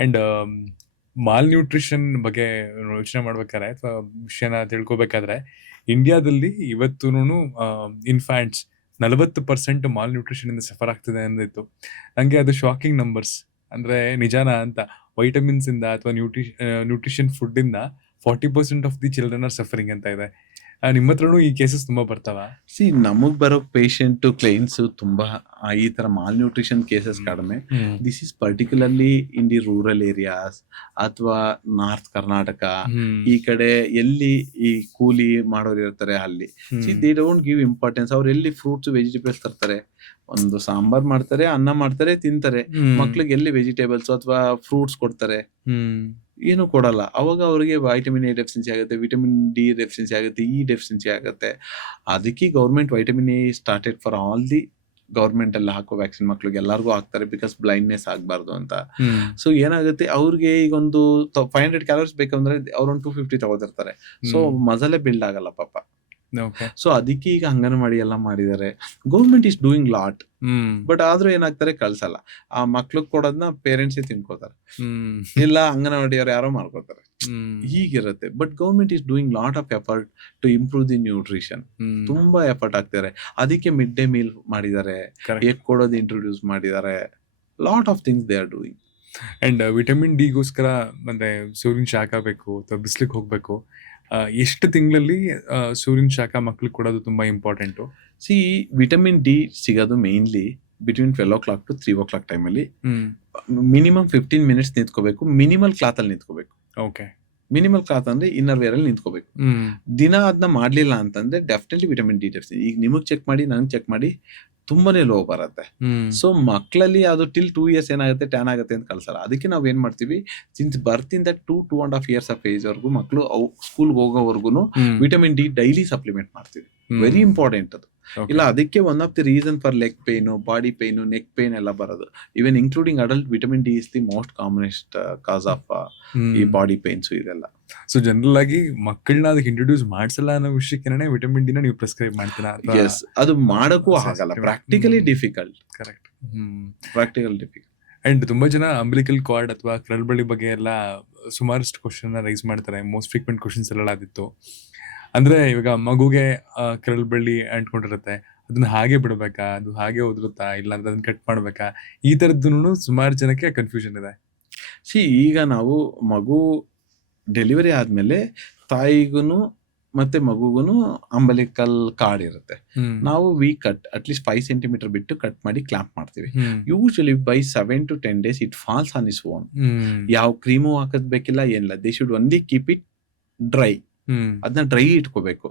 And mall nutrition ಬಗ್ಗೆ ಯೋಚನೆ ಮಾಡ್ಬೇಕಾದ್ರೆ ಅಥವಾ ವಿಷಯನ ತಿಳ್ಕೊಬೇಕಾದ್ರೆ ಇಂಡಿಯಾದಲ್ಲಿ ಇವತ್ತೂನು ಇನ್ಫ್ಯಾಂಟ್ಸ್ 40% ಮಾಲ್ ನ್ಯೂಟ್ರಿಷನ್ ಇಂದ ಸಫರ್ ಆಗ್ತಿದೆ ಅಂದಿತ್ತು. ನಂಗೆ ಅದು ಶಾಕಿಂಗ್ ನಂಬರ್ಸ್. ಅಂದ್ರೆ ನಿಜಾನ ಅಂತ ವೈಟಮಿನ್ಸ್ ಇಂದ ಅಥವಾ ನ್ಯೂಟ್ರಿಷನ್ ಫುಡ್ ಇಂದ 40% of the children are suffering ಅಂತ ಇದೆ. ನಿಮ್ಮ ಹತ್ರನೂ ಈ ಕೇಸಸ್ ತುಂಬಾ ಬರ್ತಾವ? ನಮಗ್ ಬರೋ ಪೇಷಂಟ್ ಕ್ಲೈಂಟ್ಸ್ ತುಂಬಾ ಈ ತರ ಮಾಲ್ ನ್ಯೂಟ್ರಿಷನ್ ಕೇಸಸ್ ಕಡಿಮೆ. This is particularly in the rural areas ಅಥವಾ ನಾರ್ತ್ ಕರ್ನಾಟಕ ಈ ಕಡೆ ಎಲ್ಲಿ ಈ ಕೂಲಿ ಮಾಡೋರು ಇರ್ತಾರೆ ಅಲ್ಲಿ. They don't give importance. ಅವ್ರು ಎಲ್ಲಿ ಫ್ರೂಟ್ಸ್ ವೆಜಿಟೇಬಲ್ಸ್ ತರ್ತಾರೆ, ಒಂದು ಸಾಂಬಾರ್ ಮಾಡ್ತಾರೆ, ಅನ್ನ ಮಾಡ್ತಾರೆ, ತಿಂತಾರೆ. ಮಕ್ಳಿಗೆ ಎಲ್ಲಿ ವೆಜಿಟೇಬಲ್ಸ್ ಅಥವಾ ಫ್ರೂಟ್ಸ್ ಕೊಡ್ತಾರೆ? ಏನು ಕೊಡಲ್ಲ. ಅವಾಗ ಅವ್ರಿಗೆ ವೈಟಮಿನ್ A ಡೆಫಿಷಿಯನ್ಸಿ ಆಗುತ್ತೆ, ವಿಟಮಿನ್ D ಡೆಫಿಷಿಯನ್ಸಿ ಆಗುತ್ತೆ, E ಡೆಫಿಷಿಯನ್ಸಿ ಆಗುತ್ತೆ. ಅದಕ್ಕೆ government vitamin A started for all the government ಎಲ್ಲ ಹಾಕೋ ವ್ಯಾಕ್ಸಿನ್ ಮಕ್ಳಿಗೆ ಎಲ್ಲರಿಗೂ ಹಾಕ್ತಾರೆ, ಬಿಕಾಸ್ ಬ್ಲೈಂಡ್ನೆಸ್ ಆಗ್ಬಾರ್ದು ಅಂತ. ಸೊ ಏನಾಗುತ್ತೆ ಅವ್ರಿಗೆ ಈಗ ಒಂದು 500 ಕ್ಯಾಲೋರೀಸ್ ಬೇಕಂದ್ರೆ ಅವ್ರೊಂದು 250 ತಗೋತಿರ್ತಾರೆ. ಸೊ ಮಜಲೇ ಬಿಲ್ಡ್ ಆಗಲ್ಲ ಪಾಪ. ಸೊ ಅದಕ್ಕೆ ಈಗ ಅಂಗನವಾಡಿ ಎಲ್ಲ ಮಾಡಿದ್ದಾರೆ. Government is doing lot, but ಆದ್ರೂ ಏನಾಗ್ತಾರೆ ಕಳ್ಸಲ್ಲ. ಆ ಮಕ್ಳಿಗೆ ಕೊಡೋದನ್ನ ಪೇರೆಂಟ್ಸ್ ತಿನ್ಕೋತಾರೆ, ಇಲ್ಲ ಅಂಗನವಾಡಿಯವ್ರು ಯಾರೋ ಮಾಡ್ಕೋತಾರೆ, ಹೀಗಿರುತ್ತೆ. But government is doing lot of effort to improve the nutrition. ತುಂಬಾ ಎಫರ್ಟ್ ಆಗ್ತಾರೆ. ಅದಕ್ಕೆ ಮಿಡ್ ಡೇ ಮೀಲ್ ಮಾಡಿದ್ದಾರೆ, ಎಗ್ ಕೊಡೋದು ಇಂಟ್ರೊಡ್ಯೂಸ್ ಮಾಡಿದ್ದಾರೆ. Lot of things they are doing. And vitamin D ಗೋಸ್ಕರ ಅಂದ್ರೆ ಸೂರ್ಯನ ಶಾಖ ಬೇಕು ಅಥವಾ ಬಿಸಿಲಿಗೆ ಹೋಗ್ಬೇಕು. ಎಷ್ಟು ತಿಂಗಳಲ್ಲಿ ಸೂರ್ಯನ ಶಾಖ ಮಕ್ಳಿಗೆ ಕೊಡೋದು ತುಂಬಾ ಇಂಪಾರ್ಟೆಂಟು? ವಿಟಮಿನ್ D ಸಿಗೋದು mainly between 12 o'clock to 3 o'clock ಟೈಮಲ್ಲಿ. Minimum 15 minutes ನಿಂತ್ಕೋಬೇಕು. ಮಿನಿಮಲ್ ಕ್ಲಾತ್ ಅಲ್ಲಿ ನಿಂತ್ಕೋಬೇಕು. ಓಕೆ, ಮಿನಿಮಲ್ ಕ್ಲಾತ್ ಅಂದ್ರೆ ಇನ್ನರ್ ವೇರ್ ಅಲ್ಲಿ ನಿಂತ್ಕೋಬೇಕು. ದಿನ ಅದನ್ನ ಮಾಡ್ಲಿಲ್ಲ ಅಂತಂದ್ರೆ ಡೆಫಿನೆಟ್ಲಿ ವಿಟಮಿನ್ D ಡೆಫಿಸಿಟ್. ಈಗ ನಿಮಗ್ ಚೆಕ್ ಮಾಡಿ ನಂಗೆ ಚೆಕ್ ಮಾಡಿ ತುಂಬಾನೇ ಲೋ ಬರುತ್ತೆ. ಸೊ ಮಕ್ಕಳಲ್ಲಿ ಅದು ಟಿಲ್ 2 years ಏನಾಗುತ್ತೆ ಟ್ಯಾನ್ ಆಗುತ್ತೆ ಅಂತ ಕಳ್ಸಲ್ಲ. ಅದಕ್ಕೆ ನಾವ್ ಏನ್ ಮಾಡ್ತೀವಿ, ಸಿನ್ಸ್ ಬರ್ತಿಂದ 2.5 years ಆಫ್ ಏಜ್ ವರ್ಗು ಮಕ್ಕಳು ಸ್ಕೂಲ್ ಹೋಗೋವರ್ಗುನು ವಿಟಮಿನ್ D ಡೈಲಿ ಸಪ್ಲಿಮೆಂಟ್ ಮಾಡ್ತೀವಿ. ವೆರಿ ಇಂಪಾರ್ಟೆಂಟ್ ಅದು. ಇಲ್ಲ ಅದಕ್ಕೆ one of the reason for leg pain, body pain, neck pain ಎಲ್ಲ ಬರೋದು. Even including adult, vitamin D is the most commonest cause of ಈ ಬಾಡಿ ಪೇನ್ಸ್ ಇದೆಲ್ಲ. ಸೊ ಜನರಲ್ ಆಗಿ ಮಕ್ಕಳನ್ನ ಅದಕ್ಕೆ ಇಂಟ್ರೊಡ್ಯೂಸ್ ಮಾಡ್ಸಲ್ಲ ಅನ್ನೋ ವಿಷಯಕ್ಕೆ ವಿಟಮಿನ್ D ನೀವು ಪ್ರಿಸ್ಕ್ರೈಬ್ ಮಾಡ್ತೀರಾ? ಎಸ್, ಅದು ಮಾಡಕ್ಕೂ ಆಗಲ್ಲ. Practically difficult. Correct, practical difficult. And ತುಂಬಾ ಜನ ಅಂಬ್ಲಿಕಲ್ ಕಾರ್ಡ್ ಅಥವಾ ಕರಳ್ಬಳ್ಳಿ ಬಗ್ಗೆ ಎಲ್ಲ ಸುಮಾರಷ್ಟು ಕ್ವಶನ್ ರೈಸ್ ಮಾಡ್ತಾರೆ. ಮೋಸ್ಟ್ ಫ್ರೀಕ್ವೆಂಟ್ ಕ್ವಶನ್ಸ್ ಎಲ್ಲ ಅದಿತ್ತು. ಅಂದ್ರೆ ಇವಾಗ ಮಗುಗೆ ಕರಳ್ಬಳ್ಳಿ ಅಂಟ್ಕೊಂಡಿರುತ್ತೆ, ಅದನ್ನ ಹಾಗೆ ಬಿಡ್ಬೇಕಾ, ಅದು ಹಾಗೆ ಉದುರುತ್ತಾ, ಇಲ್ಲ ಅಂದ್ರೆ ಅದನ್ನ ಕಟ್ ಮಾಡ್ಬೇಕಾ? ಈ ತರದ್ದು ಸುಮಾರು ಜನಕ್ಕೆ ಕನ್ಫ್ಯೂಷನ್ ಇದೆ. ಈಗ ನಾವು ಮಗು ಡೆಲಿವರಿ ಆದ್ಮೇಲೆ ತಾಯಿಗೂ ಮತ್ತೆ ಮಗುಗೂ ಅಂಬಲಿಕಲ್ ಕಾರ್ಡ್ ಇರುತ್ತೆ. ನಾವು ಕಟ್ ಅಟ್ಲೀಸ್ಟ್ 5 centimeter ಬಿಟ್ಟು ಕಟ್ ಮಾಡಿ ಕ್ಲಾಂಪ್ ಮಾಡ್ತೀವಿ. Usually by 7 to 10 days it falls on its own. ಯಾವ ಕ್ರೀಮು ಹಾಕದ್ ಬೇಕಿಲ್ಲ, ಏನಿಲ್ಲ. They should only keep it dry. ಅದನ್ನ ಡ್ರೈ ಇಟ್ಕೋಬೇಕು,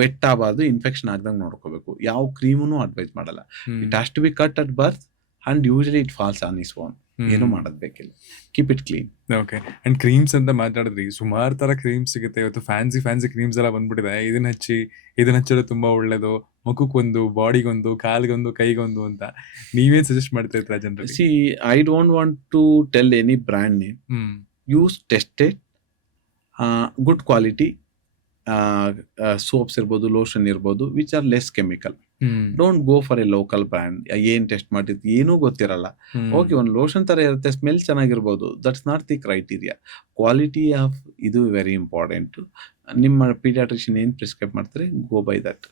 ವೆಟ್ ಆಗಬಾರ್ದು, ಇನ್ಫೆಕ್ಷನ್ ಆಗ್ದಂಗೆ ನೋಡ್ಕೋಬೇಕು. ಯಾವ ಕ್ರೀಮೂ ಅಡ್ವೈಸ್ ಮಾಡಲ್ಲ. It has to be cut at birth and usually it falls on its own. ಏನು ಮಾಡೋದ್ ಬೇಕಿಲ್ಲ, keep it clean. Okay. And creams ಅಂತ ಮಾತಾಡಿದ್ರಿ, ಸುಮಾರು ತರ ಕ್ರೀಮ್ಸ್ ಸಿಗುತ್ತೆ ಇವತ್ತು. ಫ್ಯಾನ್ಸಿ ಕ್ರೀಮ್ಸ್ ಎಲ್ಲ ಬಂದ್ಬಿಟ್ಟಿದೆ. ಇದನ್ನ ಹಚ್ಚಿದ್ರೆ ತುಂಬಾ ಒಳ್ಳೇದು, ಮಗುಕ್ಕೊಂದು, ಬಾಡಿಗೊಂದು, ಕಾಲ್ಗೊಂದು, ಕೈಗೊಂದು ಅಂತ. ನೀವೇನ್ ಸಜೆಸ್ಟ್ ಮಾಡ್ತಾ ಇರ್ತೀರಾ ಜನರಿಗೆ? I don't want to tell any brand name. Use tested, good quality soaps ಇರ್ಬೋದು, ಲೋಷನ್ ಇರ್ಬೋದು, which are less chemical. Don't go for a local brand. ಏನ್ ಟೆಸ್ಟ್ ಮಾಡಿರ್ತೀವಿ ಏನೂ ಗೊತ್ತಿರಲ್ಲ. ಓಕೆ, ಒಂದು ಲೋಷನ್ ತರ ಇರುತ್ತೆ, ಸ್ಮೆಲ್ ಚೆನ್ನಾಗಿರ್ಬೋದು, that's not the criteria. Quality of ಇದು ವೆರಿ ಇಂಪಾರ್ಟೆಂಟ್. ನಿಮ್ಮ ಪೀಡಿಯಾಟ್ರಿಷಿಯನ್ ಏನ್ ಪ್ರಿಸ್ಕ್ರೈಬ್ ಮಾಡ್ತಾರೆ, go by that.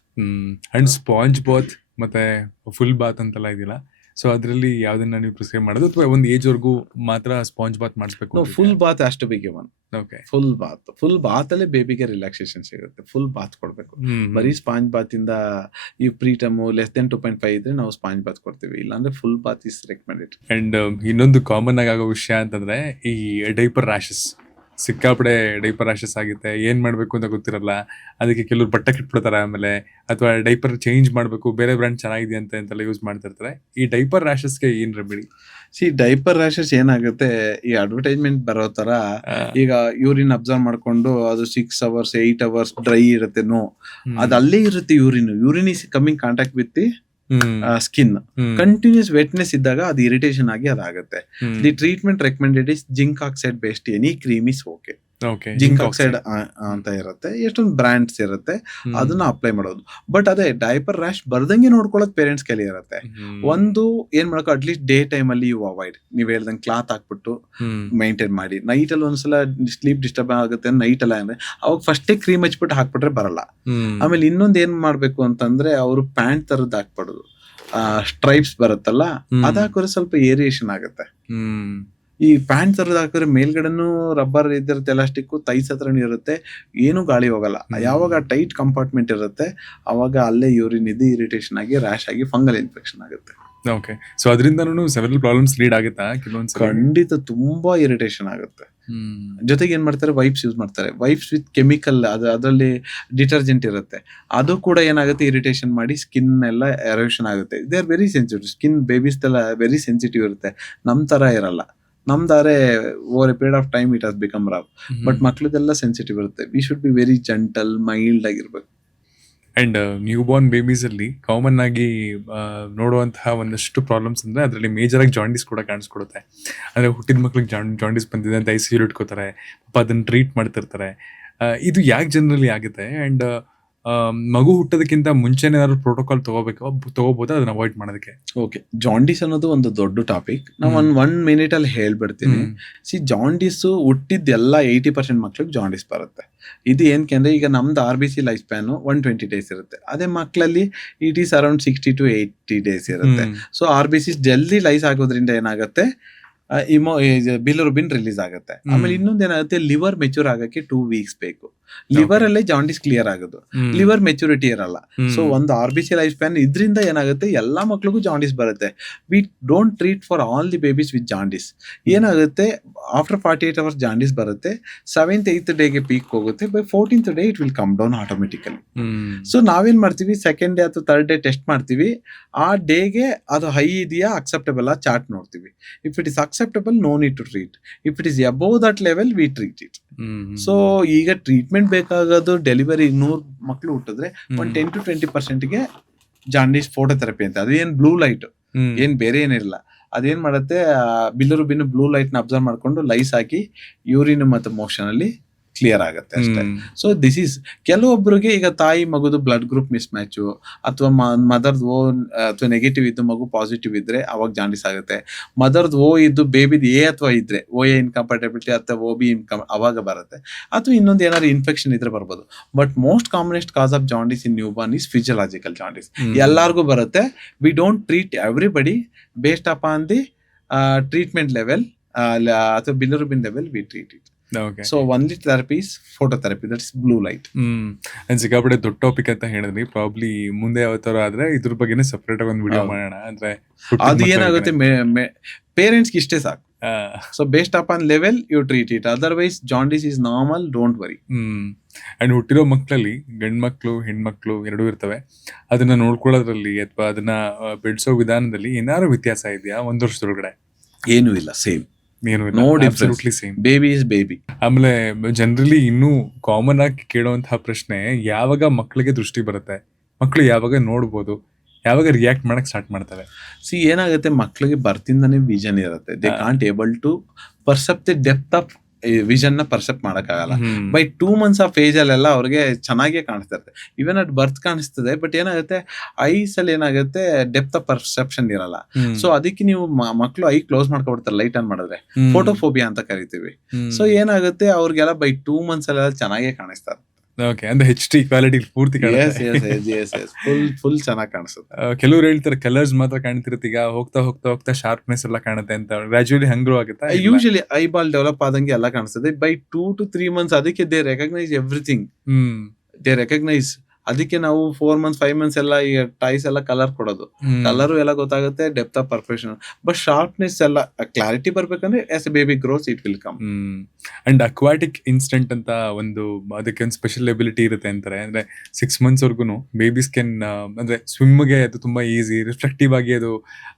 And sponge bath ಮತ್ತೆ ಫುಲ್ ಬಾತ್ ಅಂತೆಲ್ಲ ಇದೆಯಲ್ಲ, ಸೊ ಅದರಲ್ಲಿ ಯಾವ್ದನ್ನ ನೀವು ಪ್ರಿಸ್ಕ್ರೈಬ್ ಮಾಡೋದು ಅಥವಾ ಒಂದು ಏಜ್ ವರ್ಗೂ ಮಾತ್ರ ಸ್ಪಾಂಜ್ ಬಾತ್ ಮಾಡಿಸ್ಬೇಕು? ಫುಲ್ ಬಾತ್ ಅಷ್ಟು ಬೇಗ ಒನ್. ಓಕೆ, ಫುಲ್ ಬಾತ್ ಅಲ್ಲೇ ಬೇಬಿಗೆ ರಿಲ್ಯಾಕ್ಸೇಷನ್ ಸಿಗುತ್ತೆ. ಫುಲ್ ಬಾತ್ ಕೊಡ್ಬೇಕು. ಬರೀ ಸ್ಪಾಂಜ್ ಬಾತ್ ಇಂದ ಈ ಪ್ರೀಟಮ್ ಲೆಸ್ ದೆನ್ 2.5 ಇದ್ರೆ ನಾವು ಸ್ಪಾಂಜ್ ಬಾತ್ ಕೊಡ್ತೀವಿ, ಇಲ್ಲಾಂದ್ರೆ full bath is recommended. And ಇನ್ನೊಂದು ಕಾಮನ್ ಆಗಿ ಆಗೋ ವಿಷಯ ಅಂತಂದ್ರೆ ಈ ಡೈಪರ್ ರ್ಯಾಷಸ್. ಸಿಕ್ಕಾಪಡೆ ಡೈಪರ್ ರ್ಯಾಷಸ್ ಆಗುತ್ತೆ, ಏನ್ ಮಾಡ್ಬೇಕು ಅಂತ ಗೊತ್ತಿರಲ್ಲ. ಅದಕ್ಕೆ ಕೆಲವರು ಬಟ್ಟೆ ಕಟ್ಬಿಡ್ತಾರೆ, ಆಮೇಲೆ ಅಥವಾ ಡೈಪರ್ ಚೇಂಜ್ ಮಾಡ್ಬೇಕು, ಬೇರೆ ಬ್ರ್ಯಾಂಡ್ ಚೆನ್ನಾಗಿದೆ ಅಂತೆಲ್ಲ ಯೂಸ್ ಮಾಡ್ತಿರ್ತಾರೆ. ಈ ಡೈಪರ್ ರ್ಯಾಷಸ್ಗೆ ಏನ್ ರೆಮಿಡಿ? ಡೈಪರ್ ರ್ಯಾಷಸ್ ಏನಾಗುತ್ತೆ, ಈ ಅಡ್ವರ್ಟೈಸ್ಮೆಂಟ್ ಬರೋ ತರ ಈಗ ಯೂರಿನ್ ಅಬ್ಸರ್ವ್ ಮಾಡ್ಕೊಂಡು ಅದು 6 hours 8 hours ಡ್ರೈ ಇರುತ್ತೆ. ಅದು ಅಲ್ಲೇ ಇರುತ್ತೆ. Urine is coming contact with the skin. Continuous wetness ಇದ್ದಾಗ ಅದು ಇರಿಟೇಷನ್ ಆಗಿ ಅದಾಗುತ್ತೆ. The treatment recommended is zinc oxide based any cream is okay. Zinc oxide ಅಂತ ಇರುತ್ತೆ, ಎಷ್ಟೊಂದು ಬ್ರ್ಯಾಂಡ್ಸ್ ಇರುತ್ತೆ, ಅದನ್ನ ಅಪ್ಲೈ ಮಾಡೋದು. ಬಟ್ ಅದೇ ಡೈಪರ್ ರ್ಯಾಶ್ ಬರ್ದಂಗೆ ನೋಡ್ಕೊಳ್ಳೋದು ಪೇರೆಂಟ್ಸ್ ಕೈಲಿ ಇರುತ್ತೆ. ಒಂದು ಏನ್ ಮಾಡಬೇಕು, ಅಟ್ಲೀಸ್ಟ್ ಡೇ ಟೈಮ್ ಅಲ್ಲಿ ಯು ಅವಾಯ್ಡ್. ನೀವ್ ಹೇಳ್ದಂಗೆ ಕ್ಲಾತ್ ಹಾಕ್ಬಿಟ್ಟು ಮೈಂಟೈನ್ ಮಾಡಿ. ನೈಟ್ ಅಲ್ಲಿ ಒಂದ್ಸಲ ಸ್ಲೀಪ್ ಡಿಸ್ಟರ್ಬ್ ಆಗುತ್ತೆ ನೈಟ್ ಅಲ್ಲ ಅಂದ್ರೆ ಅವಾಗ ಫಸ್ಟೇ ಕ್ರೀಮ್ ಹಚ್ಬಿಟ್ಟು ಹಾಕ್ಬಿಟ್ರೆ ಬರಲ್ಲ. ಆಮೇಲೆ ಇನ್ನೊಂದ್ ಏನ್ ಮಾಡ್ಬೇಕು ಅಂತಂದ್ರೆ, ಅವರು ಪ್ಯಾಂಟ್ ತರದ್ ಹಾಕ್ಬಿಡುದು, ಸ್ಟ್ರೈಪ್ಸ್ ಬರುತ್ತಲ್ಲ, ಅದ್ ಹಾಕಿದ್ರೆ ಸ್ವಲ್ಪ ಏರಿಯೇಷನ್ ಆಗುತ್ತೆ. ಈ ಪ್ಯಾಂಟ್ ತರದ್ ಹಾಕಿದ್ರೆ ಮೇಲ್ಗಡೆನೂ ರಬ್ಬರ್ ಇದಿರುತ್ತೆ, ಎಲಾಸ್ಟಿಕ್, ತೈಸ್ ಹತ್ರನೂ ಇರುತ್ತೆ, ಏನು ಗಾಳಿ ಹೋಗಲ್ಲ. ಯಾವಾಗ ಟೈಟ್ ಕಂಪಾರ್ಟ್ಮೆಂಟ್ ಇರುತ್ತೆ ಅವಾಗ ಅಲ್ಲೇ ಯೂರಿನ್ ಇದು ಇರಿಟೇಷನ್ ಆಗಿ ರ್ಯಾಶ್ ಆಗಿ ಫಂಗಲ್ ಇನ್ಫೆಕ್ಷನ್ ಆಗುತ್ತೆ. ಓಕೆ, ಸೊ ಅದರಿಂದನೂ ಸೆವೆರಲ್ ಪ್ರಾಬ್ಲಮ್ಸ್ ಲೀಡ್ ಆಗುತ್ತಾ? ಖಂಡಿತ ತುಂಬಾ ಇರಿಟೇಷನ್ ಆಗುತ್ತೆ. ಜೊತೆಗೆ ಏನ್ ಮಾಡ್ತಾರೆ, ವೈಪ್ಸ್ ಯೂಸ್ ಮಾಡ್ತಾರೆ. ವೈಪ್ಸ್ ವಿತ್ ಕೆಮಿಕಲ್, ಅದರಲ್ಲಿ ಡಿಟರ್ಜೆಂಟ್ ಇರುತ್ತೆ, ಅದು ಕೂಡ ಏನಾಗುತ್ತೆ, ಇರಿಟೇಷನ್ ಮಾಡಿ ಸ್ಕಿನ್ ಎಲ್ಲ ಎರೋಷನ್ ಆಗುತ್ತೆ. They are very sensitive. Skin babies ಎಲ್ಲ ವೆರಿ ಸೆನ್ಸಿಟಿವ್ ಇರುತ್ತೆ, ನಮ್ ತರ ಇರಲ್ಲ. ನಮ್ದಾರೆ over a period of time it has become rough. But ಮಕ್ಳದೆಲ್ಲ ಸೆನ್ಸಿಟಿವ್ ಇರುತ್ತೆ. We should be very gentle, mild ಆಗಿರ್ಬೇಕು. ಅಂಡ್ ನ್ಯೂ ಬಾರ್ನ್ ಬೇಬೀಸ್ ಅಲ್ಲಿ ಕಾಮನ್ ಆಗಿ ನೋಡುವಂತಹ ಒಂದಷ್ಟು ಪ್ರಾಬ್ಲಮ್ಸ್ ಅಂದ್ರೆ ಅದರಲ್ಲಿ ಮೇಜರ್ ಆಗಿ ಜಾಂಡಿಸ್ ಕೂಡ ಕಾಣಿಸ್ಕೊಡುತ್ತೆ. ಅಂದ್ರೆ ಹುಟ್ಟಿದ ಮಕ್ಳಿಗೆ ಜಾಂಡಿಸ್ ಬಂದಿದೆ ಅಂತ ICU ಇಟ್ಕೋತಾರೆ, ಪಾಪ ಅದನ್ನ ಟ್ರೀಟ್ ಮಾಡ್ತಿರ್ತಾರೆ. ಇದು ಯಾಕೆ ಜನರಲಿ ಆಗುತ್ತೆ? ಅಂಡ್ ಮಗು ಹುಟ್ಟೋದಕ್ಕಿಂತ ಮುಂಚೆನೇ ಏನಾದ್ರು ಪ್ರೋಟೋಕಾಲ್ ತಗೋಬೋದಾ ಅದನ್ನ ಅವಾಯ್ಡ್ ಮಾಡೋದಕ್ಕೆ? ಓಕೆ, ಜಾಂಡಿಸ್ ಅನ್ನೋದು ಒಂದು ದೊಡ್ಡ ಟಾಪಿಕ್. ನಾವು ಒನ್ ಮಿನಿಟ್ ಅಲ್ಲಿ ಹೇಳ್ಬಿಡ್ತೀನಿ. ಜಾಂಡಿಸ್ ಹುಟ್ಟಿದ ಎಲ್ಲ 80% ಮಕ್ಳಿಗೆ ಜಾಂಡಿಸ್ ಬರುತ್ತೆ. ಇದು ಏನಕ್ಕೆ ಅಂದ್ರೆ, ಈಗ ನಮ್ದು RBC ಲೈಫ್ ಸ್ಪ್ಯಾನ್ 120 days ಇರುತ್ತೆ. ಅದೇ ಮಕ್ಕಳಲ್ಲಿ it is around 60 to 80 days ಇರುತ್ತೆ. ಸೊ RBC ಜಲ್ದಿ ಲೈಸ್ ಆಗೋದ್ರಿಂದ ಏನಾಗುತ್ತೆ, ಬಿಲಿರುಬಿನ್ ರಿಲೀಸ್ ಆಗುತ್ತೆ. ಆಮೇಲೆ ಇನ್ನೊಂದ್ ಏನಾಗುತ್ತೆ, ಲಿವರ್ ಮೆಚೂರ್ ಆಗಕ್ಕೆ 2 weeks ಬೇಕು. ಲಿವರ್ ಅಲ್ಲೇ ಜಾಂಡಿಸ್ ಕ್ಲಿಯರ್ ಆಗೋದು, ಲಿವರ್ ಮೆಚುರಿಟಿ ಇರಲ್ಲ. ಸೊ ಒಂದು RBC ಲೈಫ್ ಸ್ಪ್ಯಾನ್ ಇದ್ರಿಂದ ಏನಾಗುತ್ತೆ, ಎಲ್ಲಾ ಮಕ್ಳಿಗೂ ಜಾಂಡಿಸ್ ಬರುತ್ತೆ. We don't treat for all the babies with jaundice. ಏನಾಗುತ್ತೆ, ಆಫ್ಟರ್ 48 hours ಜಾಂಡಿಸ್ ಬರುತ್ತೆ, 7th 8th ಡೇಗೆ ಪೀಕ್ ಹೋಗುತ್ತೆ, by 14th day it will come down automatically. So ನಾವೇನ್ ಮಾಡ್ತೀವಿ, 2nd day ಅಥವಾ 3rd day ಟೆಸ್ಟ್ ಮಾಡ್ತೀವಿ. ಆ ಡೇಗೆ ಅದು ಹೈ ಇದೆಯಾ, ಅಕ್ಸೆಪ್ಟಬಲ್ ಆ ಚಾರ್ಟ್ ನೋಡ್ತೀವಿ. If it is acceptable, no need to treat. If it is above that level, we treat it. So ಈಗ ಟ್ರೀಟ್ಮೆಂಟ್ ಬೇಕಾಗೋದು, ಡೆಲಿವರಿ 100 ಮಕ್ಳು ಹುಟ್ಟಿದ್ರೆ ಒಂದು 10 to 20% ಜಾಂಡಿಸ್ ಫೋಟೋಥೆರಪಿ ಅಂತ. ಅದೇನ್ ಬ್ಲೂ ಲೈಟ್, ಏನ್ ಬೇರೆ ಏನಿರಲ್ಲ. ಅದೇನ್ ಮಾಡುತ್ತೆ, ಬಿಲಿರುಬಿನ್ ಬ್ಲೂ ಲೈಟ್ ನ ಅಬ್ಸರ್ವ್ ಮಾಡ್ಕೊಂಡು ಲೈಸ್ ಹಾಕಿ ಯೂರಿನ್ ಮತ್ತು ಮೋಷನ್ ಅಲ್ಲಿ ಕ್ಲಿಯರ್ ಆಗುತ್ತೆ ಅಷ್ಟೇ. ಸೊ ದಿಸ್ ಈಸ್, ಕೆಲವೊಬ್ಬರಿಗೆ ಈಗ ತಾಯಿ ಮಗುದು ಬ್ಲಡ್ ಗ್ರೂಪ್ ಮಿಸ್ ಮ್ಯಾಚು, ಅಥವಾ ಮದರ್ದ್ ಓ ಅಥವಾ ನೆಗೆಟಿವ್ ಇದ್ದು ಮಗು ಪಾಸಿಟಿವ್ ಇದ್ರೆ ಅವಾಗ ಜಾಂಡಿಸ್ ಆಗುತ್ತೆ. ಮದರ್ದ್ ಓ ಇದ್ದು ಬೇಬಿದ್ A ಅಥವಾ ಇದ್ರೆ OA ಇನ್ಕಂಪ್ಯಾಟಬಿಲಿಟಿ ಅಥವಾ OB ಅವಾಗ ಬರುತ್ತೆ. ಅಥವಾ ಇನ್ನೊಂದು ಏನಾದ್ರು ಇನ್ಫೆಕ್ಷನ್ ಇದ್ರೆ ಬರ್ಬೋದು. But most commonest cause of jaundice in newborn is physiological jaundice. ಎಲ್ಲಾರ್ಗೂ ಬರುತ್ತೆ. We don't treat everybody based upon the treatment level ಅಥವಾ bilirubin level, we treat it. So only therapy is phototherapy, that's blue light. ಸಿಕ್ಕಾಪಟ್ಟೆ ದೊಡ್ಡ ಟಾಪಿಕ್ ಅಂತ ಹೇಳಿದ್ರಿ. ಪ್ರಾಬ್ಲಿ ಮುಂದೆ ಯಾವತ್ತಾರ ಆದ್ರೆ ಇದ್ರ ಬಗ್ಗೆನೇ ಸಪರೇಟ್ ಆಗಿ ಒಂದು ವಿಡಿಯೋ ಮಾಡೋಣ. ಅಂದ್ರೆ ಅದು ಏನಾಗುತ್ತೆ, ಪೇರೆಂಟ್ಸ್ಗೆ ಇಷ್ಟೇ ಸಾಕು. So based upon level you treat it, otherwise jaundice is normal, don't worry. And ಹುಟ್ಟಿರೋ ಮಕ್ಕಳಲ್ಲಿ ಗಂಡು ಮಕ್ಕಳು ಹೆಣ್ಮಕ್ಳು ಎರಡೂ ಇರ್ತವೆ. ಅದನ್ನ ನೋಡ್ಕೊಳ್ಳೋದ್ರಲ್ಲಿ ಅಥವಾ ಅದನ್ನ ಬೆಳೆಸೋ ವಿಧಾನದಲ್ಲಿ ಏನಾದ್ರು ವ್ಯತ್ಯಾಸ ಇದೆಯಾ 1 ವರ್ಷದೊಳಗಡೆ? ಏನೂ ಇಲ್ಲ, same. No difference, same. Baby is baby. ಆಮೇಲೆ ಜನರಲಿ ಇನ್ನೂ ಕಾಮನ್ ಆಗಿ ಕೇಳುವಂತಹ ಪ್ರಶ್ನೆ, ಯಾವಾಗ ಮಕ್ಕಳಿಗೆ ದೃಷ್ಟಿ ಬರುತ್ತೆ, ಮಕ್ಕಳು ಯಾವಾಗ ನೋಡ್ಬೋದು, ಯಾವಾಗ ರಿಯಾಕ್ಟ್ ಮಾಡಕ್ ಸ್ಟಾರ್ಟ್ ಮಾಡ್ತಾರೆ? ಏನಾಗುತ್ತೆ, ಮಕ್ಕಳಿಗೆ ಬರ್ತಿಂದಾನೇ ವಿಷನ್ ಇರುತ್ತೆ. They can't able to percept the depth of vision ನ ಪರ್ಸೆಪ್ಟ್ ಮಾಡಕ್ಕಾಗಲ್ಲ. ಬೈ 2 months ಆಫ್ ಏಜ್ ಅಲ್ಲೆಲ್ಲ ಅವ್ರಿಗೆ ಚೆನ್ನಾಗೇ ಕಾಣಿಸ್ತಾ ಇರುತ್ತೆ. ಇವನ್ ಅಟ್ ಬರ್ತ್ ಕಾಣಿಸ್ತದೆ, ಬಟ್ ಏನಾಗುತ್ತೆ ಐಸ್ ಅಲ್ಲಿ ಏನಾಗುತ್ತೆ ಡೆಪ್ತ್ ಆಫ್ ಪರ್ಸೆಪ್ಷನ್ ಇರಲ್ಲ. ಸೊ ಅದಕ್ಕೆ ನೀವು ಮಕ್ಕಳು ಐ ಕ್ಲೋಸ್ ಮಾಡ್ಕೊಬಿಡ್ತಾರೆ ಲೈಟ್ ಆನ್ ಮಾಡಿದ್ರೆ, ಫೋಟೋಫೋಬಿಯಾ ಅಂತ ಕರಿತೀವಿ. ಸೊ ಏನಾಗುತ್ತೆ ಅವ್ರಿಗೆಲ್ಲ ಬೈ 2 months ಅಲ್ಲೆಲ್ಲ ಚೆನ್ನಾಗೇ ಕಾಣಿಸ್ತಾರೆ. ಓಕೆ, ಅಂದ್ರೆ HD ಕ್ವಾಲಿಟಿ ಪೂರ್ತಿ ಫುಲ್ ಚೆನ್ನಾಗಿ ಕಾಣಿಸುತ್ತೆ. ಕೆಲವ್ರು ಹೇಳ್ತಾರೆ ಕಲರ್ಸ್ ಮಾತ್ರ ಕಾಣ್ತಿರುತ್ತೆ, ಈಗ ಹೋಗ್ತಾ ಹೋಗ್ತಾ ಹೋಗ್ತಾ ಶಾರ್ಪ್ನೆಸ್ ಎಲ್ಲ ಕಾಣುತ್ತೆ ಅಂತ. ಗ್ರಾಜುಯಲಿ ಹಂಗ್ರೂ ಆಗುತ್ತಾ? ಯೂಶಲಿ ಐಬಾಲ್ ಡೆವಲಪ್ ಆದಂಗೆ ಎಲ್ಲ ಕಾಣಿಸ್ತದೆ. ಬೈ 2 to 3 months ಅದಕ್ಕೆ they recognise everything. They recognise. ಅದಕ್ಕೆ ನಾವು 4 months 5 months ಎಲ್ಲ ಈ ಟೈಸ್ ಎಲ್ಲ ಕಲರ್ ಕೊಡೋದು. ಕಲರ್ ಎಲ್ಲ ಗೊತ್ತಾಗುತ್ತೆ, depth of perfection. But sharpness ಎಲ್ಲ ಕ್ಲಾರಿಟಿ ಬರ್ಬೇಕಂದ್ರೆ as a baby grows it will come. And aquatic instant ಅಂತ ಅದಕ್ಕೆ ಒಂದು ಸ್ಪೆಷಲ್ ಎಬಿಲಿಟಿ ಇರುತ್ತೆ ಅಂತಾರೆ. ಅಂದ್ರೆ 6 months ವರ್ಗುನು ಬೇಬೀಸ್ ಕ್ಯಾನ್ ಅಂದ್ರೆ ಸ್ವಿಮ್ಗೆ ಅದು ತುಂಬಾ ಈಸಿ, ರಿಫ್ಲೆಕ್ಟಿವ್ ಆಗಿ ಅದು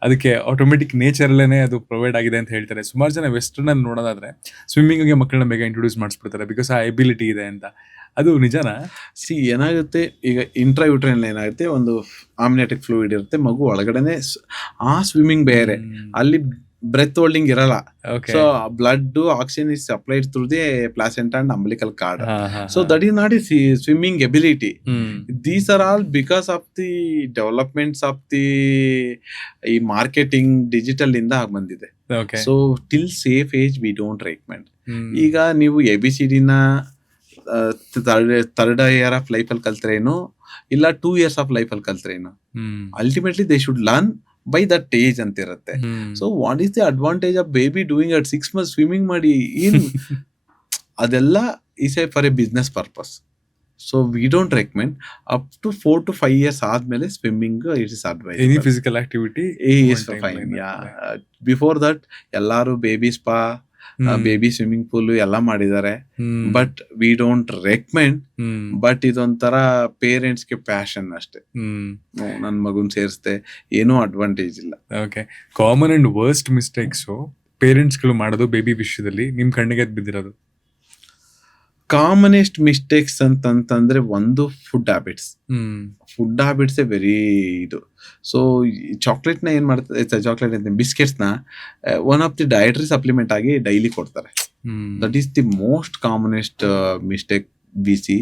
ಅದಕ್ಕೆ ಆಟೋಮೆಟಿಕ್ ನೇಚರ್ ಅಲ್ಲೇನೆ ಅದು ಪ್ರೊವೈಡ್ ಆಗಿದೆ ಅಂತ ಹೇಳ್ತಾರೆ. ಸುಮಾರು ಜನ ವೆಸ್ಟರ್ನ್ ಅಲ್ಲಿ ನೋಡೋದಾದ್ರೆ ಸ್ವಿಮ್ಮಿಂಗ್ ಗೆ ಮಕ್ಕಳನ್ನ ಬೇಗ ಇಂಟ್ರೊಡ್ಯೂಸ್ ಮಾಡಿಸ್ಬಿಡ್ತಾರೆ, ಬಿಕಾಸ್ ಆ ಎಬಿಲಿಟಿ ಇದೆ ಅಂತ. ಅದು ನಿಜನಾ? ಏನಾಗುತ್ತೆ ಈಗ ಇಂಟ್ರಾಯೂಟ್ರೈನ್ ಏನಾಗುತ್ತೆ, ಒಂದು ಆಮ್ನಿಯಾಟಿಕ್ ಫ್ಲೂಯಿಡ್ ಇರುತ್ತೆ, ಮಗು ಒಳಗಡೆನೆ ಆ ಸ್ವಿಮ್ಮಿಂಗ್ ಬೇರೆ, ಅಲ್ಲಿ ಬ್ರೆತ್ ಹೋಲ್ಡಿಂಗ್ ಇರಲ್ಲ. So blood oxygen is supplied through the placenta and umbilical card. So that is not is swimming ability. These are all because of the developments of the ಈ ಮಾರ್ಕೆಟಿಂಗ್ ಡಿಜಿಟಲ್ ಇಂದ ಆಗಿ ಬಂದಿದೆ. So till safe age V don't recommend. ಈಗ ನೀವು ABCD ನ ಥರ್ಡ್ ಇಯರ್ ಆಫ್ ಲೈಫ್ ಅಲ್ಲಿ ಕಲ್ತ್ರೇನು ಇಲ್ಲ 2 years ಆಫ್ ಲೈಫ್ ಅಲ್ಲಿ ಕಲ್ತ್ರೇನು, ultimately they should learn by that age ಅಂತ ಇರುತ್ತೆ. So what is the advantage of baby doing at 6 months swimming ಮಾಡಿ ಏನು ಅದೆಲ್ಲ is a for a business purpose. So we don't recommend. Up to 4 to 5 years ಆದ್ಮೇಲೆ swimming it is advise. Any physical activity is fine. Before that ಎಲ್ಲಾರು baby spa, baby swimming pool ಎಲ್ಲ ಮಾಡಿದ್ದಾರೆ, but we don't recommend. But ಇದೊಂಥರ ಪೇರೆಂಟ್ಸ್ ಗೆ ಪ್ಯಾಷನ್ ಅಷ್ಟೇ. ನನ್ ಮಗುನ್ ಸೇರಿಸ್ದೆ, ಏನೂ ಅಡ್ವಾಂಟೇಜ್ ಇಲ್ಲ. Okay, common and worst mistakes parents ಗಳು ಮಾಡೋದು ಬೇಬಿ ವಿಷಯದಲ್ಲಿ ನಿಮ್ ಕಣ್ಣಿಗೆ ಬಿದ್ದಿರೋದು? ಕಾಮನೆಸ್ಟ್ ಮಿಸ್ಟೇಕ್ಸ್ ಅಂತಂದ್ರೆ ಒಂದು food habits. Food habits very ಇದು. ಸೊ ಚಾಕ್ಲೇಟ್ ನ ಏನ್ ಮಾಡ್ತಾರೆ, ಚಾಕ್ಲೇಟ್ ಅಂತ ಬಿಸ್ಕೆಟ್ಸ್ ನ one of the dietary supplement ಆಗಿ ಡೈಲಿ ಕೊಡ್ತಾರೆ. That is the most commonest mistake we see.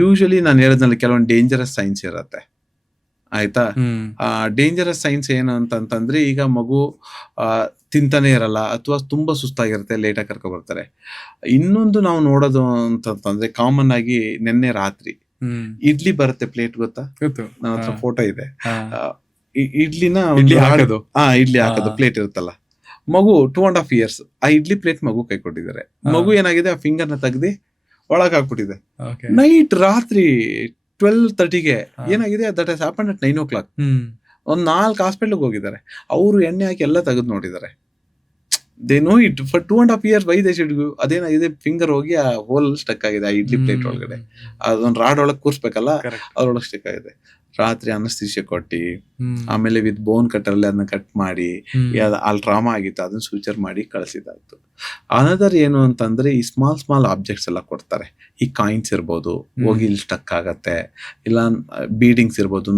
Usually ನಾನು ಹೇಳಿದ್ನಲ್ಲಿ ಕೆಲವೊಂದು ಡೇಂಜರಸ್ ಸೈನ್ಸ್ ಇರುತ್ತೆ, ಆಯ್ತಾ. ಡೇಂಜರಸ್ ಸೈನ್ಸ್ ಏನು ಅಂತಂದ್ರೆ, ಈಗ ಮಗು ತಿಂತಾನೆ ಇರಲ್ಲ ಅಥವಾ ತುಂಬಾ ಸುಸ್ತಾಗಿರುತ್ತೆ, ಲೇಟಾಗಿ ಕರ್ಕೊ ಬರ್ತಾರೆ. ಇನ್ನೊಂದು ನಾವು ನೋಡೋದು ಅಂತಂದ್ರೆ, ಕಾಮನ್ ಆಗಿ ನಿನ್ನೆ ರಾತ್ರಿ ಇಡ್ಲಿ ಬರುತ್ತೆ ಪ್ಲೇಟ್, ಗೊತ್ತಾ? ನನ್ನ ಹತ್ರ ಫೋಟೋ ಇದೆ. ಇಡ್ಲಿನ ಇಡ್ಲಿ ಹಾಕೋದು ಪ್ಲೇಟ್ ಇರುತ್ತಲ್ಲ, ಮಗು 2.5 years ಆ ಇಡ್ಲಿ ಪ್ಲೇಟ್ ಮಗು ಕೈ ಕೊಟ್ಟಿದ್ದಾರೆ. ಮಗು ಏನಾಗಿದೆ, ಆ ಫಿಂಗರ್ ನ ತೆಗ್ದಿ ಒಳಗ್ ಹಾಕ್ಬಿಟ್ಟಿದೆ. ನೈಟ್ ರಾತ್ರಿ 12:30ಗೆ ಏನಾಗಿದೆ, that has happened at 9 o'clock. ಒಂದ್ 4 ಹಾಸ್ಪಿಟಲ್ಗೆ ಹೋಗಿದ್ದಾರೆ, ಅವರು ಎಣ್ಣೆ ಹಾಕಿ ಎಲ್ಲ ತೆಗೆದು ನೋಡಿದ್ದಾರೆ. They know it for 2.5 years by they should. ಅದೇನಾಗಿದೆ, ಫಿಂಗರ್ ಹೋಗಿ ಆ ಹೋಲ್ ಸ್ಟಕ್ ಆಗಿದೆ ಆ ಇಡ್ಲಿ ಪ್ಲೇಟ್ ಒಳಗಡೆ. ಅದೊಂದು ರಾಡ್ ಒಳಗೆ ಕೂರ್ಸ್ಬೇಕಲ್ಲ, ಅದ್ರೊಳಗೆ ಸ್ಟಿಕ್ ಆಗಿದೆ. ರಾತ್ರಿ ಅನಸ್ತೇಶಿಯಾ ಕೊಟ್ಟಿ, ಆಮೇಲೆ ವಿತ್ ಬೋನ್ ಕಟ್ಟರ್ ಅಲ್ಲಿ ಅದನ್ನ ಕಟ್ ಮಾಡಿ, ಅಲ್ಲಿ ಟ್ರಾಮಾ ಆಗಿತ್ತು, ಅದನ್ನ ಸೂಚರ್ ಮಾಡಿ ಕಳಿಸಿದಾಯ್ತು. ಅನದರ್ ಏನು ಅಂತಂದ್ರೆ, ಈ ಸ್ಮಾಲ್ ಆಬ್ಜೆಕ್ಟ್ಸ್ ಎಲ್ಲ ಕೊಡ್ತಾರೆ. ಈ ಕಾಯಿನ್ಸ್ ಇರ್ಬೋದು, ಹೋಗಿ ಇಲ್ಲಿ ಸ್ಟಕ್ ಆಗತ್ತೆ, ಇಲ್ಲ ಬೀಡಿಂಗ್ಸ್ ಇರ್ಬೋದು,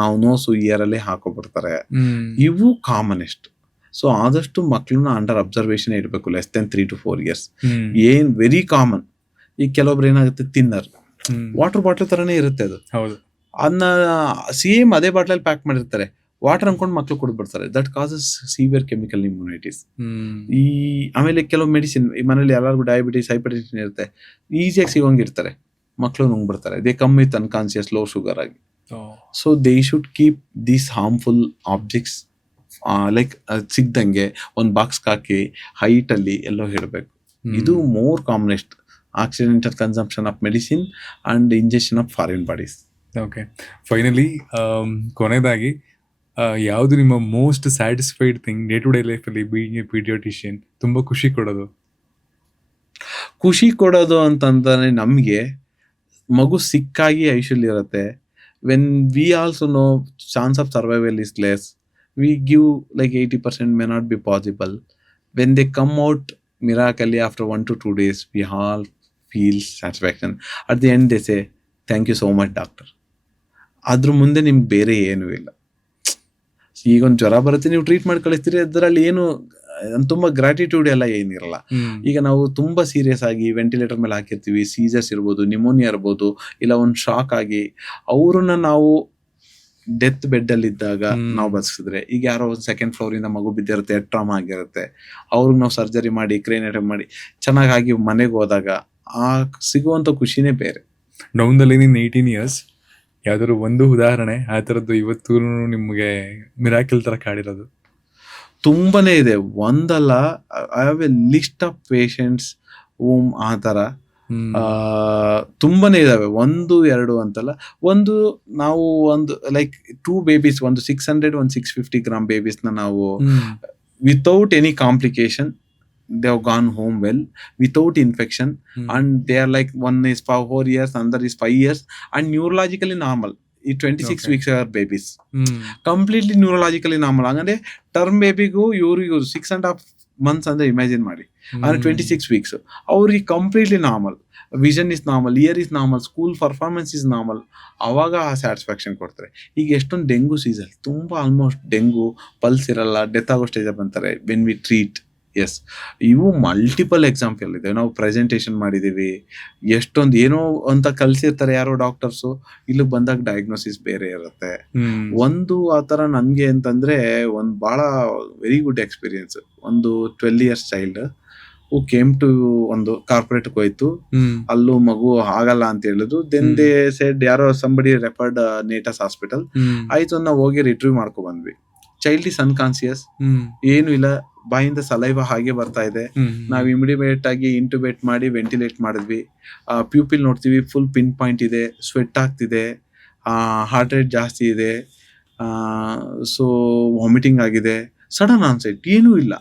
ನಾವು ನೋಸು ಇಯರ್ ಅಲ್ಲಿ ಹಾಕೋಬಿಡ್ತಾರೆ. ಇವು ಕಾಮನೆಸ್ಟ್. ಸೊ ಆದಷ್ಟು ಮಕ್ಳನ್ನ ಅಂಡರ್ ಅಬ್ಸರ್ವೇಷನ್ ಇಡಬೇಕು, ಲೆಸ್ ದೆನ್ 3 to 4 years. ಏನ್ ವೆರಿ ಕಾಮನ್. ಈಗ ಕೆಲವೊಬ್ರು ಏನಾಗುತ್ತೆ, ತಿನ್ನರ್ ವಾಟರ್ ಬಾಟ್ಲ್ ತರನೇ ಇರುತ್ತೆ ಅದು, ಅದನ್ನ ಸೇಮ್ ಅದೇ ಬಾಟ್ಲಲ್ಲಿ ಪ್ಯಾಕ್ ಮಾಡಿರ್ತಾರೆ, ವಾಟರ್ ಅನ್ಕೊಂಡು ಮಕ್ಳು ಕುಡಿದ್ಬಿಡ್ತಾರೆ. That causes severe chemical pneumonitis. ಈ ಆಮೇಲೆ ಕೆಲವು ಮೆಡಿಸಿನ್ ಮನೇಲಿ ಎಲ್ಲರಿಗೂ ಡಯಾಬಿಟಿಸ್, ಹೈಪರ್ಟೆನ್ಷನ್ ಇರುತ್ತೆ, ಈಸಿಯಾಗಿ ಸಿಗೋಂಗಿರ್ತಾರೆ, ಮಕ್ಳು ನುಂಗ್ಬಿಡ್ತಾರೆ. They come with unconscious low sugar ಆಗಿ. So they should keep these harmful objects like ಸಿಗ್ದಂಗೆ ಒಂದು ಬಾಕ್ಸ್ ಹಾಕಿ ಹೈಟ್ ಅಲ್ಲಿ ಎಲ್ಲೋ ಇಡಬೇಕು. ಇದು more commonest. Accidental consumption of medicine and injection of foreign bodies. Okay, finally ಕೊನೆಯದಾಗಿ ಯಾವುದು ನಿಮ್ಮ most satisfied thing day to day ಲೈಫಲ್ಲಿ ಬೀಯಿಂಗ್ ಎ ಪೀಡಿಯಾಟ್ರಿಷಿಯನ್? ತುಂಬಾ ಖುಷಿ ಕೊಡೋದು ಅಂತಂದ್ರೆ, ನಮಗೆ ಮಗು ಸಿಕ್ಕಾಗಿ ಐಶಲ್ಯ ಇರುತ್ತೆ. When we also know chance of survival is less, we give like 80% may not be possible. When they come out miraculously after 1 to 2 days, we all feel satisfaction. At the end they say thank you so much doctor. ಅದ್ರ ಮುಂದೆ ನಿಮ್ಗೆ ಬೇರೆ ಏನೂ ಇಲ್ಲ. ಈಗ ಒಂದು ಜ್ವರ ಬರುತ್ತೆ, ನೀವು ಟ್ರೀಟ್ ಮಾಡಿ ಕಳಿಸ್ತೀರಿ, ಅದರಲ್ಲಿ ಏನು ತುಂಬಾ ಗ್ರಾಟಿಟ್ಯೂಡ್ ಎಲ್ಲ ಏನಿರಲ್ಲ. ಈಗ ನಾವು ತುಂಬಾ ಸೀರಿಯಸ್ ಆಗಿ ವೆಂಟಿಲೇಟರ್ ಮೇಲೆ ಹಾಕಿರ್ತೀವಿ, ಸೀಸರ್ಸ್ ಇರ್ಬೋದು, ನಿಮೋನಿಯಾ ಇರ್ಬೋದು, ಇಲ್ಲ ಒಂದು ಶಾಕ್ ಆಗಿ ಅವ್ರನ್ನ ನಾವು ಡೆತ್ ಬೆಡ್ ಅಲ್ಲಿ ಇದ್ದಾಗ ನಾವು ಬದುಕಿಸಿದ್ರೆ, ಈಗ ಯಾರೋ ಒಂದು ಸೆಕೆಂಡ್ ಫ್ಲೋರ್ ಇಂದ ಮಗು ಬಿದ್ದಿರುತ್ತೆ, ಟ್ರಾಮಾ ಆಗಿರುತ್ತೆ, ಅವ್ರಿಗೆ ನಾವು ಸರ್ಜರಿ ಮಾಡಿ ಕ್ರೇನೇಟಮ್ ಮಾಡಿ ಚೆನ್ನಾಗಿ ಮನೆಗೆ ಹೋದಾಗ ಆ ಸಿಗುವಂತ ಖುಷಿನೇ ಬೇರೆ. Down the line in 18 years ಯಾವ್ದಾದ್ರು ಒಂದು ಉದಾಹರಣೆ ಆ ಥರದ್ದು ಇವತ್ತು ನಿಮಗೆ ಮಿರಾಕಲ್ ತರ ಕಾಡಿರೋದು? ತುಂಬಾನೇ ಇದೆ, ಒಂದಲ್ಲ. I have A list of patients ಆ ತರ ತುಂಬಾನೇ ಇದಾವೆ, 1 2 ಅಂತಲ್ಲ. ನಾವು ಲೈಕ್ 2 ಬೇಬೀಸ್, ಒಂದು 600 ಒಂದು 650 ಗ್ರಾಮ್ ಬೇಬೀಸ್ನ ನಾವು without any complication they have gone home well without infection, and they are like, one is 4 years, another is 5 years, and neurologically normal. ಈ 26 weeks are babies, completely neurologically normal. ಹಂಗಂದ್ರೆ ಟರ್ಮ್ ಬೇಬಿಗೂ ಇವ್ರಿಗೂ 6.5 months ಅಂದ್ರೆ ಇಮ್ಯಾಜಿನ್ ಮಾಡಿ, ಅಂದ್ರೆ 26 weeks ಅವ್ರಿಗೆ completely normal, vision is normal, ear is normal, school performance is normal. ಅವಾಗ ಆ ಸ್ಯಾಟಿಸ್ಫ್ಯಾಕ್ಷನ್ ಕೊಡ್ತಾರೆ. ಈಗ ಎಷ್ಟೊಂದು ಡೆಂಗು ಸೀಸನ್, ತುಂಬಾ ಆಲ್ಮೋಸ್ಟ್ ಡೆಂಗು ಪಲ್ಸ್ ಇರಲ್ಲ, ಡೆತ್ ಆಗೋ ಸ್ಟೇಜ್ ಬಂತಾರೆ ವೆನ್ ವಿ ಟ್ರೀಟ್. ಎಸ್, ಇವು ಮಲ್ಟಿಪಲ್ ಎಕ್ಸಾಂಪಲ್ ಇದೆ. ನಾವು ಪ್ರೆಸೆಂಟೇಷನ್ ಮಾಡಿದೀವಿ, ಎಷ್ಟೊಂದು ಏನೋ ಅಂತ ಕಲ್ಸಿರ್ತಾರೆ ಯಾರೋ ಡಾಕ್ಟರ್ಸು, ಇಲ್ಲಿ ಬಂದಾಗ ಡಯಾಗ್ನೋಸಿಸ್ ಬೇರೆ ಇರುತ್ತೆ. ಒಂದು ಆತರ ನನ್ಗೆ ಅಂತಂದ್ರೆ ಒಂದು ಬಹಳ ವೆರಿ ಗುಡ್ ಎಕ್ಸ್ಪೀರಿಯನ್ಸ್. ಒಂದು 12 years child who came to ಒಂದು ಕಾರ್ಪೊರೇಟ್ ಹೋಯ್ತು, ಅಲ್ಲೂ ಮಗು ಆಗಲ್ಲ ಅಂತ ಹೇಳಿದ್ರು. ದೆನ್ ದೇ ಸೆಡ್ ಯಾರೋ ಸಂಬಡಿ ರೆಫರ್ಡ್ ನೇಟಸ್ ಹಾಸ್ಪಿಟಲ್. ಆಯ್ತು, ನಾವು ಹೋಗಿ ರಿಟ್ರೀವ್ ಮಾಡ್ಕೊ ಬಂದ್ವಿ. ಚೈಲ್ಡ್ ಇಸ್ ಅನ್ಕಾನ್ಸಿಯಸ್, ಏನು ಇಲ್ಲ, ಬಾಯಿಂದ ಸಲೈವ ಹಾಗೆ ಬರ್ತಾ ಇದೆ. ನಾವು ಇಮಿಡಿಯೇಟ್ ಆಗಿ ಇಂಟುಬೇಟ್ ಮಾಡಿ ವೆಂಟಿಲೇಟ್ ಮಾಡಿದ್ವಿ. ಪ್ಯೂಪಿಲ್ ನೋಡ್ತೀವಿ, ಫುಲ್ ಪಿನ್ ಪಾಯಿಂಟ್ ಇದೆ, ಸ್ವೆಟ್ ಆಗ್ತಿದೆ, ಹಾರ್ಟ್ ರೇಟ್ ಜಾಸ್ತಿ ಇದೆ, ಸೊ ವಾಮಿಟಿಂಗ್ ಆಗಿದೆ. ಸಡನ್ ಆನ್ಸೆಟ್, ಏನೂ ಇಲ್ಲ.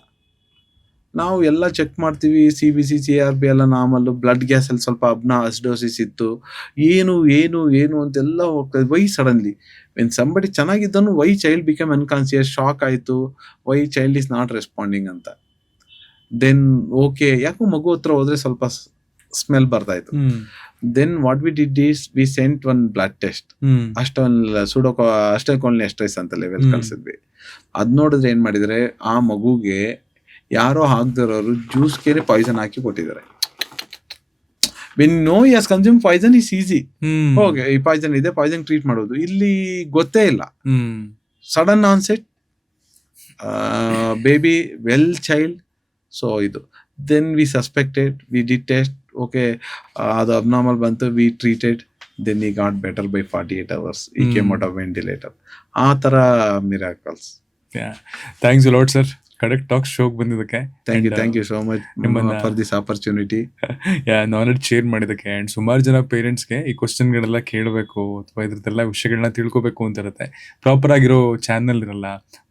ನಾವು ಎಲ್ಲ ಚೆಕ್ ಮಾಡ್ತೀವಿ, CBC CRP ಎಲ್ಲ ನಾರ್ಮಲ್, ಬ್ಲಡ್ ಗ್ಯಾಸ್ ಅಲ್ಲಿ ಸ್ವಲ್ಪ ಅಸಿಡೋಸಿಸ್ ಇತ್ತು, ಏನು ಏನು ಏನು ಅಂತೆಲ್ಲ ಹೋಗ್ತದೆ. ವೈ ಸಡನ್ಲಿ ವೆನ್ ಸಂಬಡಿ ಚೆನ್ನಾಗಿದ್ದನು, why child become unconscious, shock ಆಯ್ತು, why child is not responding ಅಂತ. ದೆನ್ ಓಕೆ, ಯಾಕೋ ಮಗು ಹತ್ರ ಹೋದ್ರೆ ಸ್ವಲ್ಪ ಸ್ಮೆಲ್ ಬರ್ತಾ ಇತ್ತು. Then what we did is we sent one blood test, acetylcholine esterase ಅಂತ ಲೆವೆಲ್ ಕಳ್ಸಿದ್ವಿ. ಅದ್ ನೋಡಿದ್ರೆ ಏನ್ ಮಾಡಿದ್ರೆ, ಆ ಮಗುಗೆ ಯಾರೋ ಹಾಕ್ದಿರೋರು ಜ್ಯೂಸ್ಗೆ ಪಾಯ್ಸನ್ ಹಾಕಿ ಕೊಟ್ಟಿದ್ದಾರೆ. When no yes consume poison is easy, okay ಈ ಪಾಯ್ಸನ್ ಇದೆ, ಪಾಯ್ಸನ್ ಟ್ರೀಟ್ ಮಾಡೋದು. ಇಲ್ಲಿ ಗೊತ್ತೇ ಇಲ್ಲ, sudden onset, baby well child. So ಇದು then we suspected, we did test, okay ಅದು ಅಬ್ನಾರ್ಮಲ್ ಬಂತು, we treated, then he got better by 48 hours. He came out of ventilator. ಆ ತರ miracles. Thanks a lot sir, correct talk ಶೋಗೆ ಬಂದಿದ್ದಕ್ಕೆ. Thank you so much for this opportunity. Knowledge share ಮಾಡಿದ್ದಕ್ಕೆ. ಅಂಡ್ ಸುಮಾರು ಜನ ಪೇರೆಂಟ್ಸ್ಗೆ ಈ ಕ್ವಶನ್ಗಳೆಲ್ಲ ಕೇಳಬೇಕು ಅಥವಾ ಇದ್ರದ್ದೆಲ್ಲ ವಿಷಯಗಳನ್ನ ತಿಳ್ಕೊಬೇಕು ಅಂತ ಇರುತ್ತೆ. ಪ್ರಾಪರ್ ಆಗಿರೋ ಚಾನಲ್ ಇರಲ್ಲ,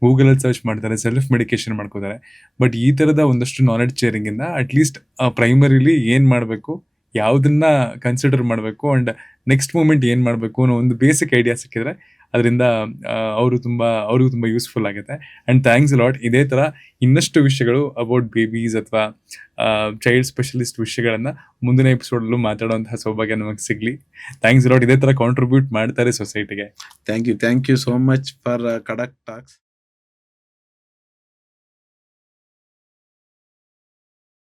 ಗೂಗಲಲ್ಲಿ ಸರ್ಚ್ ಮಾಡ್ತಾರೆ, ಸೆಲ್ಫ್ ಮೆಡಿಕೇಶನ್ ಮಾಡ್ಕೋತಾರೆ. ಬಟ್ ಈ ಥರದ ಒಂದಷ್ಟು ನಾಲೆಡ್ಜ್ ಶೇರಿಂಗ್ ಇಂದ ಅಟ್ಲೀಸ್ಟ್ ಪ್ರೈಮರಿಲಿ ಏನು ಮಾಡಬೇಕು, ಯಾವುದನ್ನ ಕನ್ಸಿಡರ್ ಮಾಡಬೇಕು, ಅಂಡ್ ನೆಕ್ಸ್ಟ್ ಮೂಮೆಂಟ್ ಏನು ಮಾಡಬೇಕು ಅನ್ನೋ ಒಂದು ಬೇಸಿಕ್ ಐಡಿಯಾ ಸಿಕ್ಕಿದ್ರೆ ಅದರಿಂದ ಅವ್ರಿಗೂ ತುಂಬ ಯೂಸ್ಫುಲ್ ಆಗುತ್ತೆ. And thanks lot. ಇದೇ ಥರ ಇನ್ನಷ್ಟು ವಿಷಯಗಳು ಅಬೌಟ್ ಬೇಬೀಸ್ ಅಥವಾ ಚೈಲ್ಡ್ ಸ್ಪೆಷಲಿಸ್ಟ್ ವಿಷಯಗಳನ್ನು ಮುಂದಿನ ಎಪಿಸೋಡಲ್ಲೂ ಮಾತಾಡುವಂತಹ ಸೌಭಾಗ್ಯ ನಮಗೆ ಸಿಗಲಿ. Thanks lot. ಇದೇ ಥರ ಕಾಂಟ್ರಿಬ್ಯೂಟ್ ಮಾಡ್ತಾರೆ ಸೊಸೈಟಿಗೆ. Thank you so much for Khadak tax.